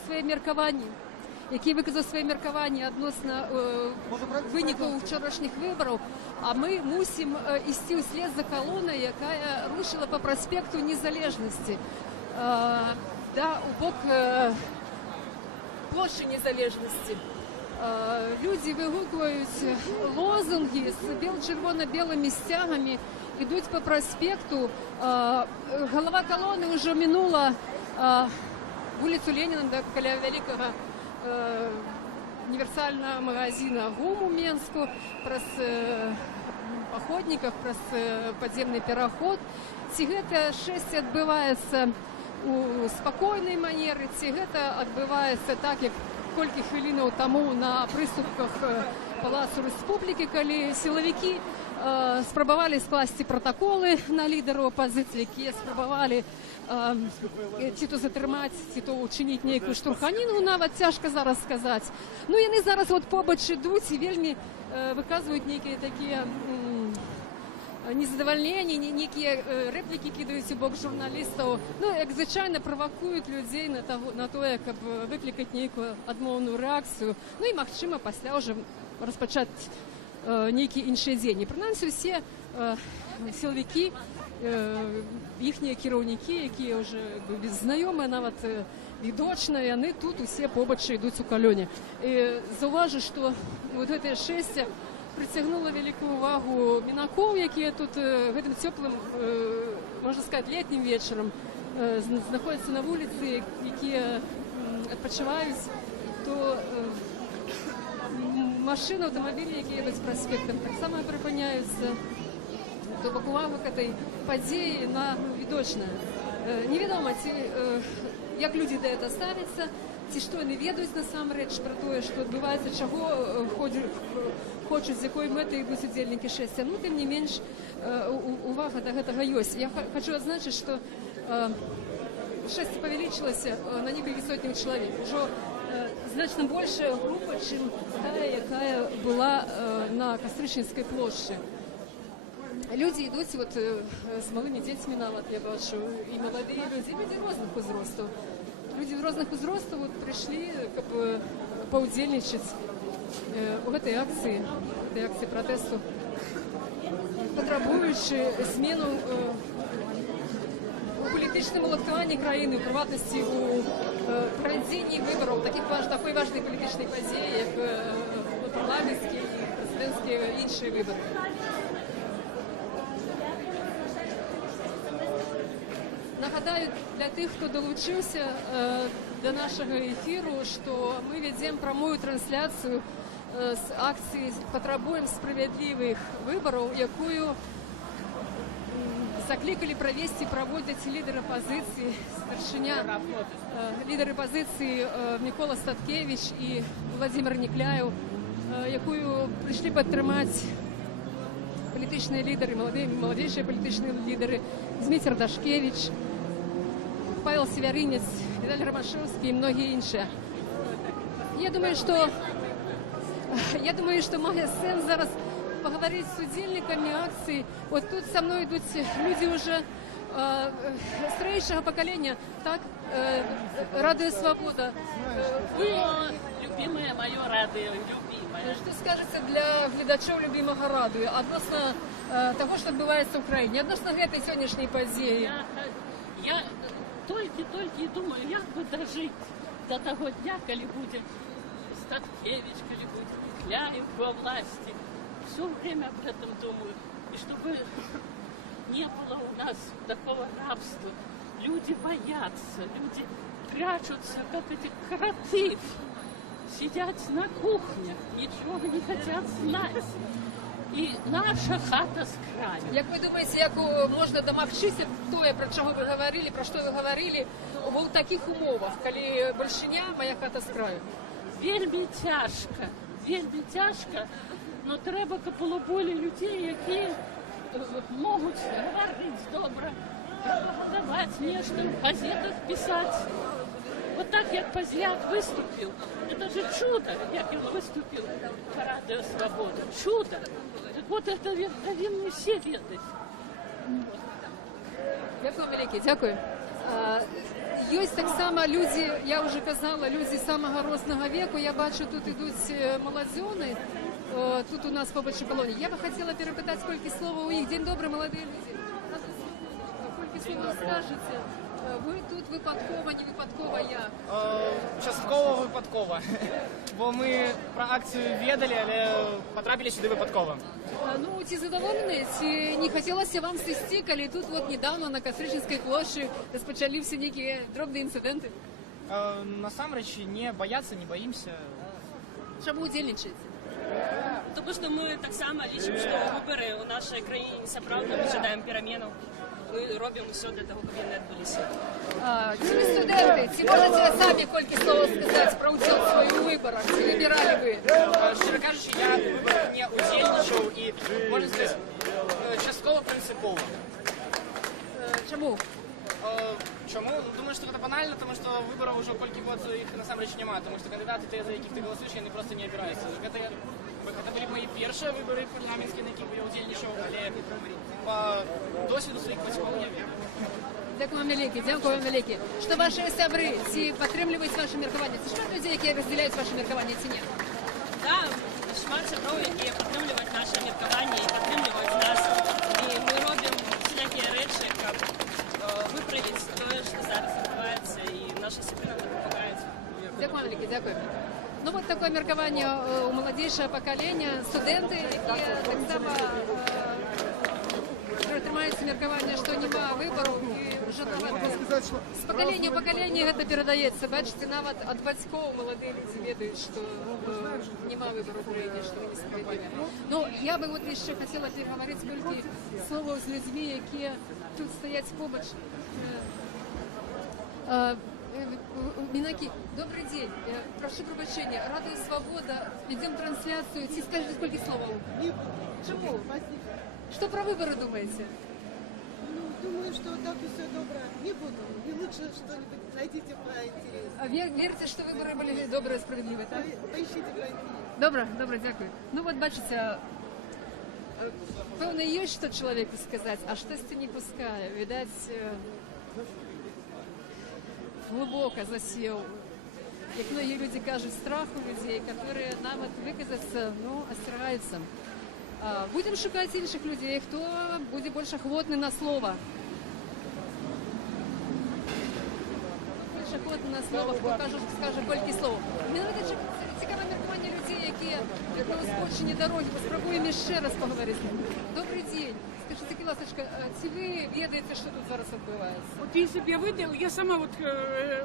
своє міркаванні адносно вынікаў вчорашніх выбораў, а мы мусім ісці ўслед за колонной, якая рушила по проспекту Незалежности, у бок площади Незалежности. Люди выгукивают лозунги с червоно-белыми стягами, идут по проспекту. Голова колонны уже минула улицу Ленина до великого универсального магазина ГУМ у Менску, праз походников, праз подземный переход. Ці гэта шэсце адбываецца у спакойнай манеры, ці гэта адбываецца так, як колькі хвілінаў таму на прыступках Палацу Рэспублікі, калі сілавікі спрабавалі скласці пратаколы на лідараў апазіцыі, якія спрабавалі ці то затрымаць, ці то учыніць нейкую штурханіну, нават цяжка зараз сказаць. Ну, яны зараз побач ідуць і вельмі выказваюць нейкія такія незадавальненні, нейкія рэплікі кідаюць у бок журналістаў, ну, як звычайна правакуюць людзей на тое, каб выклікаць нейкую адмоўную рэакцыю, ну і, магчыма, пасля ўжо распачаць нейкі іншы дзень. І прынамсі ўсе сілавікі, іхнія кіраўнікі, якія ўжо знаёмыя, нават відочна, яны тут усе побач ідуць у калёне. І заўважу, што вот гэтае шэсце прыцягнула вялікую увагу мінакоў, якія тут гэтым цёплым, можна сказаць, летнім вечарам знаходзяцца на вуліцы, якія адпачываюць, то машыны, аўтамабілі, якія едуць праспектам, таксама прыпыняюцца. То бок увага к этой падзеі на відочная. Невядома, ці як людзі да гэта ставяцца, ці што яны ведаюць насамрэч пра тое, што адбываецца, чаго хочуць, з якой мэтай ідуць удзельнікі шэсця. Ну, тым не менш, увага да гэтага ёсць. Я хочу адзначыць, што шэсце павялічылася на некалькі сотняў чалавек. Ужо значна большая група, чым тая, якая была на Кастрычніцкай плошчы. Люди идут вот с малыми детьми, нават, я бачу, и молодые люди разных узростов. Люди разных узростов вот пришли, как бы, поудзельничать в этой акции протесту, потребуючи змену у палітычным уладкаванні краіны, у прыватнасці у правядзенні выбараў, такой важнай палітычнай падзеі, як парламенцкія і прэзідэнцкія іншыя выбары. Нагадаю для тых, хто долучыўся до нашага эфіру, што мы вядзем прамую трансляцыю з акцыі «Патрабуем справядлівых выбараў», якую заклікалі правесці, праводзяць лідары апазіцыі, старшыня, лідары апазіцыі Мікола Статкевіч і Владзімир Некляеў, якую прыйшлі падтрымаць палітычныя лідары, маладзейшыя палітычныя лідары Зміцер Дашкевич, Павел Северинец, Виталий Ромашевский и многие іншие. Я думаю, что має сенс зараз поговорить с удельниками акции. Вот тут со мной идут люди уже старейшего поколения. Так, Радио Свобода. Вы, любимое мое радио, любимое. Что скажете для глядачів любимого радио относно того, что отбывается в Украине, относно этой сегодняшней подеи? Я толькі думаю, як бы дожить до того дня, коли будет Статкевич, коли будет Некляев во власти. Все время об этом думаю. И чтобы не было у нас такого рабства. Люди боятся, люди прячутся, как эти кроты. Сидят на кухнях, ничего не хотят знать. І наша хата з краю. Як ви думаєте, як можна домогтися того, про чого ви говорили, про що ви говорили, в таких умовах, коли большиня, моя хата з краю? Вельми тяжко, но треба, каб було более людей, які можуть говорити добре, пропагандувати нечто, в газетах писати. Вот так, як Позняк выступил, это же чудо, як он выступил по Радио Свобода. Чудо. Так вот это повинны все ведать. Дякую, велике, дякую. Есть так само люди, я уже казала, люди самого розного веку. Я бачу, тут идут молодежи, тут у нас побольше колонии. Я бы хотела перепытать, сколько слова у них. День добрый, молодые люди. Сколько слова скажете? Ви тут випадково, не випадково як? Частково випадково. Бо ми про акцію ведали, але потрапили сюди випадково. Ну, ці задоволені, ці не хотілося вам сісти, коли тут от недавно на Костричинській площі розпочалися які дробні інциденти? Насамрэч не бояться, не боимся. Чому удзельнічаєте? Тому що ми так само лічимо, що вибори у нашій країні несправді, ми чекаємо переміну. Ми робимо все для того, щоб вони відбулися. Ці ви студенти, ці можете самі кілька слов сказати про участь в своїх виборах? Чи вибирали ви? Щиро кажучи, я в виборах не удзельничав і, можна сказати, частково принципово. Чому? Чому? Думаю, що це банально, тому що виборів вже кілька років їх насамрэч немає, тому що кандидати, за яких ти голосуєш, вони просто не обираються. Це були мої перші вибори парламентські, на яких я удзельничав, але по досвіду своїх батьків я вірю. Дякую вам велике, дякую вам велике. Що ваші сябри, ці підтримують ваше міркування? Це шмат людей, які розділяють ваше міркування, ці ні? Так, шмат сябров, які підтримують наше міркування і підтримують нас. І ми робимо всілякі речі, як виправити те, що зараз відбувається, і наші сябри нам допомагають. Дякую вам велике, дякую. Ну вот такое меркование у молодейшего поколения, студенты, які так само притримаються мерковання, що нема вибору, і вже з покоління в покоління це передається. Бачите, навіть від батьків молоді люди ведають, що нема вибору в Україні, що вони несправедливі. Ну, я би от ще хотіла переговорити скільки слова з людьми, які тут стоять поруч. Минаки, добрый день. Прошу прощения. Радио Свобода. Ведем трансляцию. Скажите, сколько слов? Чему? Что про выборы думаете? Ну, думаю, что так и все добро. Не буду. И лучше что-нибудь найдите про интересное. А верите, что выборы были добрые и справедливые, так? Поищите про интересное. Добре, дякую. Ну вот, бачите, певно, є що чоловіку сказати, а щось не пускає. Видать, глубоко засел. Як многие люди кажут, страх у людей, которые нам выказаться, ну, остерегаются. Будем шукать інших людей, хто буде більш охотний на слово. Більш охотний на слово, хто скаже кілька слов. Мені навіть цікаве міркування людей, які на узбочині дороги. Спробуємо ще раз поговорити. Добрий день. Скажите, Киласочка, чи ви ведаете, что тут зараз відбувається? Вот если бы я выдал, я сама вот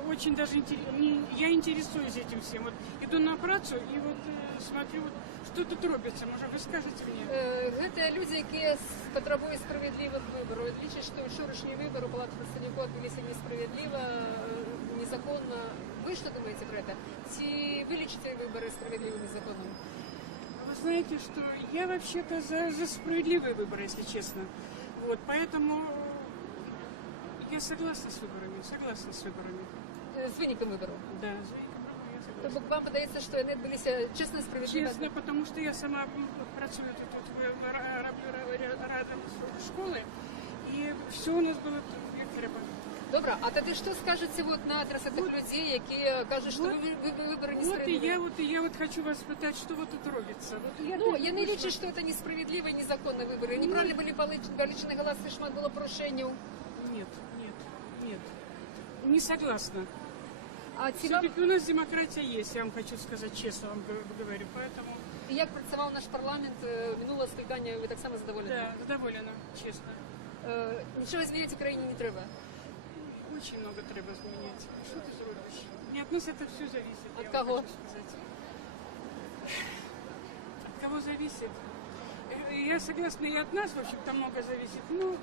очень даже я интересуюсь этим всем. Вот иду на працу и вот смотрю, вот, что тут робится. Может, вы скажете мне? Это люди, які потребують справедливих виборів. Лічать, що вчорашні вибори у Палати представників відбулися несправедливо, незаконно. Ви що думаєте про це? Чи ви лічите вибори справедливими законами? Вы знаете, что я вообще-то за справедливые выборы, если честно. Вот, поэтому я согласна с выборами. С виником выборов? Да, с виником выборов я согласна. Тобто вам подається, що вони відбулися чесно, справедливо? Честно, потому что я сама працюю тут рядом с школой, и все у нас было як треба. Добре, а тоді що скажете вот на адрес тих людей, які кажуть, що вибори несправедливі? Вот я хочу вас спитати, що вот тут робиться. Я не лічу, що це несправедливі і незаконні вибори. Неправильно були получені голоси, шмат було порушень. Нет. Не согласна. Все-таки у нас демократия есть, я вам хочу сказать честно, вам говорю, поэтому... І як працював наш парламент, минуле скликання, ви так само задоволені? Да, задоволена, честно. Нічого змінити в Україні не треба? очень много треба змінити. Що ти зробиш? Не от нас це все зависит. От я кого? вам хочу сказать. От кого зависит? Я согласна, и от нас, в общем-то, много зависит. Ну,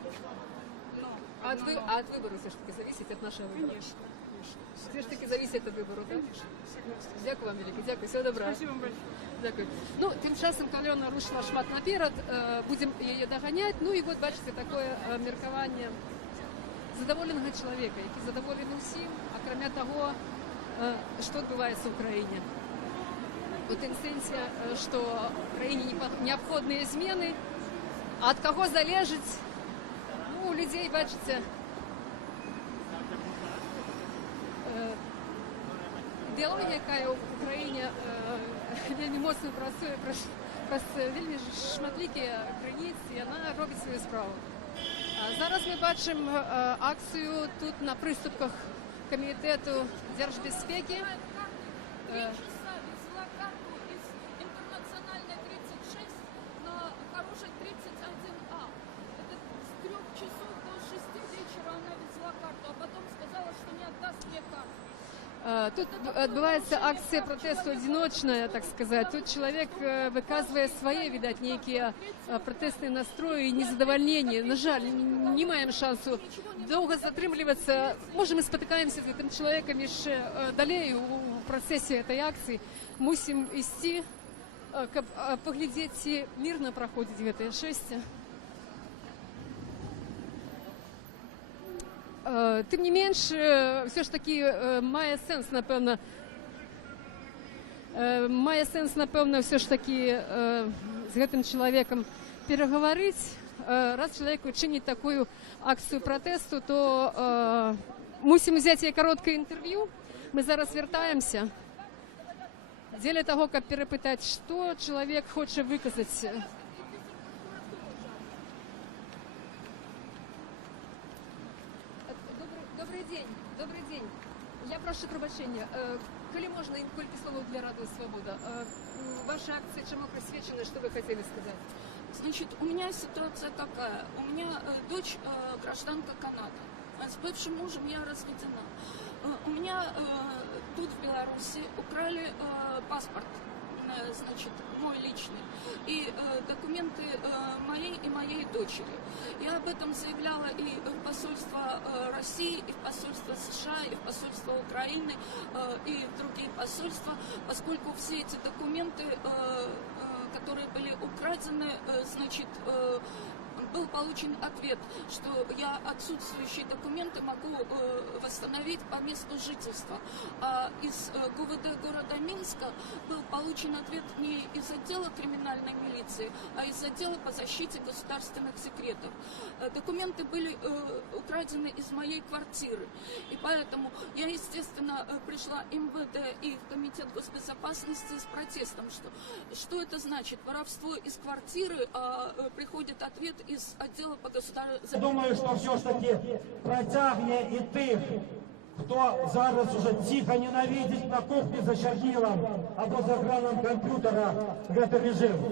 А от вибору все ж таки зависить від нашого вибору? Конечно. Все ж таки зависить від вибору, так? Конечно, согласна. Дякую вам велике, дякую, всього доброго. Спасибо вам большое. Дякую. Ну, тим часом, коли вона рушила шмат наперед, будемо її доганяти. Ну і от бачите, таке міркування задоволеного чоловіка, який задоволений усім, а крім того, що відбувається в Україні. У тим сенсі, що в країні необхідні зміни, а від кого залежить, ну, у людей, бачите, ідеологія, яка в Україні вельми моцно працює, праз вельми шматлікі границі, і вона робить свою справу. Зараз ми бачимо акцію тут на приступках Комітету держбезпеки. Интернациональная 36 на хорошей 31А. Это с 3 часов до 6 вечера она везла карту, а потом сказала, что не отдаст мне карту. Тут відбувається акція протесту одиночна, так сказати. Тут чоловік виказує свої, видать, які протестні настрої і незадоволення. На жаль, не маємо шансу довго затримуватися. Може, ми спотикаємося з цим чоловіком ще далі у процесі цієї акції. Мусимо йти, щоб поглядіти, мирно проходить це шествие. Тим не менш, все ж таки має сенс, напевно, все ж таки з цим чоловіком переговорити. Раз чоловік чинить таку акцію протесту, то мусимо взяти її коротке інтерв'ю. Ми зараз вертаємося для того, щоб перепитати, що чоловік хоче виказати. Добрый день. Я прошу пробачення. Коли можна, кілька слов для Радіо Свобода. Ваша акция чему присвящена, что вы хотели сказать? Значит, у меня ситуация какая? У меня дочь гражданка Канады. С бывшим мужем я разведена. У меня тут в Беларуси украли паспорт, значит, мой личный, и документы моей и моей дочери. Я об этом заявляла и в посольство России, и в посольство США, и в посольство Украины, и в другие посольства, поскольку все эти документы, которые были украдены, значит, был получен ответ, что я отсутствующие документы могу восстановить по месту жительства. А из ГУВД города Минска был получен ответ не из отдела криминальной милиции, а из отдела по защите государственных секретов. Документы были украдены из моей квартиры. И поэтому я, естественно, пришла в МВД и в Комитет госбезопасности с протестом, что это значит? Воровство из квартиры, а приходит ответ из отдела по государственному. Думаю, що все ж таки протягне і тих, хто зараз уже тихо ненавидить на кухні за чорнилом або за екраном комп'ютера цей режим.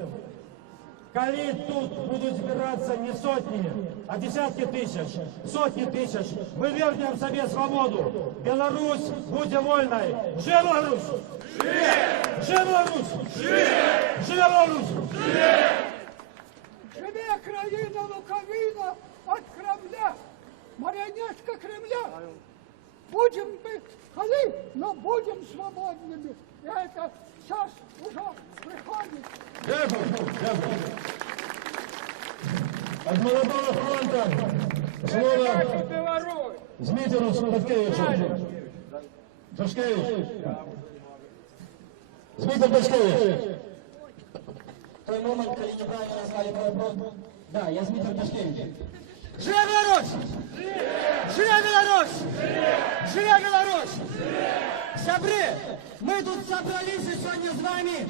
Коли тут будуть збиратися не сотні, а десятки тисяч, сотні тисяч, ми вернемо собі свободу. Білорусь буде вольною. Живе Білорусь! Живе Білорусь! Живе Білорусь! Живе країна луковина від Кремля, маріонетка Кремля. Будем мы, коли, но будем свободными. И это сейчас уже приходит. От молодого фронта слово Змітеру Пашкевичу. Пашкевич. Змітер Пашкевич. Той момент, коли неправильно назвали мой вопрос. Да, я Змитер Пашкевич. Живе Беларусь! Живе Беларусь! Живе Беларусь! Сябры, мы тут собрались сегодня с вами,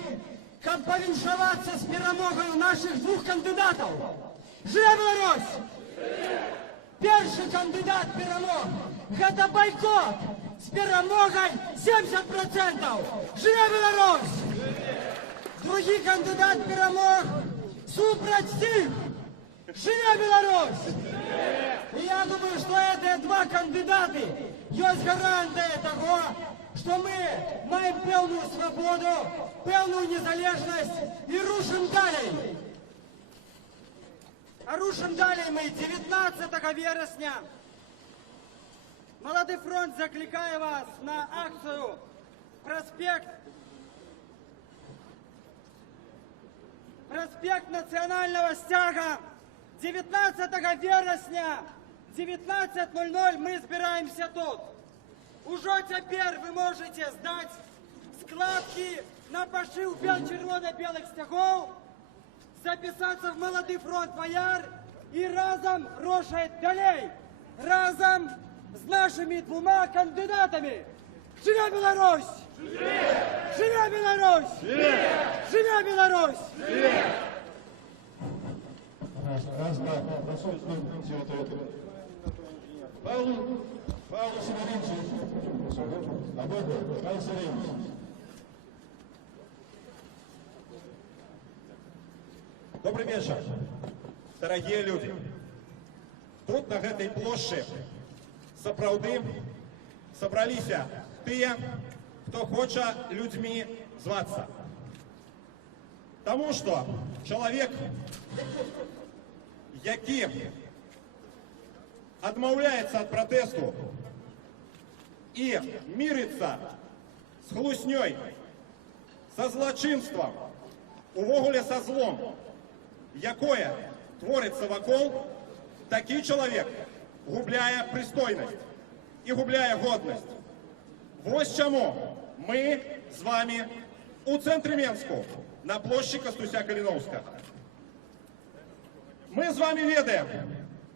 как повіншуватися з перемогою наших двух кандидатів. Живе Беларусь! Перший кандидат перемог – это бойкот с перемогой 70%. Живе Беларусь! Другий кандидат перемог – супротив. Живе Беларусь! І я думаю, що ці два кандидати є гарантією того, що ми маємо певну свободу, певну незалежність і рушимо далі. А рушимо далі ми 19 вересня. Молодий фронт закликає вас на акцію Проспект Національного стяга. 19 вересня, 19:00 мы збираємося тут. Уже тепер ви можете здати складки на пошив червоно-білих стягов, записатися в Молодий фронт Бояр і разом рушати далі. Разом з нашими двома кандидатами. Живе Білорусь! Живе Білорусь! Живе Білорусь! Раз, два, Павлу Семеновичу, Павел Семенович. Добрый вечер, дорогие люди. Тут, на этой площади, сапраўды собралися тыя, хто хоче людьми зваться. Тому что человек, які адмаўляецца ад пратэсту і мірыцца з хлуснёй, са злачынствам, увогуле са злом, якое творыцца вакол, такі чалавек губляе прыстойнасць і губляе годнасць. Вось чаму мы з вами у цэнтры Менску на плошчы Кастуся Каліноўскага. Мы з вами ведаем,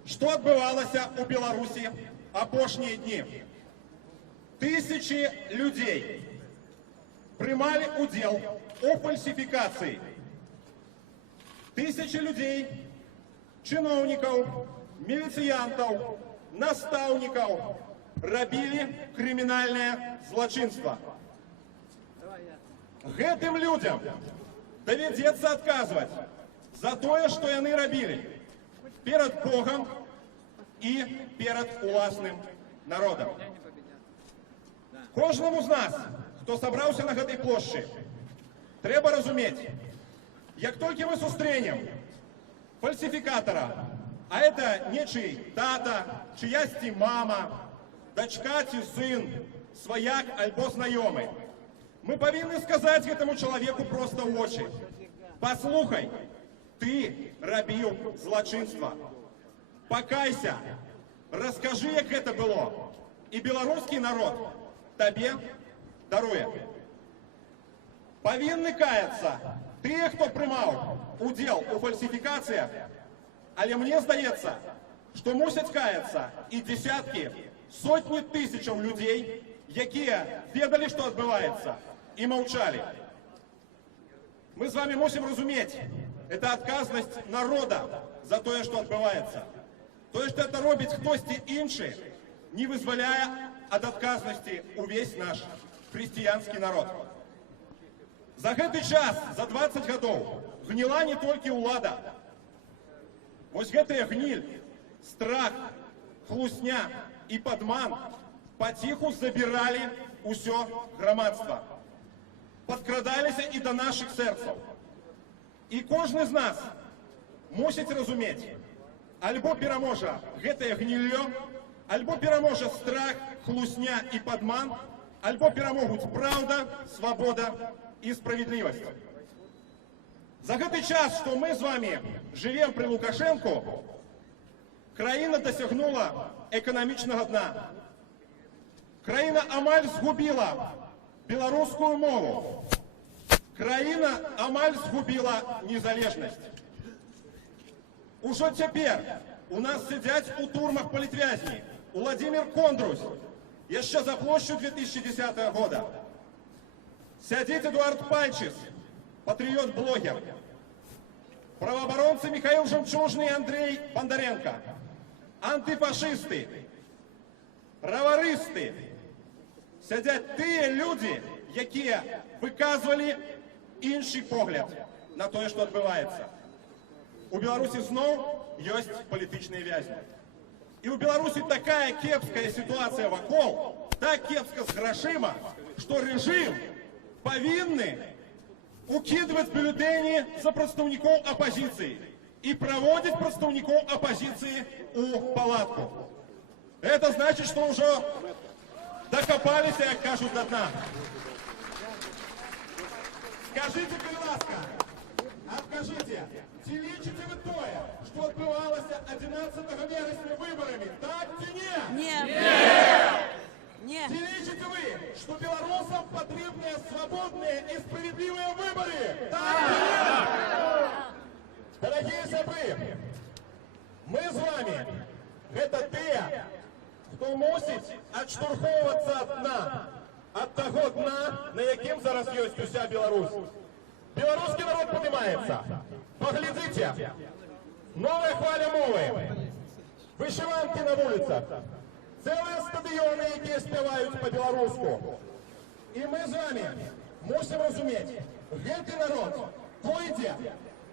што адбывалася ў Беларусі апошнія дні. Тысячи людей прымалі удзел у фальсіфікацыі. Тысячи людей, чыноўнікаў, міліцыянтаў, настаўнікаў рабілі крымінальнае злачынства. Гэтым людям давядзецца адказваць за тое, што яны рабілі перад Богом і перад уласным народам. Кожнаму з нас, хто сабраўся на гэтай плошчы, трэба разумець, як толькі мы сустрэнем фальсіфікатара, а это нечый тата, чыясьці мама, дачка ці сын, сваяк альбо знаёмы, мы павінны сказаць гэтаму чалавеку проста ў вочы: паслухай, ты рабіў злачынства. Пакайся, раскажы, як гэта было, і беларускі народ табе даруе. Павінны каяцца тыя, хто прымаў удзел у фальсіфікацыях, але мне здаецца, што мусяць каяцца і дзесяткі, сотні тысячаў людзей, якія ведалі, што адбываецца, і маўчалі. Мы з вами мусім разумець, это адказнасць народа за тое, што адбываецца. Тое, што это робіць хтосьці іншы, не вызваляе ад адказнасці увесь наш хрысціянскі народ. За гэты час, за 20 гадоў, гніла не толькі ўлада. Вось гэтая гніль, страх, хлусня і падман паціху забіралі ўсё грамадства. Падкрадаліся і да нашых сэрцаў. І кожны з нас мусіць разумець, альбо пераможа гэтае гніллё, альбо пераможа страх, хлусня і падман, альбо перамогуць праўда, свабода і справядлівасць. За гэты час, што мы з вами жывем пры Лукашэнку, краіна дасягнула эканамічнага дна. Краіна амаль згубіла беларускую мову. Краіна амаль згубіла незалежнасць. Ужо цяпер у нас сядзяць у турмах палітвязні Владимир Кондрусь, яшчэ за плошчу 2010 года. Сядзіць Эдуард Панчис, патрыёт-блогер. Праваабаронцы Михаил Жемчужны и Андрей Бондаренко. Антыфашисты, праварысты. Сядзяць тыя людзі, якія выказвалі іншы погляд на тое, што адбываецца. У Беларусі зноў ёсць палітычныя вязні. И у Беларуси такая кепская ситуация вокол, так кепска с грошима, что режим повинны укидывать бюллетени за представников оппозиции и проводить представников оппозиции у палатку. Это значит, что уже докопались, як кажуть, до дна. Скажите, будь ласка, откажите, ці лічите ви тое, що відбувалося 11 вересня виборами, так чи ні? Ні. Ні. Ці лічите ви, що білорусам потрібні свободні і справедливі вибори, так чи ні? Дорогі сябри, ми з вами, це те, хто мусить відштурховуватися від дна, від того дна, на яким зараз є уся Білорусь. Белорусский народ поднимается. Поглядите. Новая хваля мови. Вышиванки на улицах. Целые стадионы, які співають по-белоруску. І ми з вами мусимо розуміти, гэтый народ пойде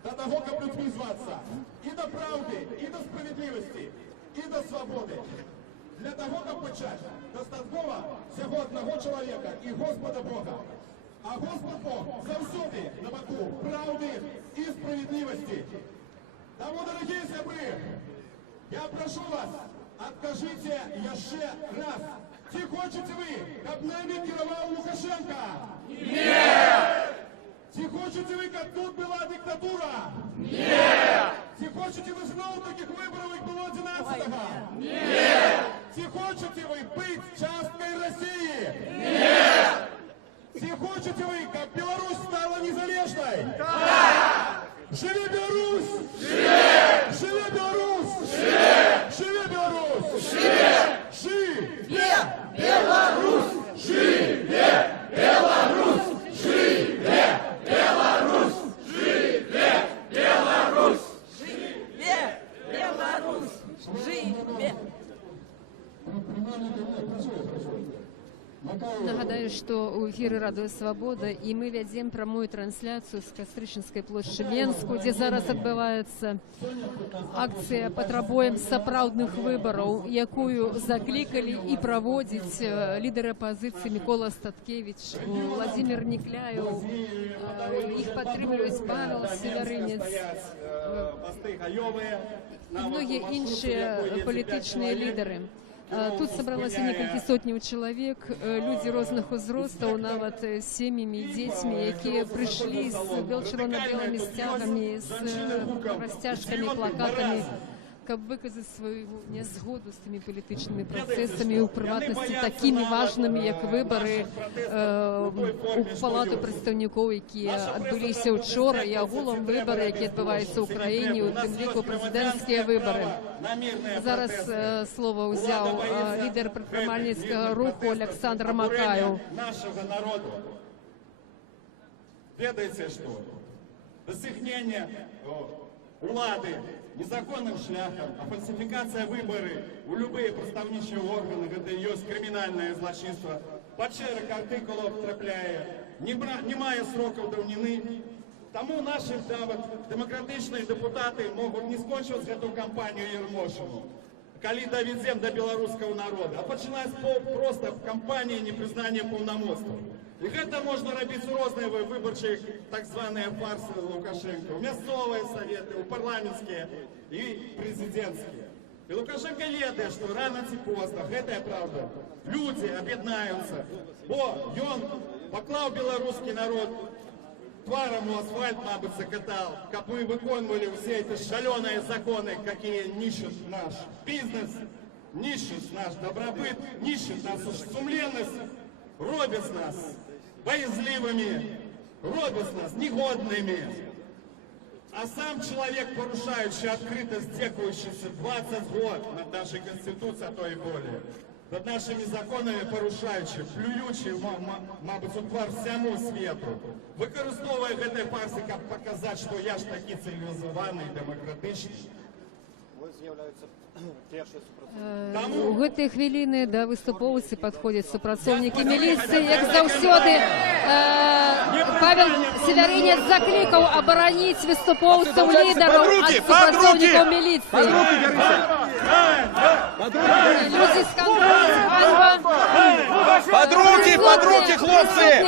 до того, как людьми зваться. І до правди, і до справедливості, і до свободи. Для того, как почать, достатково всього одного чоловіка і Господа Бога. А Господь Бог завсюди на боку правди і справедливості. Тому, дорогі сябри, я прошу вас, откажите ще раз. Чи хочете ви, щоб нами керував Лукашенко? Ні! Чи хочете ви, щоб тут була диктатура? Ні! Чи хочете ви знову таких виборів, як було 11-го? Ні! Чи хочете ви бути часткою Росії? Ні! Чи хочете ви, щоб Білорусь стала незалежною? Так! Живе Білорусь! Живе! Живе Білорусь! Живе! Живе Білорусь! Живе! Живе Білорусь! Живе Білорусь! Живе Білорусь! Живе Білорусь! Живе Беларусь! Живе! Нагадаю, что у эфіры Радыё Свабода, і мы вядзем прамую трансляцыю з Кастрычніцкай плошчы Менску, дзе зараз адбываецца акцыя патрабуем сапраўдных выбараў, якую заклікалі і праводзіць лідары апазіцыі Мікола Статкевіч, Владзімір Нікляеў, іх падтрымліваюць Павел Севярынец і многія іншыя палітычныя лідары. Тут собралось некалькі сотняў чалавек, людзі розных узростаў, нават з сем'ямі і дзецьмі, якія прыйшлі з чырвона-белымі сцягамі, з расцяжкамі, плакатамі, каб выказаць сваю нязгоду з тымі палітычнымі працэсамі, у прыватнасці такімі важнымі, як выбары у палату прадстаўнікоў, якія адбыліся ўчора, і агулам выбары, якія адбываюцца ў краіне, у тым ліку прэзідэнцкія выбары. Зараз слово ўзяў лідар прадпрымальніцкага руху Александр Макаев. Нашего народу. Ведаеце, што дасягнення улады незаконным шляхам, а фальсификация выборы у любые представничьи органы, это есть криминальное злочинство, под шэраг артыкулов трапляе, не мае срокаў даўніны. Таму наши демократичные депутаты могут не скончивать эту кампанию Ермошину, калі доведем до белорусского народа, а пачинаць просто в кампании непризнания полномоцтва. И это можно робить у розныя выборчыя так званыя фарсы Лукашенко, у мясцовыя советы, у парламентские и президентские. И Лукашенко ведае, что рано ці позна, гэтая правда, люди об'яднаюцца, бо ён паклаў беларускі народ тваром у асфальт, мабыць, закатал, каб мы выконвали все эти шаленые законы, какие нищут наш бизнес, нищут наш добробыт, нищут нашу сумленность, робят нас боязливыми, робят нас негодными. А сам человек, порушающий открыто здекающийся 20 год над нашей Конституцией, а то и более, над нашими законами порушаючи, плюючи, мабуть, у твар всьому світу, використовує гэтай фарси, каб показати, що я ж таки цивілізований, демократичний. У гэтай хвіліны да выступоўцы падходзяць супрацоўнікі міліцыі, як заўсёды. Павел Севярынец заклікаў абараніць выступоўцаў лідараў ад супрацоўнікаў міліцыі. Людзі скандуюць ганьба. Под руки, хлопцы!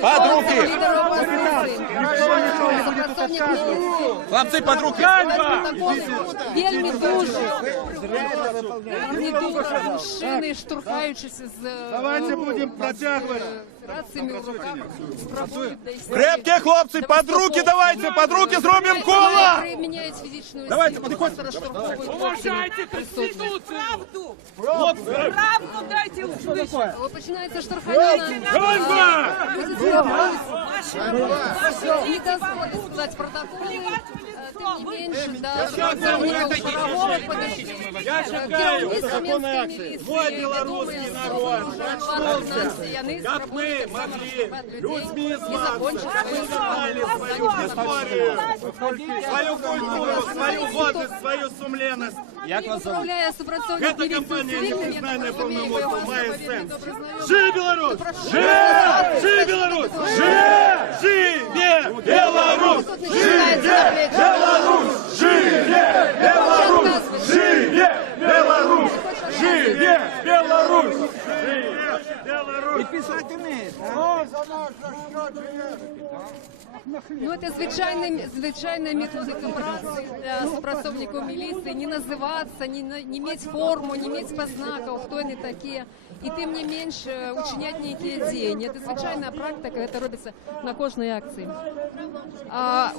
Под руки! Хлопцы, под руки! Вельмі дуже мужчины, штурхаючися з рациями в руках, спробують Крепкі хлопці, под руки давайте, под руки зробимо коло! Приміняють фізичну Давайте, силу, підходьте. просто штурховують Уважайте Конституцию! Хлопці! Правду дайте услышать! Починається штурхання. Люди зробились. І дозволили складати протоколи. Тим не менше, да, працівників Шарового керівництва Мінської міліції, відомий Как мы могли людьми из не закончить свою культуру, свою годность, свою сумленность. Як вас зовут? Эта компания непризнанная полномочия має сенс. Живи Беларусь! Живи Беларусь! Живе Беларусь! Живе Беларусь! Живе Беларусь! Живе Беларусь! Живе Беларусь! И писать умеет. Ну, це звичайна методика праці для співпрацівників міліції. Не називатися, не мати форму, не мати познаків, хто вони такі. І тим не менш учиняти ніякі дії. Це звичайна практика, це робиться на кожній акції.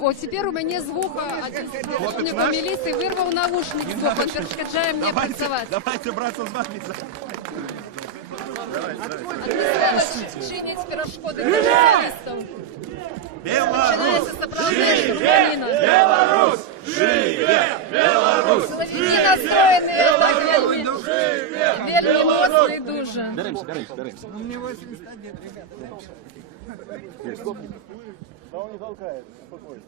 От тепер у мене з вуха один з співпрацівників міліції вирвав наушник з вуха, перешкоджає мені працювати. Давайте браться з вами за... Чинить перешкоди журналістам. Беларусь! Живе Беларусь! Живе Беларусь! Силовики настроєні вельми моцно і дуже. Беремся. У меня 81 ребята. Да он не толкает, спокойно.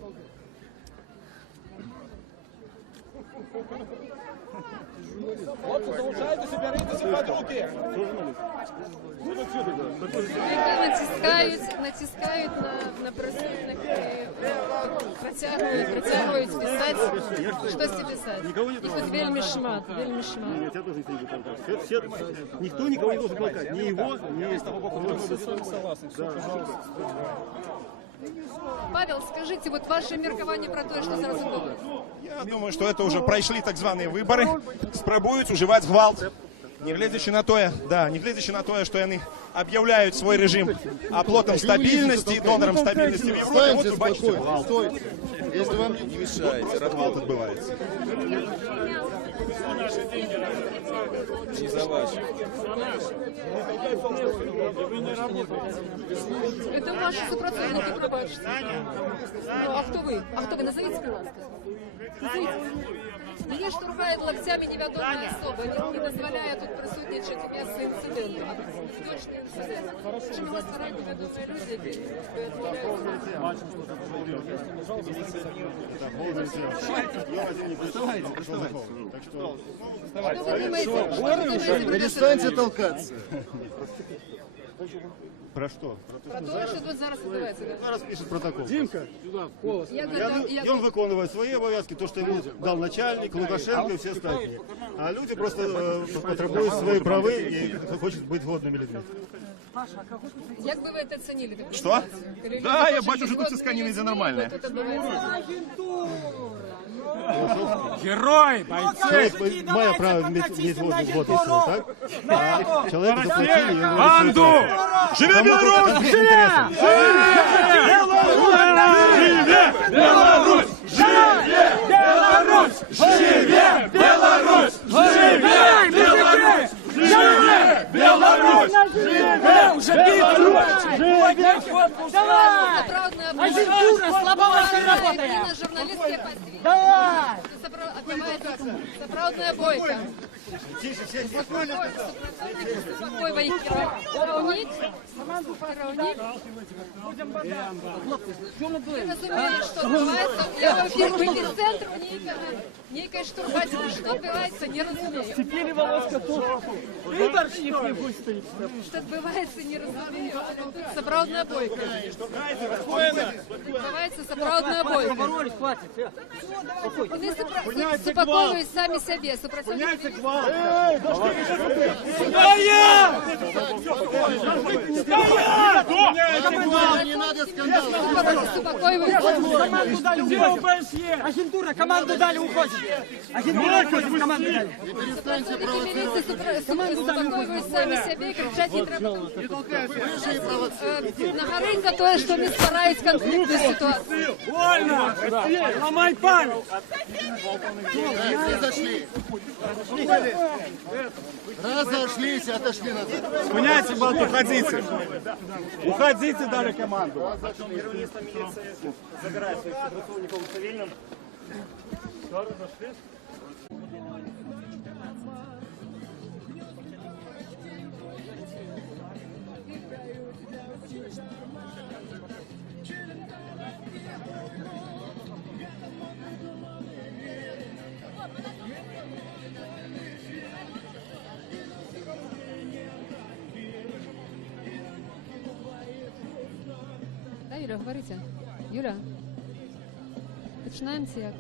Хлопцы, залучайтесь, беритесь под руки! Натискають на присутних і притягують писати. Щось писати. Їх тут вельми шмат. Я тебя тоже не толкать. Никто никого не должен толкать. Ни его, ни с того боку. Павел, скажите, вот ваше меркование про то, что зараз відбувається? Я думаю, что это уже пройшли так званые выборы, спробують уживать гвалт. Не глядячи на то, что они объявляют свой режим оплотом стабильности, донором стабильности в Европе, вот вы бачите гвалт. Если вам не мешаете, Гвалт отбывается. не за ваши. Это ваши сопротивники, пробачте. Ну, а кто вы? Назовите, пожалуйста. Назовите. Меня штурхает локтями неведомая особа, не дозволяя тут присутничать у місця інциденту. Точно інцидент. Чому вас створяють невідомі люди, Перестаньте толкаться. Про что? Про то, що тут зараз відбувається. Зараз пишет протокол. Димка, сюда, в голос. И он выполняет свои обовязки, то, что ему дал начальник, Лукашенко и все остальные. А люди просто потребуют свои правы и хочет быть годными людьми. Як би ви це оцінили? Что? Да, я бачу, что тут сосканины за нормальное. Герой, бойцы! Мое право иметь водный сон, так? А человеку заплатили, и он Банду! Живе Беларусь! Живе! Беларусь! Живе Беларусь! Живе Беларусь! Живе Беларусь! Живе Беларусь! Живе Уже Беларусь! Давай! Агентура слабовато работает! Журналистская позиция. Давай! Сапраўдная бойка. Тише, все спокойно. Спокойно, кіраўнік. Я разумею, что отбывается. Я в эфир центру некая штурбатина. Что отбывается, не разумею. Теперь Володька тоже. Выборщик не будет. Что отбывается, не разумею. Сапраўдная бойка. Отбывается сапраўдная бойка. Поборолись, хватит. Вони супакоюють самі себе. Поняйте гвалт. Стоять! Не надо скандалов. Команду дали, уходит. Агентура, команду дали, уходит. Агентура уходит, команду дали. Перестаньте провоцировать. Супакоюють самі себе і кричать, не треба. Нагарить за те, що не створюють конфліктну ситуацію. Вольно! Ломай память! Разошли. Разошлись, отошли назад. Спиняйте, уходите. Уходите, дали команду. Забирает своих сотрудников цивильным. Да, Юля, говорите. Юля, починаемся як?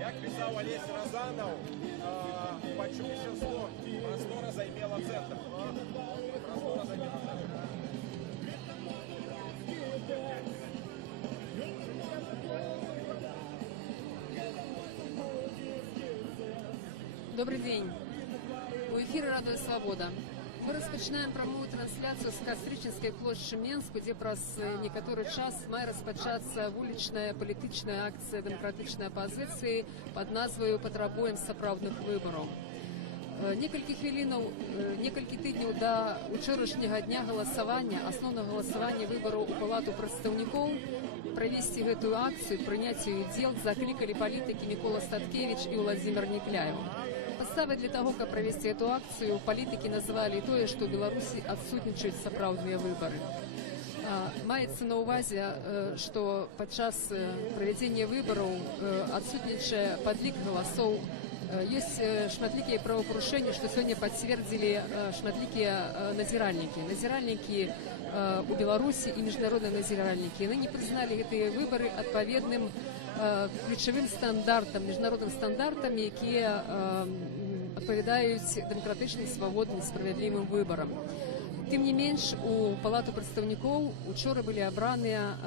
Як писав Олесь Розанов, почувся слог, простора займела центр. Простора займела центр. Добрый день. У эфира «Радио Свобода». Мы распачинаем прамую трансляцию с Кастрычинской площади Менску, где праз некоторый час мае распачацца вулічная палітычная акцыя дэмакратычнай апазіцыі пад назваю «Патрабуем сапраўдных выбараў». Некалькі тыдняў да учорашняга дня галасавання, асноўнага галасавання выбараў у палату прадстаўнікоў, правесці гэтую акцыю, прыняць яе удзел заклікалі палітыкі Мікола Статкевіч і Владзімір Некляеў. Подставой для того, как провести эту акцию, политики назвали то, что в Беларуси отсутничают сапраўдныя выборы. Маецца на увазе, что падчас проведения выборов отсутничае подлік голосов. Есть шматлікія правопарушэнні, што сёння пацвердзілі шматлікія назіральнікі. Назіральнікі у Беларусі і міжнародныя назіральнікі. Яны не прызналі гэтыя выбары адпаведным ключавым стандартам, міжнародным стандартам, якія адпавядаюць дэмакратычным, свабодным, справядлівым выбарам. Тым не менш, у палату прадстаўнікоў учора былі абраныя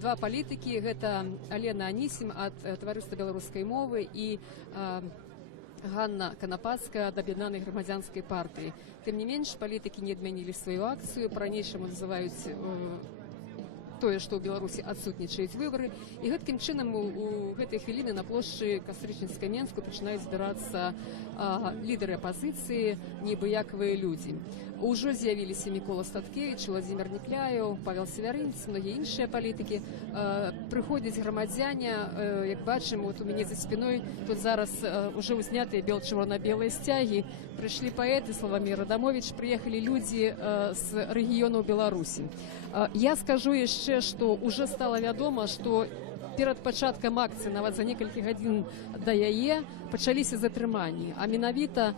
два палітыкі, гэта Алена Анісім ад таварыства беларускай мовы і Ганна Канапацкая ад аб'яднанай грамадзянскай партыі. Тым не менш, палітыкі не адмянілі сваю акцыю, па-ранейшаму называюць тое, што ў Беларусі адсутнічаюць выбары. І гэткім чынам у гэтай хвіліны на плошчы Кастрычынскай Менску пачынаюць збірацца лідары апазіцыі, небыякавыя людзі. Ужо з'явіліся Мікола Статкевіч, Владзімір Некляеў, Павел Севярынец, многія іншыя палітыкі. Прыходзяць грамадзяне, як бачым, вот у мяне за спиной тут зараз уже узнятыя чырвона-белыя сцягі. Прыйшлі паэты Славамір Адамович, прыехалі людзі з рэгіёнаў Беларусі. Я скажу яшчэ, што уже стала вядома, што перад пачаткам акцыі, нават за некалькі гадзін да яе, пачаліся затрыманні. А менавіта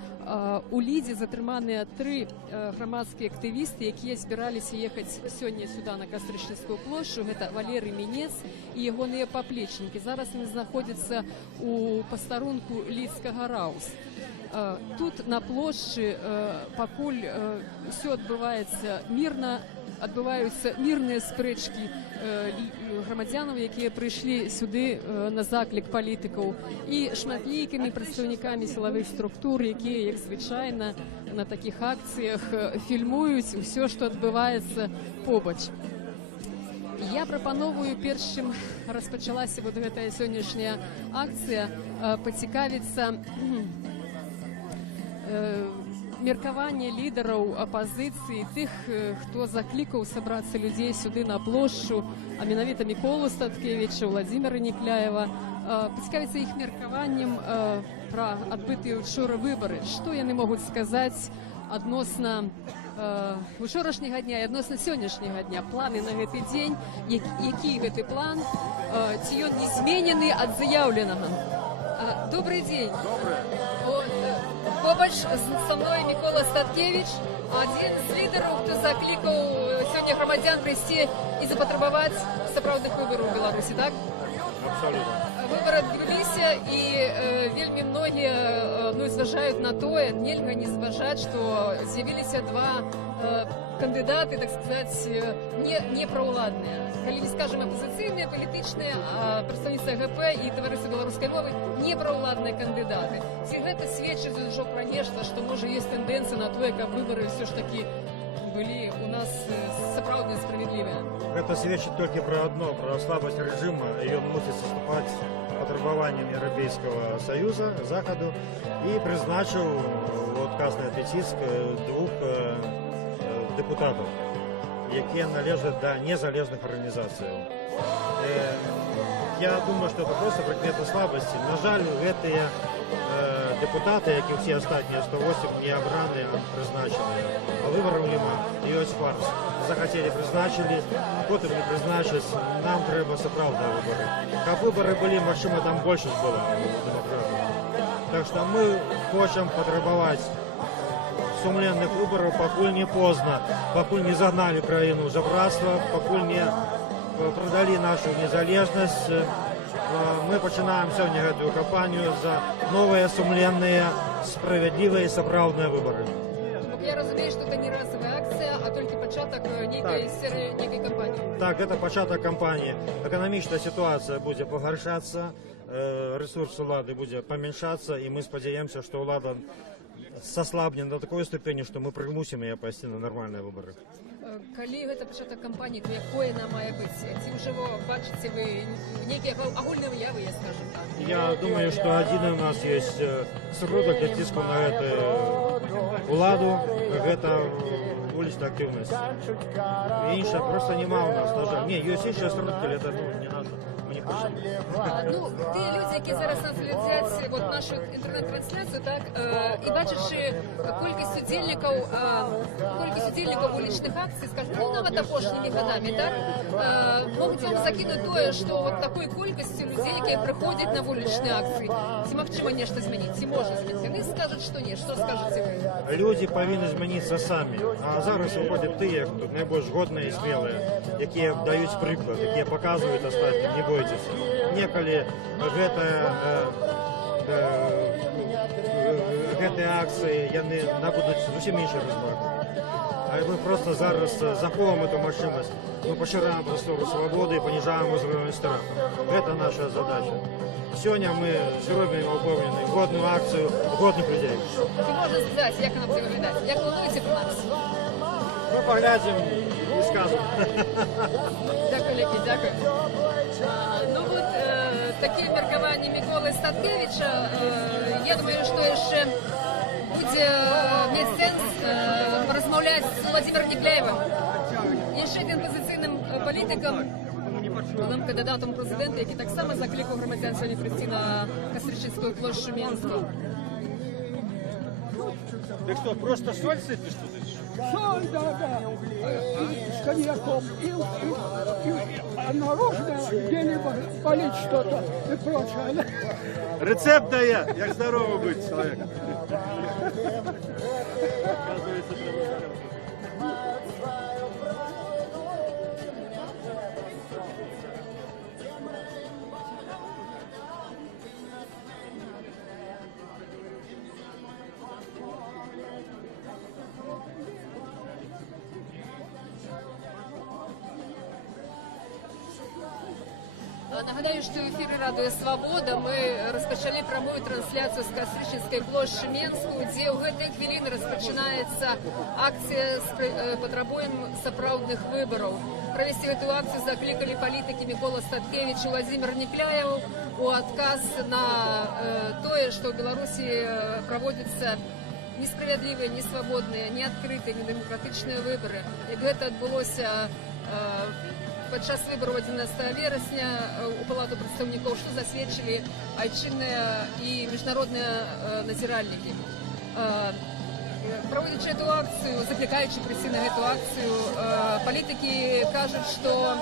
у Лідзе затрыманыя 3 грамадскія актывісты, якія збіраліся ехаць сёння сюда на Кастрычніцкую плошчу. Гэта Валерый Мінец і ягоныя паплечнікі. Зараз яны знаходзяцца у пастарунку Лідскага Раус. Тут на плошчы пакуль ўсё адбываецца мірна, адбываюцца мірныя спрэчкі грамадзянаў, якія прыйшлі сюды на заклік палітыкаў, і шматлікімі прадстаўнікамі сілавых структур, якія, як звычайна, на такіх акцыях фільмуюць усё, што адбываецца побач. Я прапановую, перш чым распачалася вот гэтая сённяшняя акцыя, пацікавіцца меркаванне лідараў апазіцыі, тых, хто заклікаў сабрацца людзей сюды на плошчу, а менавіта Міколу Статкевіча, Владзіміра Нікляева, пацікавіцца іх меркаваннем пра адбытыя учора выбары. Што яны могуць сказаць адносна учорашняга дня і адносна сённяшняга дня, планы на гэты дзень, які гэты план, ці ён не зменены ад заяўленага. Добрый дзень. Побач со мной Мікола Статкевич, адзін з лідараў, хто заклікаў сёння грамадзян прыйсці і запатрабаваць сапраўдных выбараў у Беларусі, так? Абсолютно. Выборы адбыліся, і вельмі многія зважаюць на тое, нельга не зважаць, што з'явіліся два кандыдаты, так сказаць, непраўладныя. Калі мы скажем апозіцыйныя, палітычныя, прадстаўніцтва ГП і таварыства беларускай мовы непраўладныя кандыдаты. Ці гэта сведчыць ужо пра нешта, што можа ёсць тэндэнцыя на тое, каб выбары ўсё ж такі были у нас сапраўдна справедливые? Это сведчит только про одно, про слабость режима, и он мусит соступать потребованиям Европейского Союза, Заходу, и призначил отказный тиск двух депутатов, які належат до незалежных организаций. Я думаю, что это просто предмет слабости. На жаль, гэтые депутаты, як і всі остальні 108, не обрані, а призначені. А виборів нема, і ось фарс. Захотели, призначили, потім не призначились. Нам треба справді вибори. Як вибори були, машина там більше була демократів. Так що ми хочемо потребувати сумленных выборов, покуль не поздно, покуль не загнали країну в жебратство, покуль не продали нашу незалежность. Мы починаем сегодня эту кампанию за новые, сумленные, справедливые и сапраўдные выборы. Я разумею, что это не разовая акция, а только початок некой кампании. Так, это початок кампании. Экономическая ситуация будет погоршаться, ресурс улады будет поменьшаться, и мы сподеемся, что улада сослабнет до такой ступени, что мы примусим ее пойти на нормальные выборы. Калі гэта пачатак кампаніі, то якое нам мае быць? Ці ўжо бачыце вы нейкія агульныя выявы, я скажу так? Я думаю, что один у нас есть сродок для ціску на эту уладу, гэта уличная активность. Інша просто нема у нас, на жаль. Не, есть іншая сродка, але это не наша. Мы не хочем. Ну, тыя людзі, які зараз нас глядзяць вот нашу інтэрнэт-трансляцыю, так, і бачачы колькасць удзельнікаў улічных акцый, скажем, ну, нават апошнімі гадамі, так, могуць вам закінуць тое, што вот такой колькасцю людзей, якія прыходзяць на вулічныя акцыі, ці магчыма нешта змяніць, ці можна змяніць? Яны скажуць, што не, што скажаце вы? Люди павінны змяніцца самі, а зараз выходзяць тыя, хто найбольш годныя і смелыя, якія даюць прыклад, якія паказваюць астатнім, не бойтеся. Некалі гэтыя акцыі, яны набудуць зусім іншы размах. А мы просто зараз заховам эту магчымасць. Мы пашыраем прастору свабоды і паніжаем узровень страху. Гэта наша задача. Сёння мы зробім упэўнены годную акцыю годных людзей. Ці можна сказаць, як нам це выглядаць? Як плануеце про нас? Мы паглядзім і скажем. Дякую, Лекі, дякую. Ну вот, такие меркаванні Міколы Статкевича, я думаю, што яшчэ будзе мець сэнс размаўляць з Владзімірам Нікляевым, яшчэ адзін пазіцыйным палітыкам, былым кандыдатам прэзідэнта, які таксама заклікаў грамадзян сёння прыйсці на Кастрычніцкую плошчу Менска. Ты что, просто соль сыпешь тут? Соль, да. С коньяком. А наружно где-нибудь полить что-то и прочее. Рецепт дає, як здорово бути чоловік. Нагадаю, що в ефірі Радіо Свобода ми розпочали пряму трансляцію з Костричинської площі Менську, де у гэтай хвилини розпочинається акція «Потребуємо сапраўдних виборів». Провести эту акцию закликали политики Микола Статкевич и Владимир Некляев у отказ на то, что в Беларуси проводятся несправедливые, несвободные, неоткрытые, недемократичные выборы. И это отбылось падчас выборов 11 вересня у Палату представников, что засведчили айчинные и международные назиральники. Проводячи эту акцию, закликаючи прийти на эту акцию, политики кажут, что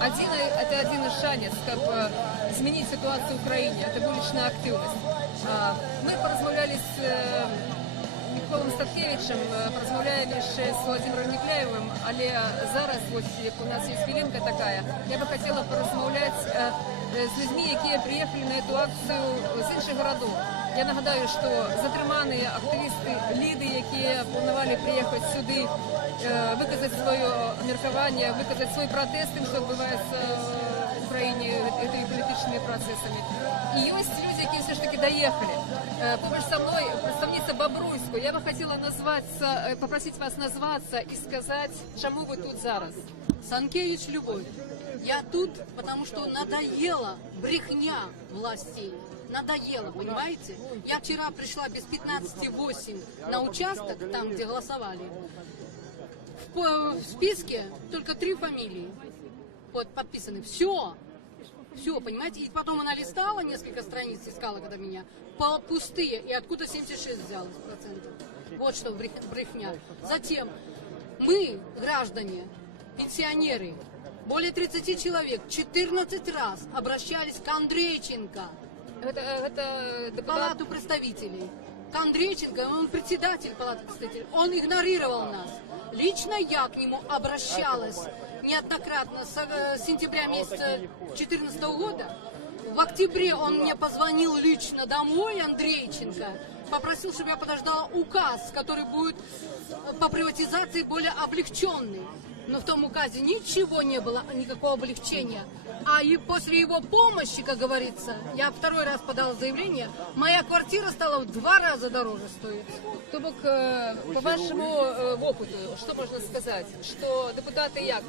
это один из шанец, как изменить ситуацию в Украине, это вуличная активность. Мы поразмовляли с Миколом Статкевичем, поразмовляли ще з Владимиром Некляєвим, але зараз, ось як у нас є хвилинка така, я би хотіла порозмовляти з людьми, які приїхали на цю акцію з інших городів. Я нагадаю, що затримані активісти Ліди, які планували приїхати сюди, виказати своє міркування, виказати свій протест тим, що відбувається в Україні цими політичними процесами. І є люди, які все ж таки доїхали. Поруч со мною представниця Бобруйської. Я бы хотела попросить вас назваться и сказать, чему вы тут зараз. Санкевич Любовь. Я тут, потому что надоела брехня властей. Надоело, понимаете? Я вчера пришла без 15:08 на участок, там, где голосовали. В списке только 3 фамилии подписаны. Все, понимаете? И потом она листала несколько страниц, искала, когда меня, пустые. И откуда 76 взялось процентов? Вот что брехня. Затем мы, граждане, пенсионеры, более 30 человек, 14 раз обращались к Андрейченко, в Палату представителей. К Андрейченко, он председатель Палаты представителей, он игнорировал нас. Лично я к нему обращалась неоднократно с сентября месяца 2014 года. В октябре он мне позвонил лично домой, Андрейченко, попросил, чтобы я подождала указ, который будет по приватизации более облегченный. Но в том указе ничего не было, никакого облегчения. А и после его помощи, как говорится, я 2-й раз подала заявление, моя квартира стала в 2 раза дороже стоить. Тобто, по вашому опиту, що можна сказати, що депутати як?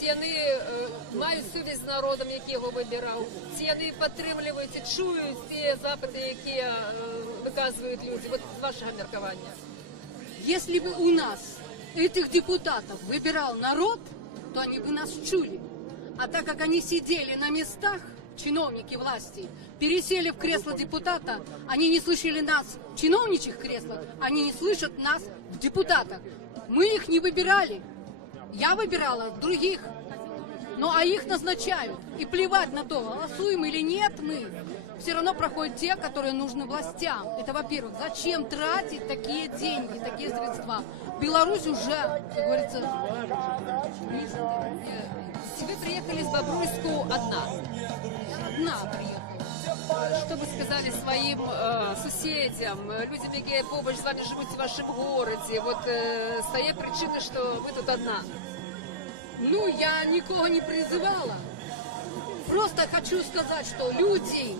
Ці вони мають совість з народом, який його вибирав, ці вони підтримують і чують ті запити, які виказують люди. От вашого міркування. Если бы у нас этих депутатов выбирал народ, то они бы нас чули. А так как они сидели на местах, чиновники власти, пересели в кресло депутата, они не слышали нас в чиновничьих креслах, они не слышат нас в депутатах. Мы их не выбирали. Я выбирала других. Ну а их назначают. И плевать на то, голосуем или нет мы. Все равно проходят те, которые нужны властям. Это во-первых. Зачем тратить такие деньги, такие средства? Беларусь уже, как говорится... Вы приехали с Бобруйску одна? Одна приехала. Что вы сказали своим соседям, людям, які побач з вами живуть в вашем городе? Вот с той причины, что вы тут одна. Ну, я никого не призывала. Просто хочу сказать, что люди,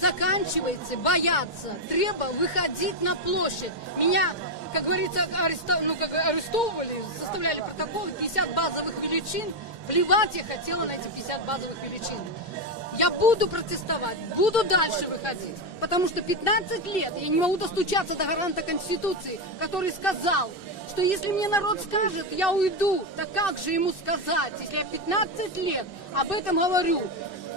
заканчивайте бояться, треба выходить на площадь. Меня, как говорится, арестовывали, составляли протокол, 50 базовых величин. Плевать я хотела на эти 50 базовых величин. Я буду протестовать, буду дальше выходить. Потому что 15 лет я не могу достучаться до гаранта Конституции, который сказал, что если мне народ скажет, я уйду, так как же ему сказать, если я 15 лет об этом говорю?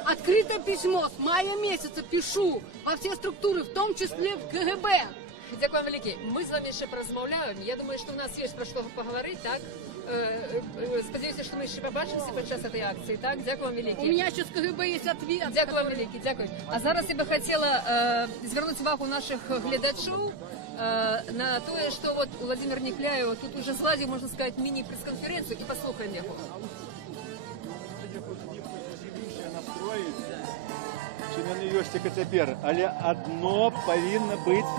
Открытое письмо с мая месяца пишу во все структуры, в том числе в КГБ. Дякую велике. Ми з вами ще порозмовляємо. Я думаю, що у нас є про що поговорити, так? Сподіваюся, що ми ще побачимося під час цієї акції, так? Дякую вам велике. У мене ще з КГБ є відповідь. Дякую вам велике, дякую. А зараз я би хотіла звернути увагу наших глядачів на те, що от Владимир Некляєв тут уже зладив, можна сказати, міні-прес-конференцію, і послухаємо його. Чи не ёсць цяпер, але одно павінна быць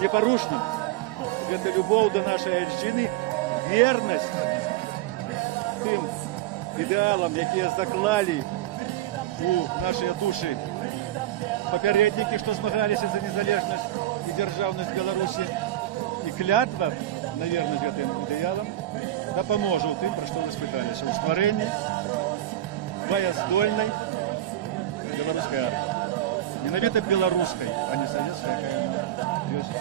непарушным. Гэта любоў да нашай айчыны, вернасць тым ідэалам, якія заклалі у нашыя душы папярэднікі, што змагаліся за незалежнасць і дзяржаўнасць Беларусі. І клятва на вернасць гэтым ідэалам дапаможа ў тым, пра што вы спыталіся, у стварэнні баяздольнай беларускай арміі. Менавіта беларускай, а не савецкай, якая ёсць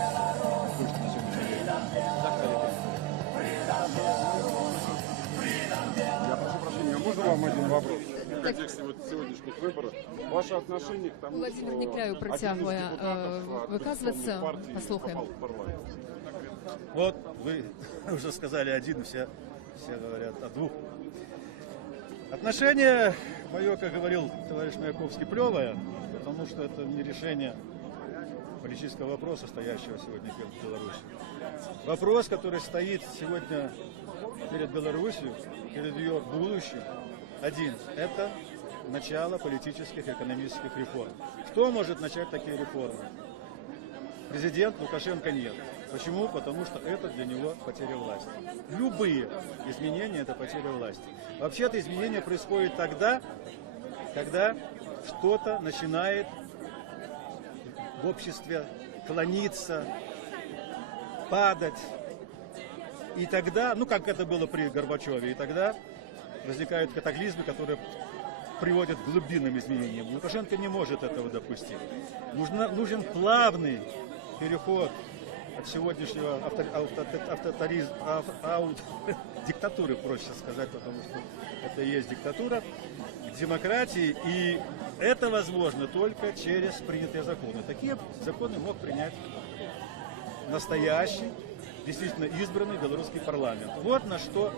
на сённяшні дзень. Я прошу прощения, а можно вам один вопрос? В контексте вот сегодняшних выборов, ваше отношение к тому, Владимир что Некляев один из протягивая депутатов выказываться, оппозиционной партии послушаем. попал в парламент? Вот вы уже сказали один, все говорят о двух. Отношение мое, как говорил товарищ Маяковский, плевое, потому что это не решение политического вопроса, стоящего сегодня перед Беларусью. Вопрос, который стоит сегодня перед Беларусью, перед ее будущим, один – это начало политических и экономических реформ. Кто может начать такие реформы? Президент Лукашенко нет. Почему? Потому что это для него потеря власти. Любые изменения – это потеря власти. Вообще-то изменения происходят тогда, когда что-то начинает в обществе клониться, падать. И тогда, ну как это было при Горбачеве, и тогда возникают катаклизмы, которые приводят к глубинным изменениям. Лукашенко не может этого допустить. Нужен плавный переход от сегодняшнего диктатуры, проще сказать, потому что это и есть диктатура, к демократии, и это возможно только через принятые законы. Такие законы мог принять настоящий, действительно избранный белорусский парламент. Вот на что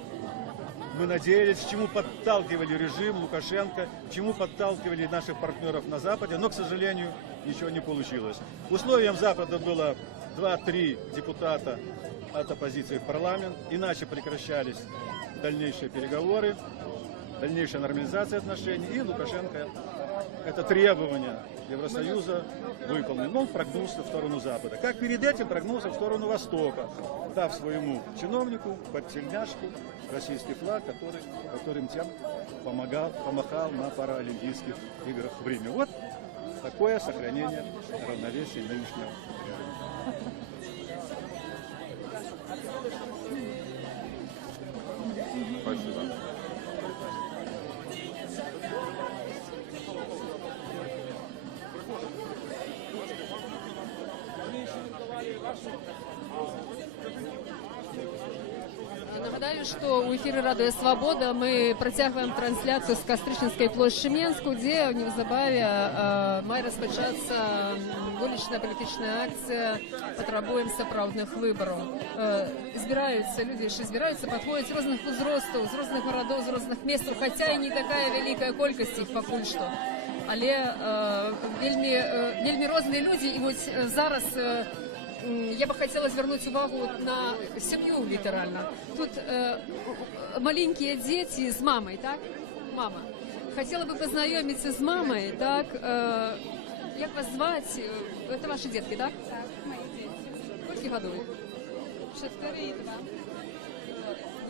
мы надеялись, к чему подталкивали режим Лукашенко, к чему подталкивали наших партнеров на Западе, но, к сожалению, ничего не получилось. Условием Запада было 2-3 депутата от оппозиции в парламент, иначе прекращались дальнейшие переговоры, дальнейшая нормализация отношений, и Лукашенко это требование Евросоюза выполнил. Но он прогнулся в сторону Запада. Как перед этим прогнулся в сторону Востока, дав своему чиновнику под тельняшку российский флаг, которым тем помахал на паралимпийских играх в Риме. Вот такое сохранение равновесия нынешнего реалии. Спасибо. Нагадаю, що у ефірі Радіо Свобода ми протягуємо трансляцію з Кастричинської площі Менську, де незабаві має розпочатися вулична політична акція «Потребуємо справедливих виборів». Збираються люди, що збираються, підходять з різних узростів, з різних городів, з різних міст, хоча і не така велика кількість їх поки що. Але вельми різні люди, і ось зараз я бы хотела звернуть увагу на семью литерально. Тут маленькие дети с мамой, так? Мама. Хотела бы познакомиться с мамой, так? Як вас звать? Это ваши детки, так? Так, мои дети. Сколько годов? 4 и 2.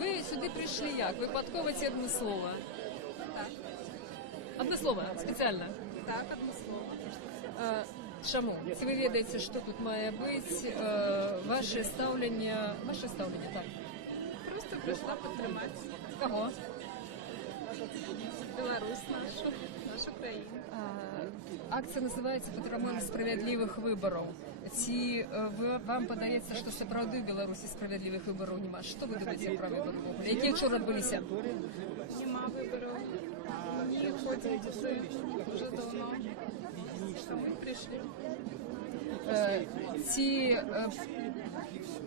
Ви сюди прийшли як? Ви подковуєте одне слово? Так. Одне слово, спеціально? Так, одне слово. Чому? Це ви ведаєте, що тут має бути, ваше ставлення, так? Просто прийшла підтримати. Кого? Білорусь нашу країну. Акція називається «Потребуємо справедливих виборів». Ці вам подається, що справді в Білорусі справедливих виборів немає. Що ви думаєте про вибори? Які вчора відбулися? Нема виборів. Не ходять вже давно. Ми прийшли. Ці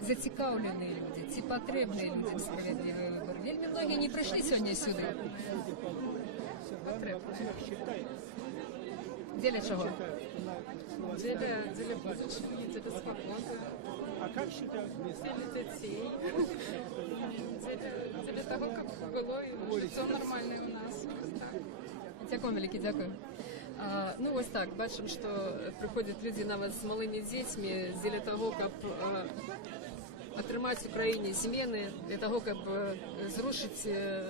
зацікавлені люди, ці потрібні людям справедливі вибори. Вельми многі не прийшли сьогодні сюди. Для чого? Для будущего, для свободы. Для детей. Для того, как было життя нормальне у нас. Дякую, велике, дякую. Ну, ось так, бачимо, що приходять люди навіть з малими дітьми для того, щоб отримати в Україні зміни, для того, щоб зрушити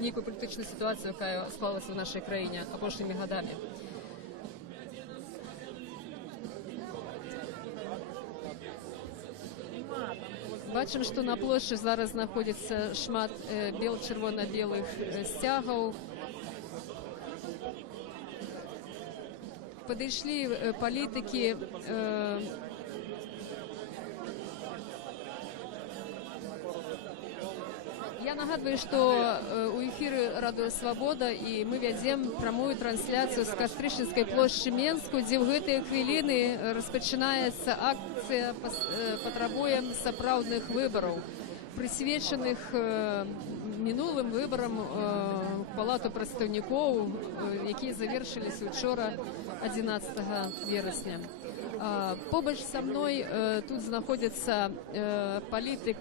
нейкую палітычную сітуацыю, якая склалася ў нашай краіне апошнімі гадамі. Бачым, што на плошчы зараз знаходзіцца шмат чырвона-белых сцягаў. Падышлі палітыкі, я нагадываю, что у эфиры «Радио Свобода» и мы ведем прямую трансляцию с Кастрычинской площади Менску, где в эти хвилины распочинается акция «Потребуем сапраўдных выборов», присвеченных минулым выборам в Палату прадстаўнікоў, які завершились учора 11 верасня. Побач со мной тут находится политик,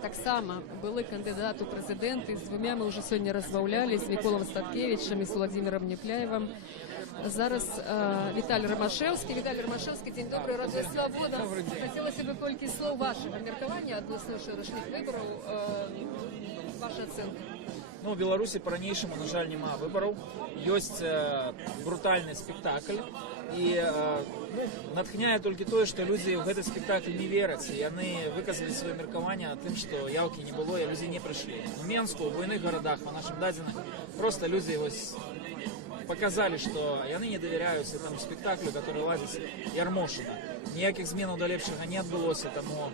таксама былы кандидат у прэзідэнты, з двумя мы уже сегодня размаўлялі, з Міколом Статкевічам і з Владимиром Непляевым. Зараз Віталій Ромашевский. Віталій Ромашевский, день добрый, Радио Свобода. Хотелось бы колькі слов вашего меркавання адносно учорашніх выбораў, ваша оценка. Ну, у Беларусі по-ранейшаму, на жаль, няма выбораў. Ёсць брутальны спектакль. І натхняе толькі тое, што людзі ў гэты спектакль не вераць. Яны выказалі сваё меркаванне тым, што яўкі не было, і людзі не прыйшлі. У Менску, у буйных гарадах, па нашым дадзеных, проста людзі показали, что яны не доверяюць этому спектаклю, который ладзіць Ярмошина. Ніякіх зменаў да лепшага не адбылося, таму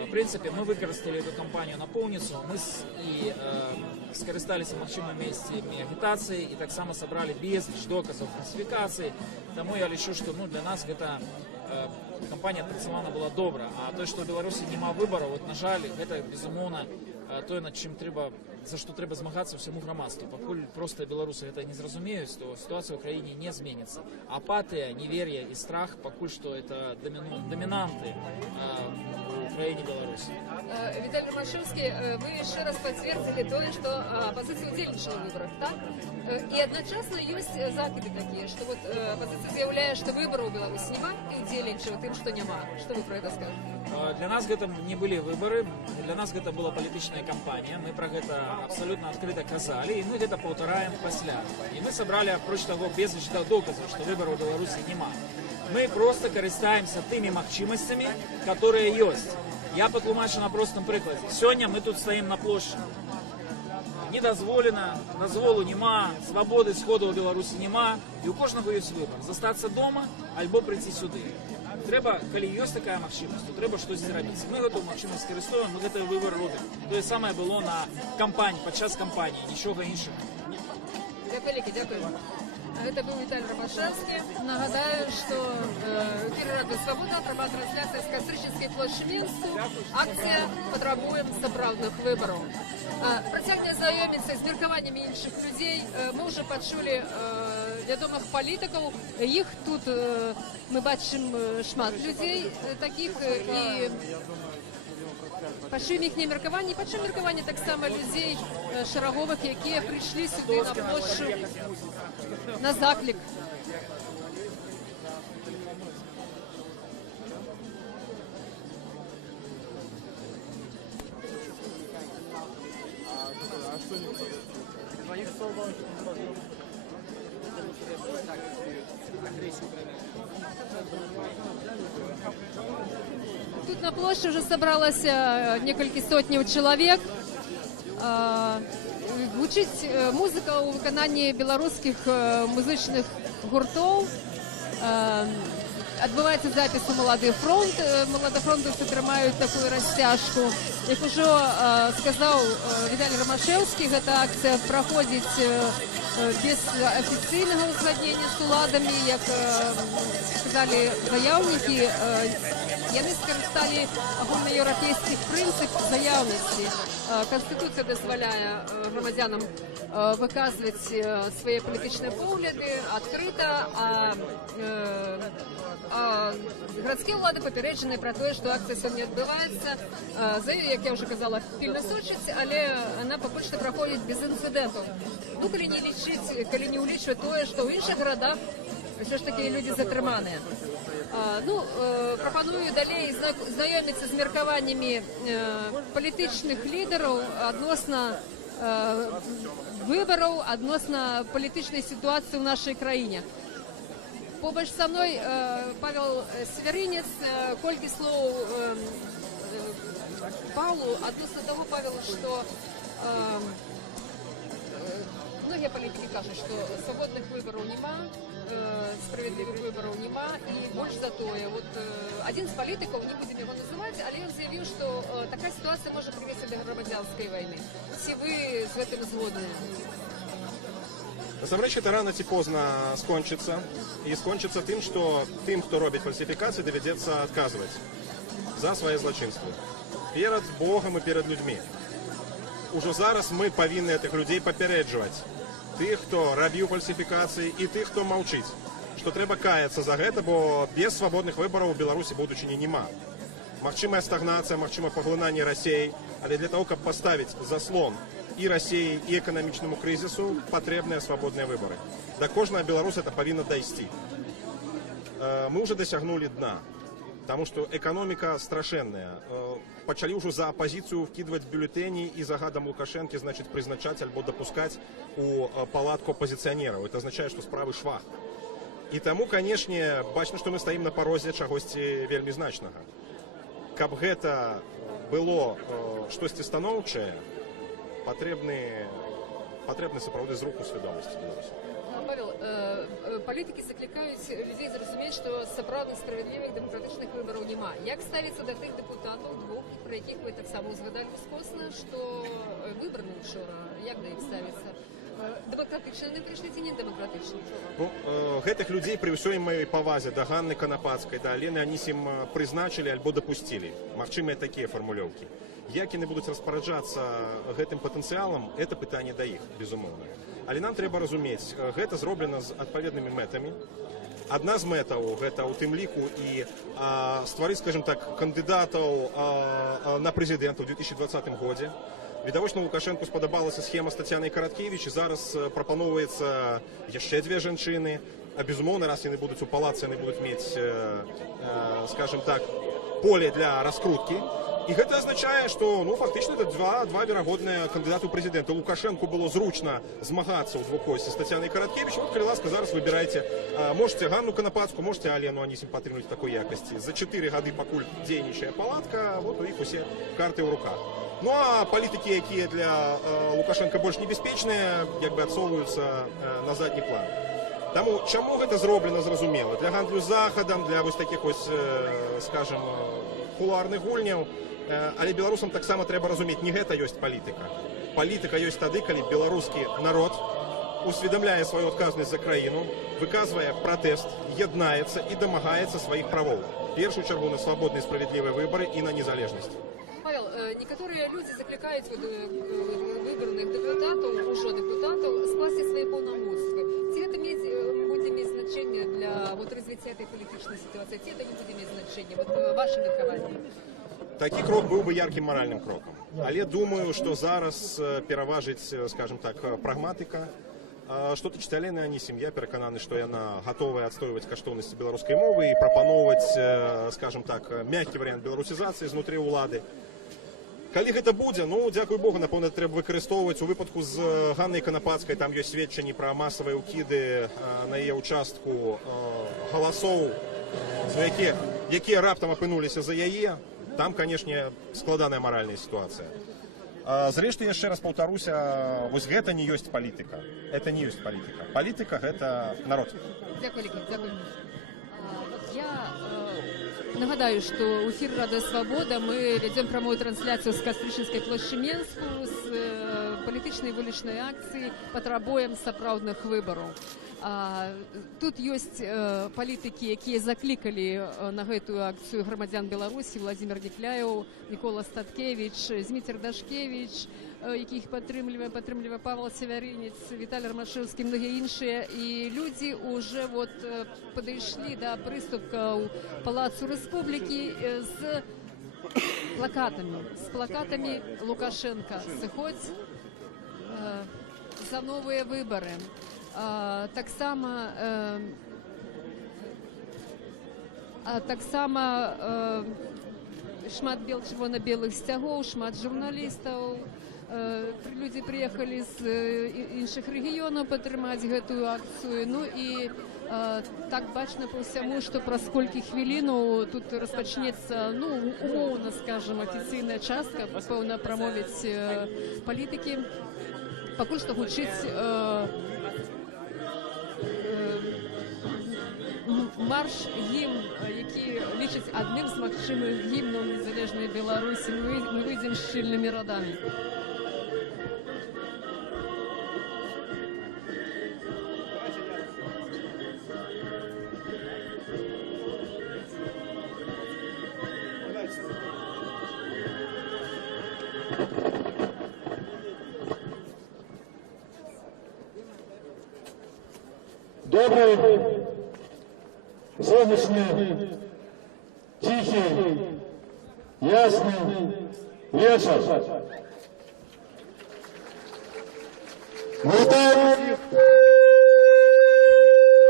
в принципе мы выкарысталі эту кампанію напоўніцу, мы скарысталіся магчымымі месцамі агітацыі і таксама сабралі безліч доказаў фальсіфікацыі. Таму я лічу, што для нас гэта кампанія адпрацавана была добра. А тое, што ў Беларусі няма выбараў, на жаль, гэта безумоўна тое, над чым трэба, за што трэба змагацца ўсяму грамадству. Пакуль проста беларусы гэта не зразумеюць, то сітуацыя ў краіне не зменіцца. Апатыя, невер'е і страх пакуль што это дамінанты у краіне Беларусі. Віталій Ромашевский, вы яшчэ раз пацвердзілі тое, што апазіцыя ўдзельнічала ў выбарах, так? І адначасна ёсць закиды такія, што апазіцыя заяўляе, што выбараў у Беларусі няма і ўдзельнічае тым, што няма. Што вы пра гэта скажаце? Для нас гэта не былі выбары, для нас гэта была палітычная кампанія, мы пра гэта абсолютно открыто казали, и мы это повторяем после. И мы собрали, апроч того, безліч доказов, что выборов в Беларуси нема. Мы просто користаемся теми магчимостями, которые есть. Я потлумачу на простом прикладе. Сегодня мы тут стоим на площади. Не дозволено, дозволу нема, свободы сходу в Беларуси нема, и у кожного есть выбор. Застаться дома, альбо прийти сюда. Трэба, калі ёсць такая магчымасць, то трэба штось зрабіць. Мы гэту магчымасць скарыстаем, мы гэты выбор робім. Тое самае было на кампаніі, падчас кампаніі, нічога іншага. Дякую. Это был Виталий Ромашевский. Нагадаю, что эфир «Радио Свобода», прямая трансляция с Кастрычинской площади Минску. Акция «Потребуем сапраўдных выборов». Працягне знаёміцца з меркаваннямі іншых людзей. Мы уже пачулі вядомых палітыкаў. Іх тут мы бачым шмат людзей такіх і пачуем іхнія меркаванні. Пачуем меркаванні таксама людзей шараговых, якія прыйшлі сюды на плошчу на заклік. Тут на площади уже собралось несколько сотен человек. Гучыць музыка у выкананні беларускіх музычных гуртоў. Адбываецца запіс у «Малады фронт». Маладафронтаўцы трымаюць такую расцяжку. Як ужо сказаў Віталій Ромашевский, гэта акцыя праходзіць без афіцыйнага ўзгаднення з уладамі, як сказалі заяўнікі. Яны скарысталі агульнаеўрапейскі прынцып заяўнасці. Конституция дазваляе грамадзянам выказваць свае палітычныя погляды адкрыта, а гарадскія ўлады папярэджаныя пра тое, што акцыя сёння адбываецца. Як я ўжо казала, пільна сочыць, але яна пакуль што праходзіць без інцыдэнтаў. Ну, калі не ўлічваць тое, што ў іншых гарадах ўсё ж такі людзі затрыманыя. Прапаную далей знаёміцца з меркаваннямі палітычных лідараў адносна выбораў адносна палітычнай сітуацыі ў нашай краіне. Побач са мной Павел Северинец. Колькі слоў Павлу адносна таго, Павел, што многія палітыкі кажуць, што свабодных выбараў няма, справядлівых выбараў няма, і больш за тое. Вот адзін з палітыкаў, не будзем яго называць, але ён заявіў, што такая сітуацыя можа прывесці да грамадзянскай вайны. Ці вы з гэтым згодныя? Насамрэч, это рано ці позна скончыцца. І скончыцца тым, што тым, хто робіць фальсіфікацыі, давядзецца адказваць за свае злачынствы перад Богам і перад людзьмі. Ужо зараз мы павінны гэтых людзей папярэджваць. Тых, хто рабіў фальсіфікацыі, і тых, хто маўчыць. Што трэба каяцца за гэта, бо без свабодных выбараў у Беларусі будучыні няма. Магчымая стагнацыя, магчыма паглынанне Расіі, але для того, каб паставіць заслон і Расіі, і эканамічнаму крызісу, патрэбныя свабодныя выбары. Да кожнага беларуса это павінна дайсці. Мы ўжо дасягнулі дна, таму што эканоміка страшэнная. Пачалі ўжо за апазіцыю вкідваць бюлетэні і загадам Лукашэнкі, значыць, прызначаць альбо дапускаць у палатку апазіцыянераў. Это азначае, што справы швах. І таму, канешне, бачна, што мы стаім на парозе чагосьці вельмі значнага. Каб гэта было штосьці станоўчае, патрэбны сапраўды зрух у свядомасці Беларусі. Павел, палітыкі заклікаюць людзей зразумець, што сапраўдных справядлівых дэмакратычных выбараў няма. Як ставіцца да тых дэпутатаў двух, пра якіх вы таксама узгадалі ускосна, што выбраны учора, як да іх ставіцца? Дэмакратычна не прыйшлі ці не дэмакратычна? Ну, гэтых людзей пры ўсёй маёй павазе да Ганны Канапацкай, да Алены Анісім прызначылі альбо дапусцілі. Магчымыя такія фармулёўкі. Як яны будуць распараджацца гэтым патэнцыялам, это пытанне да іх, безумоўна. Але нам трэба разумець, гэта зроблена з адпаведнымі мэтамі. Адна з мэтаў гэта ў тым ліку і стварыць, скажем так, кандыдатаў на прэзідэнта ў 2020 годзе. Відавочна, Лукашэнку спадабалася схема з Тацянай Караткевіч, і зараз прапаноўваецца яшчэ дзве жанчыны. А безумоўна, раз яны будуць у палацы, яны будуць мець, скажем так, поле для раскруткі. І гэта азначае, што фактычна это два верагодныя кандыдаты ў прэзідэнта. Лукашэнку было зручна змагацца ў двухосці з Тацянай Караткевіч. Вот, калі ласка, зараз выбірайце. Можете Ганну Канапацку, можете Алену Анісім падтрымліваць такой якасці. За 4 гады, пакуль дзейнічае палатка, вот у іх усе карты ў руках. Ну а палітыкі, якія для Лукашэнка больш небяспечныя, як бы адсоўваюцца на задні план. Таму чаму гэта зроблена, зразумела? Для гандлю захадам, для вось такіх вось, скажем, кулуарных гульняў. Але беларусам таксама трэба разумець, не гэта ёсць палітыка. Палітыка ёсць тады, калі беларускі народ усведамляе сваю адказнасць за краіну, выказвае пратэст, яднаецца і дамагаецца сваіх правоў. В першую чаргу на свабодныя справядлівыя выбары і на незалежнасць. Павел, некаторыя людзі заклікаюць выбраных дэпутатаў, ужо дэпутатаў, скласці свае паўнамоцтвы. Ці гэта будзе мець значэнне для развіцця этой палітычнай сітуацыі, ці гэта не будзе мець значэння? Ваше меркаванне. Такі крок быў бы яркім маральным крокам. Але думаю, што зараз пераважыць, скажем так, прагматыка. Што тычыць Алены Анісім, я перакананы, што яна гатовая адстойваць каштоўнасці беларускай мовы і прапаноўваць, скажем так, мяккі варыянт беларусізацыі знутры ўлады. Калі гэта будзе, дзякуй Богу, напэўна, трэба выкарыстоўваць. У выпадку з Ганнай Канапацкай там ёсць сведчанні пра масавыя ўкіды на яе ўчастку галасоў, якія раптам апынуліся за яе. Там, канешне, складаная маральная сітуацыя. Зрэшты, яшчэ раз паўтаруся, вось гэта не ёсць палітыка. Это не ёсць палітыка. Палітыка – гэта народ. Дзякуй, дзякуй. Я нагадаю, што ў эфіры Радыё Свабода мы вядзем прамую трансляцыю з Кастрычынскай плошчы Менску з палітычнай вулічнай акцыі «Патрабуем сапраўдных выбараў». Тут ёсць палітыкі, якія заклікалі на гэтую акцыю грамадзян Беларусі: Владзімір Некляеў, Мікола Статкевіч, Зміцер Дашкевіч, якіх падтрымлівае Павел Северинец, Віталій Ромашэўскі, многія іншыя. І людзі ўжо падышлі да прыступкаў Палацу Рэспублікі з плакатамі Лукашенка «Сыходзь за новыя выбары». Таксама шмат чырвона-белых сцягоў, шмат журналістаў, Людзі прыехалі з іншых рэгіёнаў падтрымаць гэтую акцыю. Ну і так бачна па ўсяму, што праз колькі хвілінаў тут распачнецца, ну, умоўна, скажам, афіцыйная частка, пэўна прамовяць палітыкі. Пакуль што гучыць марш, гімн, які лічыць адным з магчымых гімнаў незалежнай Беларусі. Мы выйдзем шчыльнымі радамі. Добрый, солнечный, тихий, ясный вечер.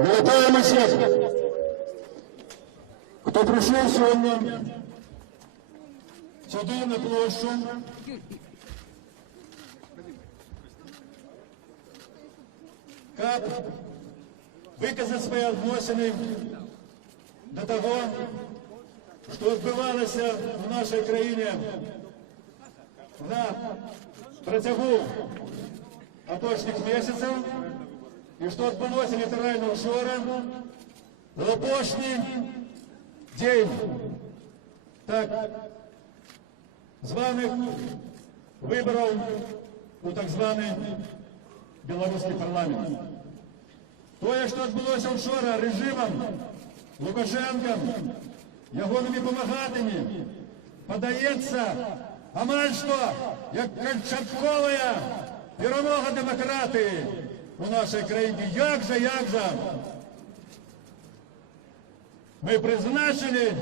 Вітаємо всіх, хто прийшов сьогодні сюди на площу. Как выказать свои відносини до того, що відбувалося в нашій країні на протягу апошніх місяців, і що відбулося літерально вчора, в апошній день так званих виборів у так званий білоруський парламент. Тое, що відбулося вчора режимом Лукашенка, ягоними помагатими, подається амаль що, як кончаткова перемога демократії у нашій країні. Як же, ми призначили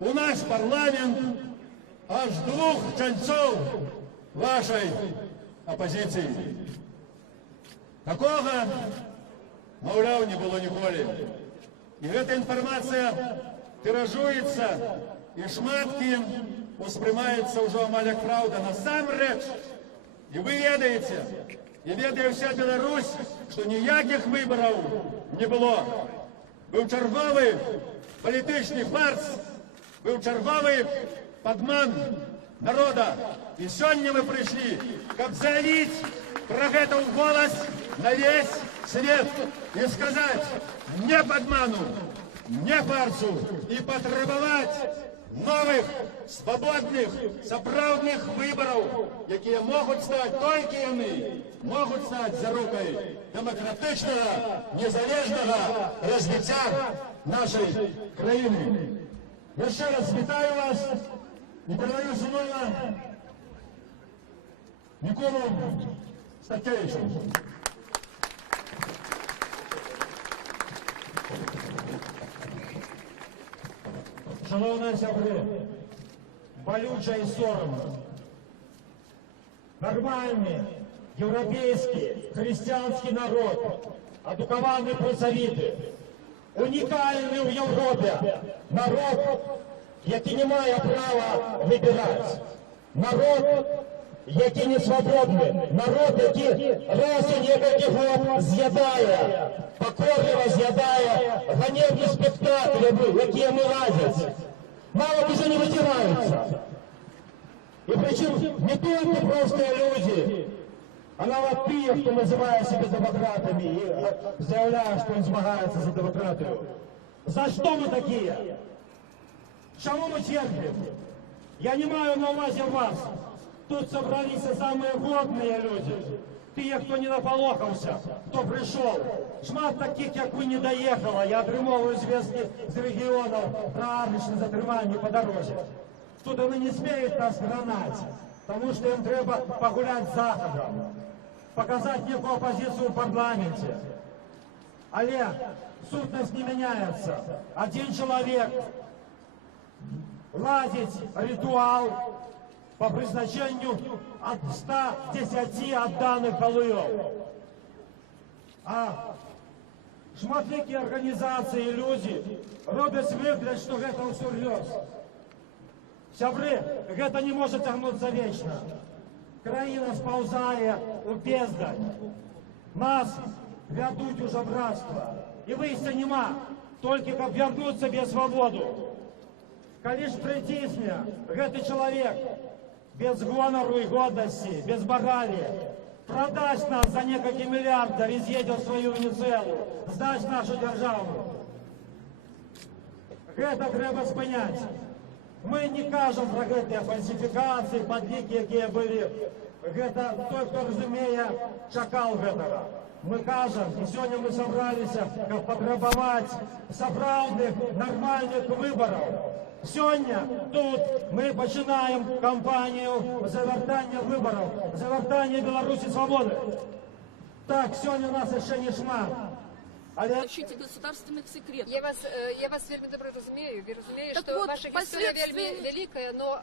у наш парламент аж 2 членців вашої опозиції. Такого, мовляв, не було ніколи. І ця інформація тиражується і шматки усприймається вже амаль як правда. Насамрэч, і ви ведаєте, і ведає вся Білорусь, що ніяких виборів не було. Був черговий політичний фарс, був черговий подман народа. І сьогодні ми прийшли, щоб заявити про это в голос на весь свет и сказать не подману, не фарсу и потребовать новых, свободных, сапраўдных выборов, які могут стать только яны, могут стать зарукой демократичного, незалежного развития нашей країни. Я ще раз вітаю вас і передаю слово Миколу Статкевичу. Шановні сябри, болюче і соромно. Нормальний, європейський, християнський народ, адуковані працовіти, унікальний в Європі народ, який не має права вибирати. Народ, який не свободний, народ, який раз у некілька років з'їдає, покорливо з'їдає ганебні спектаклі, які ми радять. Мало уже не вытираются. И причем не только просто люди, а навіть ті, хто називає себе демократами і заявляє, що він змагається за демократію. За що ми такі? Чому ми терпимо? Я не маю на увазі вас. Тут собрались самые годные люди. Ті, хто не наполохався, хто прийшов. Шмат таких, як ви, не доїхало. Я отримовую зв'язки з регіонів про армічне затримання по дорозі. Тут вони не сміють нас гнати, тому що їм треба погуляти з Заходом, показати неку опозицію в парламенті. Але сутність не міняється. Один чоловік ладить ритуал по призначению от 110 отданных голуев. А шматликие организации и люди роблять выгляд, что это всерьез. Сябры, это не может тягнуться вечно. Країна сповзає у бездань. Нас вядуть у жабрацтва. І вийсця нема, тільки каб вернуть собі свободу. Калі ж притисне гэты чалавек без гонору і годнасці, без баралі, продасть нас за некалькі мільярдаў і з'едзе ў сваю Венесуэлу, здаць нашу дзяржаву. Гэта трэба спыняць. Мы не кажам пра гэтыя фальсіфікацыі, падлікі, якія былі. Гэта той, хто разумее, чакаў гэтага. Мы кажам, і сёння мы сабраліся, каб патрабаваць сапраўдных, нармальных выбараў. Сёння тут мы пачинаем кампанію завяртання выбараў, завяртання Беларусі свободы. Так, сёння нас яшчэ не шмат. Защите государственных секретов. Я вас вельмі добра разумею. Ви розумієте, Так що вот, ваша історія последствия- вельмі велика, но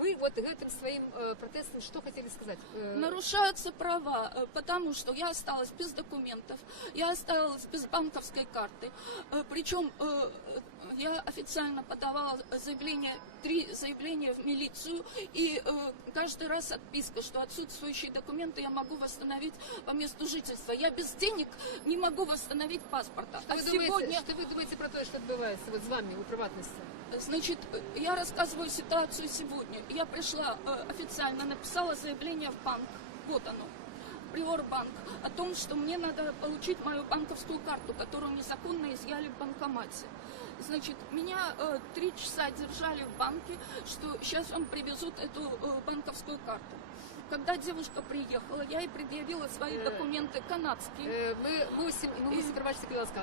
ви вот гэтым своим протестом что хотели сказать? Нарушаются права, потому что я осталась без документов, я осталась без банковской карты. Причем я официально подавала заявление, 3 заявления в милицию, и каждый раз отписка, что отсутствующие документы я могу восстановить по месту жительства. Я без денег не могу восстановить паспорта. Что вы думаете про то, что отбывается вот с вами у приватности? Значит, я рассказываю ситуацию сегодня. Я пришла официально, написала заявление в банк, вот оно, Приорбанк, о том, что мне надо получить мою банковскую карту, которую незаконно изъяли в банкомате. Значит, меня 3 часа держали в банке, что сейчас вам привезут эту банковскую карту. Когда девушка приехала, я ей предъявила свои документы канадские. Мы мусим, пробачте, будь ласка,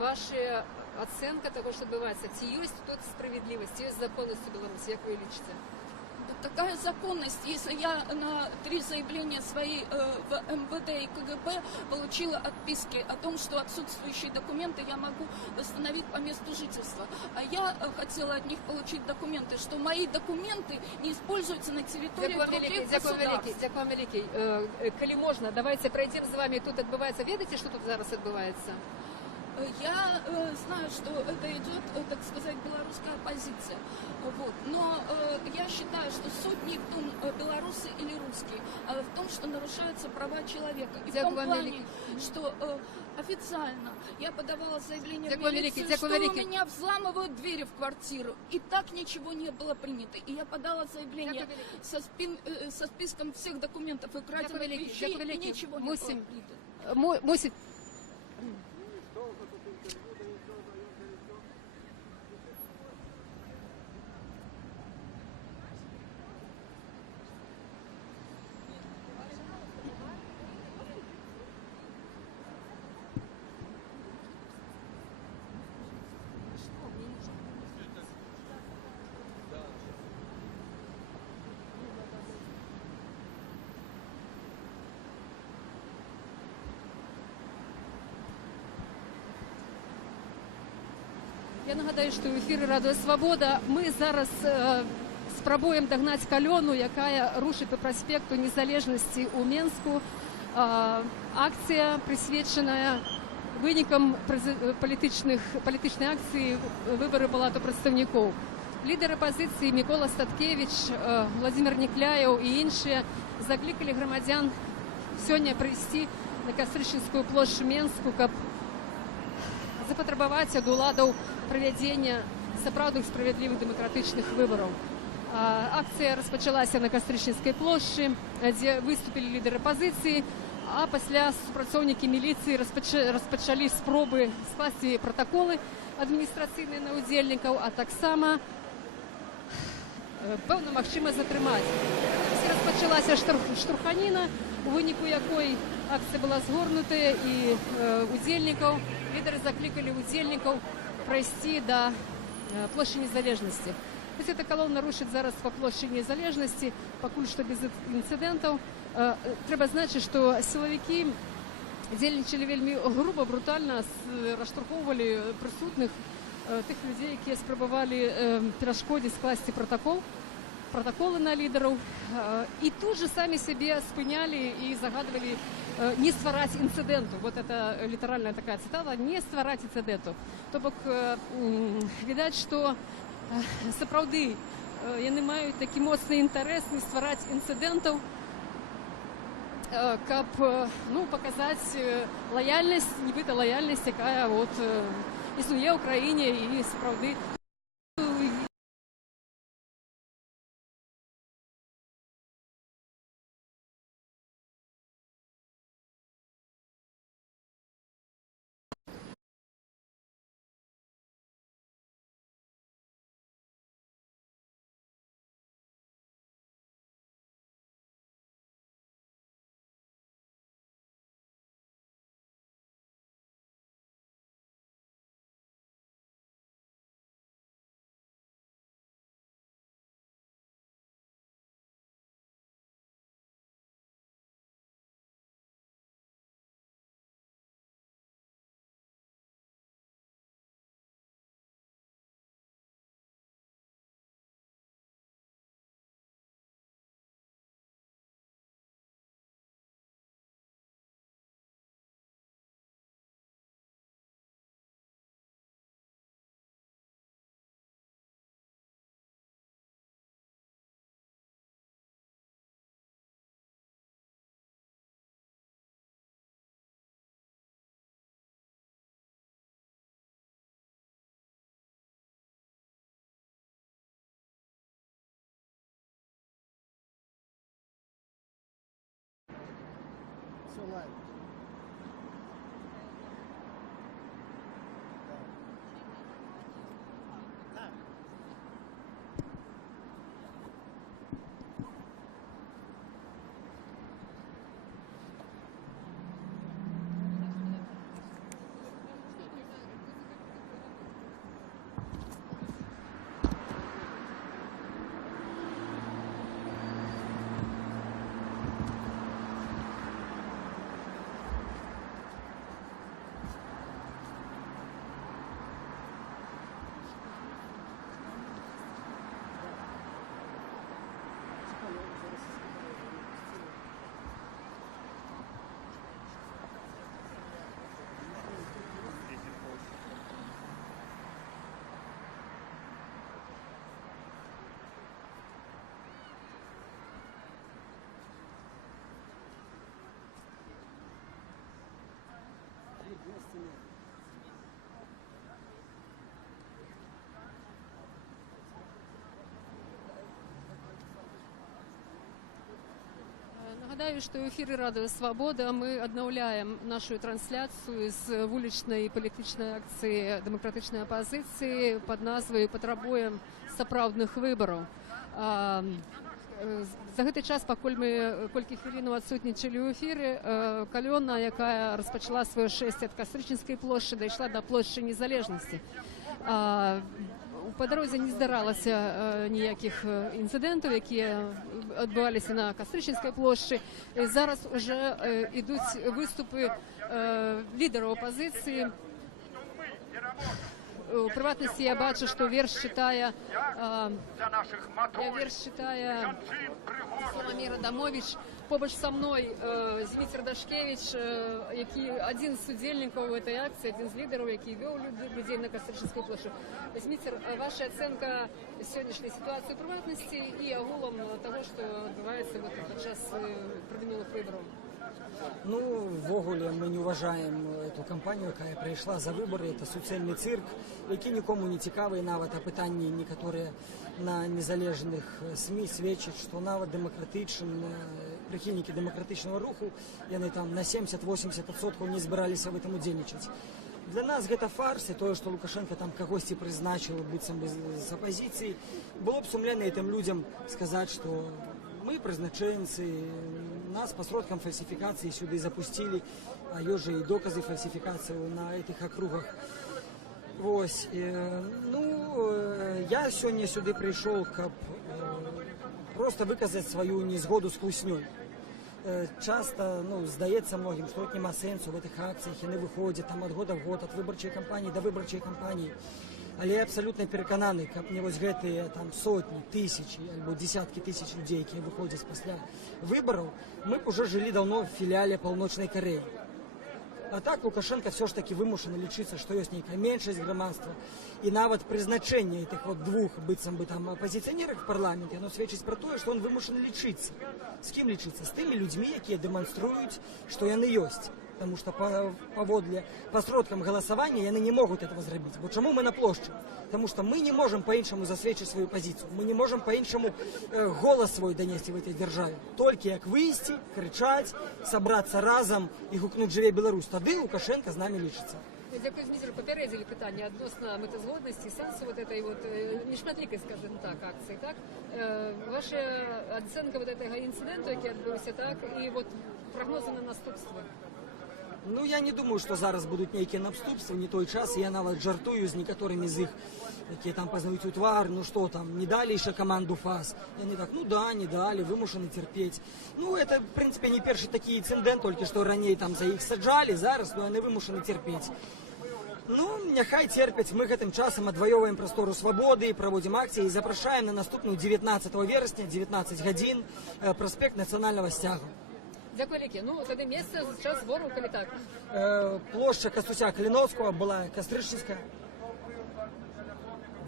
ваша оценка того, что отбывается, ці есть тут справедливость, есть законность в Беларуси, как вы лечите? Такая законность, если я на 3 заявления свои в МВД и КГБ получила отписки о том, что отсутствующие документы я могу восстановить по месту жительства. А я хотела от них получить документы, что мои документы не используются на территории других государств. Дякую вам великий. Коли можна, давайте пройдем з вами. Тут відбувається, ведаете, що тут зараз відбувається? Я знаю, что это идет, так сказать, белорусская оппозиция. Вот. Но я считаю, что суть не в том, белорусы или русские, а в том, что нарушаются права человека. И в том плане, что официально я подавала заявление в милицию, что у меня взламывают двери в квартиру. И так ничего не было принято. И я подала заявление со списком всех документов и краденных вещей, и ничего не было принято. Я нагадаю, що в ефірі Радіо Свобода. Ми зараз спробуємо догнати колону, яка рушить по проспекту Незалежності у Менську. Акція, присвячена виникам політичної акції вибори Палату представників. Лідер опозиції Микола Статкевич, Владимир Некляєв і інші закликали громадян сьогодні прийти на Кастричинську площу Менську, щоб запатрабаваць ад уладаў правядзення сапраўдных справядлівых дэмакратычных выбараў. Акцыя распачалася на Кастрычніцкай плошчы, дзе выступілі лідары апазіцыі, а пасля супрацоўнікі міліцыі распачалі спробы скласці пратаколы адміністрацыйныя на ўдзельнікаў, а таксама пэўна магчыма затрымаць. Распачалася штурханіна, у выніку якой акцыя была згорнутая, і удзельнікаў лідары закликали удзельнікаў пройти до площади Незалежности. То есть эта колонна рушит зараз по площади Незалежности, покуль что без инцидентов. Трэба значить, что силовики дзейнічалі вельмі грубо, брутально, раштурхоўвалі прысутных, тых людей, якія спрабавалі перашкодзіць скласці протоколы на лидеров, и тут же сами себе спыняли и загадывали не ствараць инциденту. Вот это литеральная такая цитата: не ствараць инциденту. То бок, видать, что сапраўды яны маюць такі моцны інтарэс не ствараць інцыдэнтаў, каб паказаць лаяльнасць, нібыта лаяльнасць, якая існуе ў краіне і сапраўды Нагадаю, што ў эфіры Радыё Свабода мы аднаўляем нашу трансляцыю з вулічнай палітычнай акцыі дэмакратычнай апазіцыі пад назвай «Патрабуем сапраўдных выбараў». За гэты час, пакуль мы колькі хвілінаў адсутнічалі ў эфіры, калёна, якая распачала сваё шэсце ад Кастрычніцкай плошчы, дайшла да плошчы Незалежнасці. Па дарозе не здаралася ніякіх інцыдэнтаў, якія адбываліся на Кастрычніцкай плошчы. Зараз уже ідуць выступы лідараў апазіцыі. У прыватнасці я бачу, што верш чытае Саламір Адамович. Побач са мной Зміцер Дашкевич, які адзін з удзельнікаў гэтай акцыі, адзін з лідараў, які вёў людзей на Кастрычніцкую плошчу. Зміцер, ваша ацэнка сённяшняй сітуацыі ў прыватнасці і агулам таго, што адбываецца падчас прадымелых выбараў? Ну, ввогуле, мы не уважаем эту кампанію, якая прайшла за выборы. Это суцэльны цырк, які нікому не цікавы, нават апытанні некаторыя на незалежных СМІ сведчаць, што нават прыхільнікі дэмакратычнага руху, яны там на 70-80% не збіраліся в этом удзельнічаць. Для нас гэта фарс, і тое, што Лукашенко там кагосьці прызначыў быццам бы з апазіцыі, было б сумлена гэтым людзям сказаць, што мы прызначэнцы, нас по сродкам фальсификации сюда запустили, а ёсць жа і доказы фальсификации на этих округах. Вось. Я сёння сюды прыйшоў, каб просто выказаць сваю незгоду з хлуснёй. Часто здаецца многім, што няма сэнсу в этих акцыях, яны выходзяць там ад года в год, ад выбарчай кампаніі да выбарчай кампаніі. Але я абсалютна перакананы, каб не вось гэтыя там сотні, тысячи альбо десяткі тысяч людзей, якія выходзяць пасля выбараў, мы б уже жылі даўно в філіяле Паўночнай Карэі. А так Лукашенко все ж таки вымушаны лічыцца, што ёсць нейкая меншасць грамадства. І нават прызначэнне этих вот двух быццам бы там апозіцыянерак в парламенце, оно сведчыць пра тое, што он вымушаны лічыцца. З кім лічыцца? З тымі людзьмі, якія дэманструюць, што яны ёсць. Потому что по сродкам голосования яны не могут этого сделать. Вот чему мы на площади? Потому что мы не можем по-іншаму засвечить свою позицию. Мы не можем по-іншаму голос свой донести в этой державе. Только как выйти, кричать, собраться разом и гукнуть «Живей Беларусь», тады Лукашенко з нами лічыцца. Дякую, Дмитро. Попередили питання відносно метазгодності, сенсу вот этой вот нешматликой, скажем так, акції, так? Ваша оценка вот этого інциденту, який відбувся, так? І вот прогнози на наступство? Ну, я не думаю, что зараз будут некие наступства, не той час. Я нават жартую с некоторыми из их, которые там познают твар, ну что там, не дали еще команду ФАС. И они так, ну да, не дали, вымушены терпеть. Ну, это, в принципе, не первый такой инцидент, только что ранее там за их саджали, зараз, но они вымушены терпеть. Ну, няхай терпять, мы гэтым часам адваёваем прастору свабоды, праводзім акцыі і запрашаем на наступную 19 верасня, 19 гадзін, праспект нацыянальнага сцягу. Дякую, Лікі. Ну, тоді місце, час збору, коли так? Площа Костуся Калиновского была Кострышевская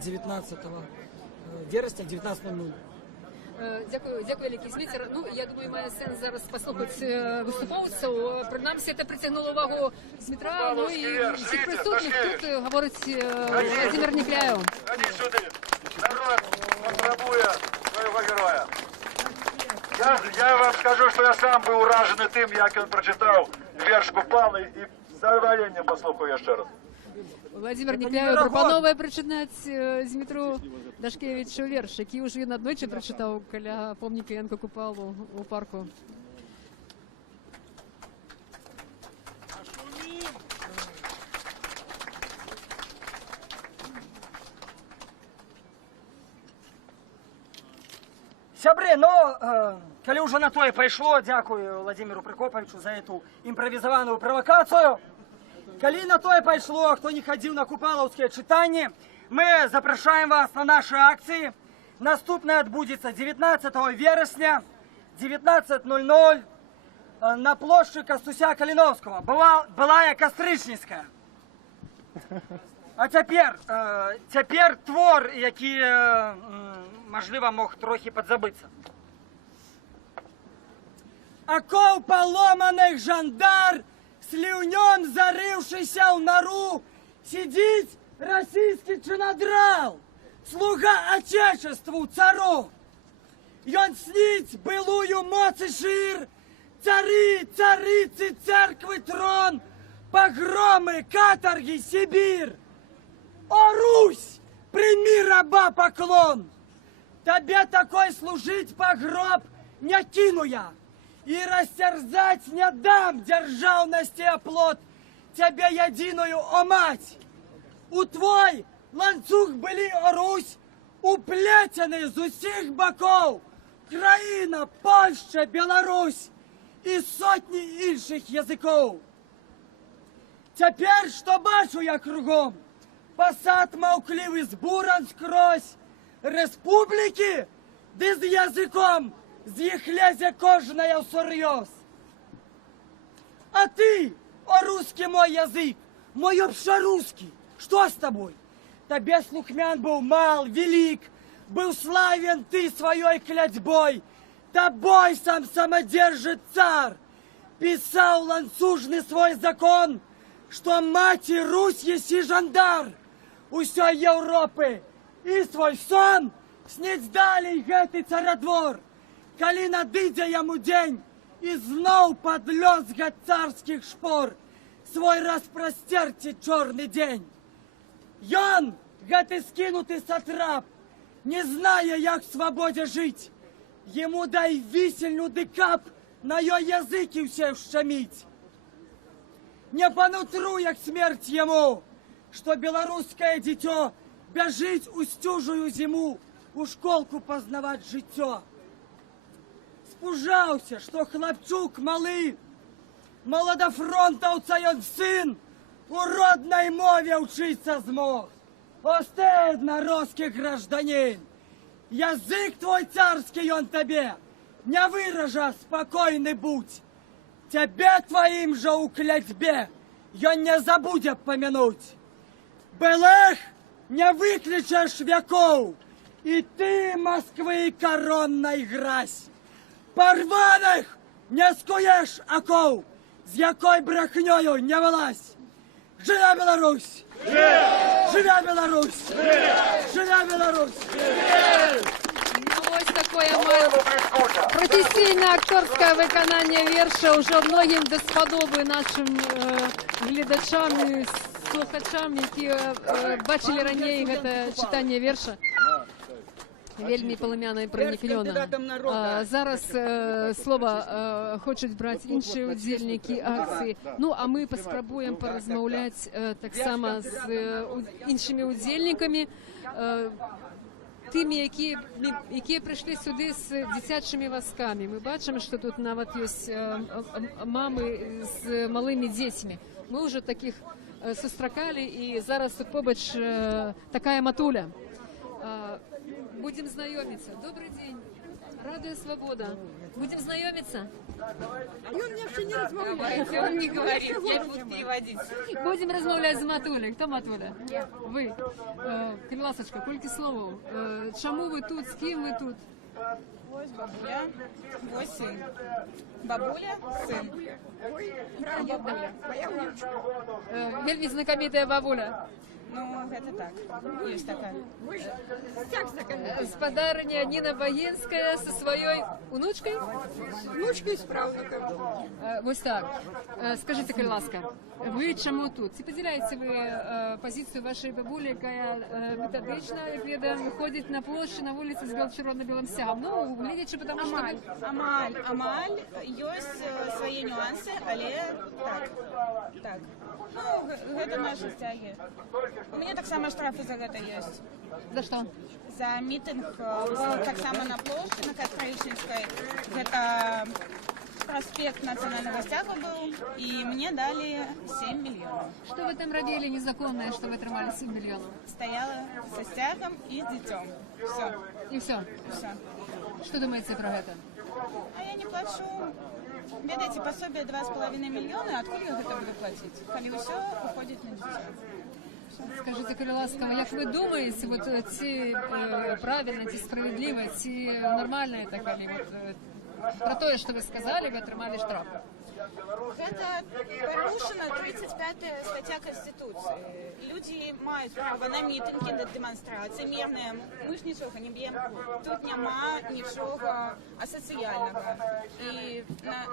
19 вересня, 19:00. Дякую, Лікі Сміцер. Ну, я думаю, має сенс зараз послухати виступовців. Принаймні, це притягнуло увагу Дмитра, ну і всіх присутніх. Тут говорить Владимир Нікляєв. Ходи сюди. Народ потребує свого героя. Я вам скажу, що я сам був уражений тим, як він прочитав вірш Купали, і з задоволенням послухаю ще раз. Владимир Нікляєв пропонує прочитати Дмитру Дашкевичу вірш, який уже він одночі прочитав біля помника Янка Купалу у парку. Сябры, ну, калі уже на тое пайшло, дякую Владимиру Прокоповичу за эту импровизованную провокацию. Калі на тое пайшло, хто не ходил на купалаўскія чытанні, мы запрашаем вас на наши акции. Наступная отбудется 19 вересня, 19:00 на площади Костуся Калиновского. Былая Кострычніцкая. А цяпер твор, які, можливо, мог трохи подзабыцца. Оков поломаных жандар, слюнем зарывшийся в нору, сидит российский чинодрал, слуга отечеству цару. И он снить былую моц и шир, цари, царицы, церквы, трон, погромы, каторги, Сибирь. О, Русь, прими раба поклон, тебе такой служить погроб не кину я. И растерзать не дам державности оплот тебе единую, о мать. У твой ланцуг были, о Русь, уплетены з усіх боков країна, Польща, Беларусь і сотні інших язиков. Тепер, що бачу я кругом, посад мовкливий збуран скрозь, республіки, де з язиком з їх лезе кожная всерьез. А ты, о русский мой язык, мой общерусский, что с тобой? Тебе слухмян был мал, велик, был славен ты своей клятьбой, тобой сам самодержит царь, писал ланцужный свой закон, что мать и Русь еси жандар усей Европы, и свой сон снить далей гэты царадвор. Калі надыдзе яму дзень, і зноў пад лёсга царскіх шпор свой распростерце чорны дзень. Ён, гэты скінуты сатрап, не знае, як в свабодзе жыць. Ему дай вісельню ды кап на ёй языкі ўсе ўшчаміць. Не по нутру, як смерць яму, што беларускае дзіцё бяжыць у сцюжую зіму у школку пазнаваць жыццё. Спужаўся, што хлапчук малы, маладафронтаўца ён сын, у роднай мове ўчыцца змог. О, стыдна, русский гражданин! Язык твой царский он тебе не выража, спокойный будь. Тебе твоим же у клятьбе ён не забудзе памянуць. Былых не выклічаш вякоў, і ты, Москвы короннай гразь. Порваных не скуеш акоў, з якой брехнёю не вылазь. Жыве Беларусь! Жыве Беларусь! Жыве Беларусь! Ось такое професійне акторське виконання вірша уже многим дасподоби нашим глядачам і слухачам, які бачили раніше це читання вірша. Вельмі полум'яна і проникновена. Зараз слова хочуть брати інші удзельники акції. Ну, а ми поспробуємо порозмовляти так само з іншими удзельниками, тими, які прийшли сюди з дитячими візками. Ми бачимо, що тут навіть є мами з малими дітьми. Ми вже таких зустрічали, і зараз тут побач така матуля. Будем знакомиться. Добрый день. Радио Свобода. Будем знакомиться? И он мне вообще не размовляет. Он не говорит, я буду переводить. Будем размовлять з Матулей. Кто Матуля? Ви. Криласочка, колькі словов. Чому ви тут, з ким ви тут? Ось бабуля, ось син. Бабуля, син. Бабуля, моя внучка. Вельми знакомитая бабуля. Ну, это так. Есть такая. Господарыня Нина Багинская со своей внучкой? Внучкой с правнуком. Вот так. Скажите, будь ласка, ви чому тут? Чи поділяєте ви позицію вашої бабулі, яка методично, як видно, виходить на площу, на вулиці з червоно-білим стягом? Ну, глядячи, тому що... Амаль, есть свои нюансы, але так. Ну, это наши стяги. У меня так само штрафы за это есть. За что? За митинг так само на площади, на Каспровичинской. Это проспект Национального стяга был, и мне дали 7 миллионов. Что вы там робили незаконное, что вы тримали 7 миллионов? Стояла со стягом и с детем. Все. И все? И все. Что думаете про это? А я не плачу. Ведаете, пособие 2,5 миллиона, откуда я это буду платить? Коли все уходит на детей. Скажите, коли ласкаво, як ви думаєте, вот ці правильно, ці справедливо, ці нормально это, коли вот, про то, что вы сказали, вы отримали штраф? Это порушена 35-я статья Конституции. Люди мають право на мітинги, на демонстрації мирні. Ми ж нічого не б'ємо. Тут нема нічого асоціального. І,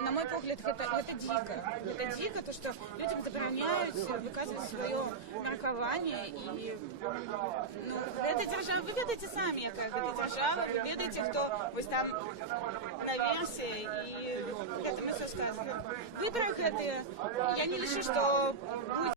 на мой погляд, это дико. Это дико, то, что людям забороняют выказывать свое меркование. И, ну, это держава, вы ведаете сами, яка это держава, вы ведаете, кто вы там наверсе, и это мы все сказано. В выборах это, я не лишу, что будет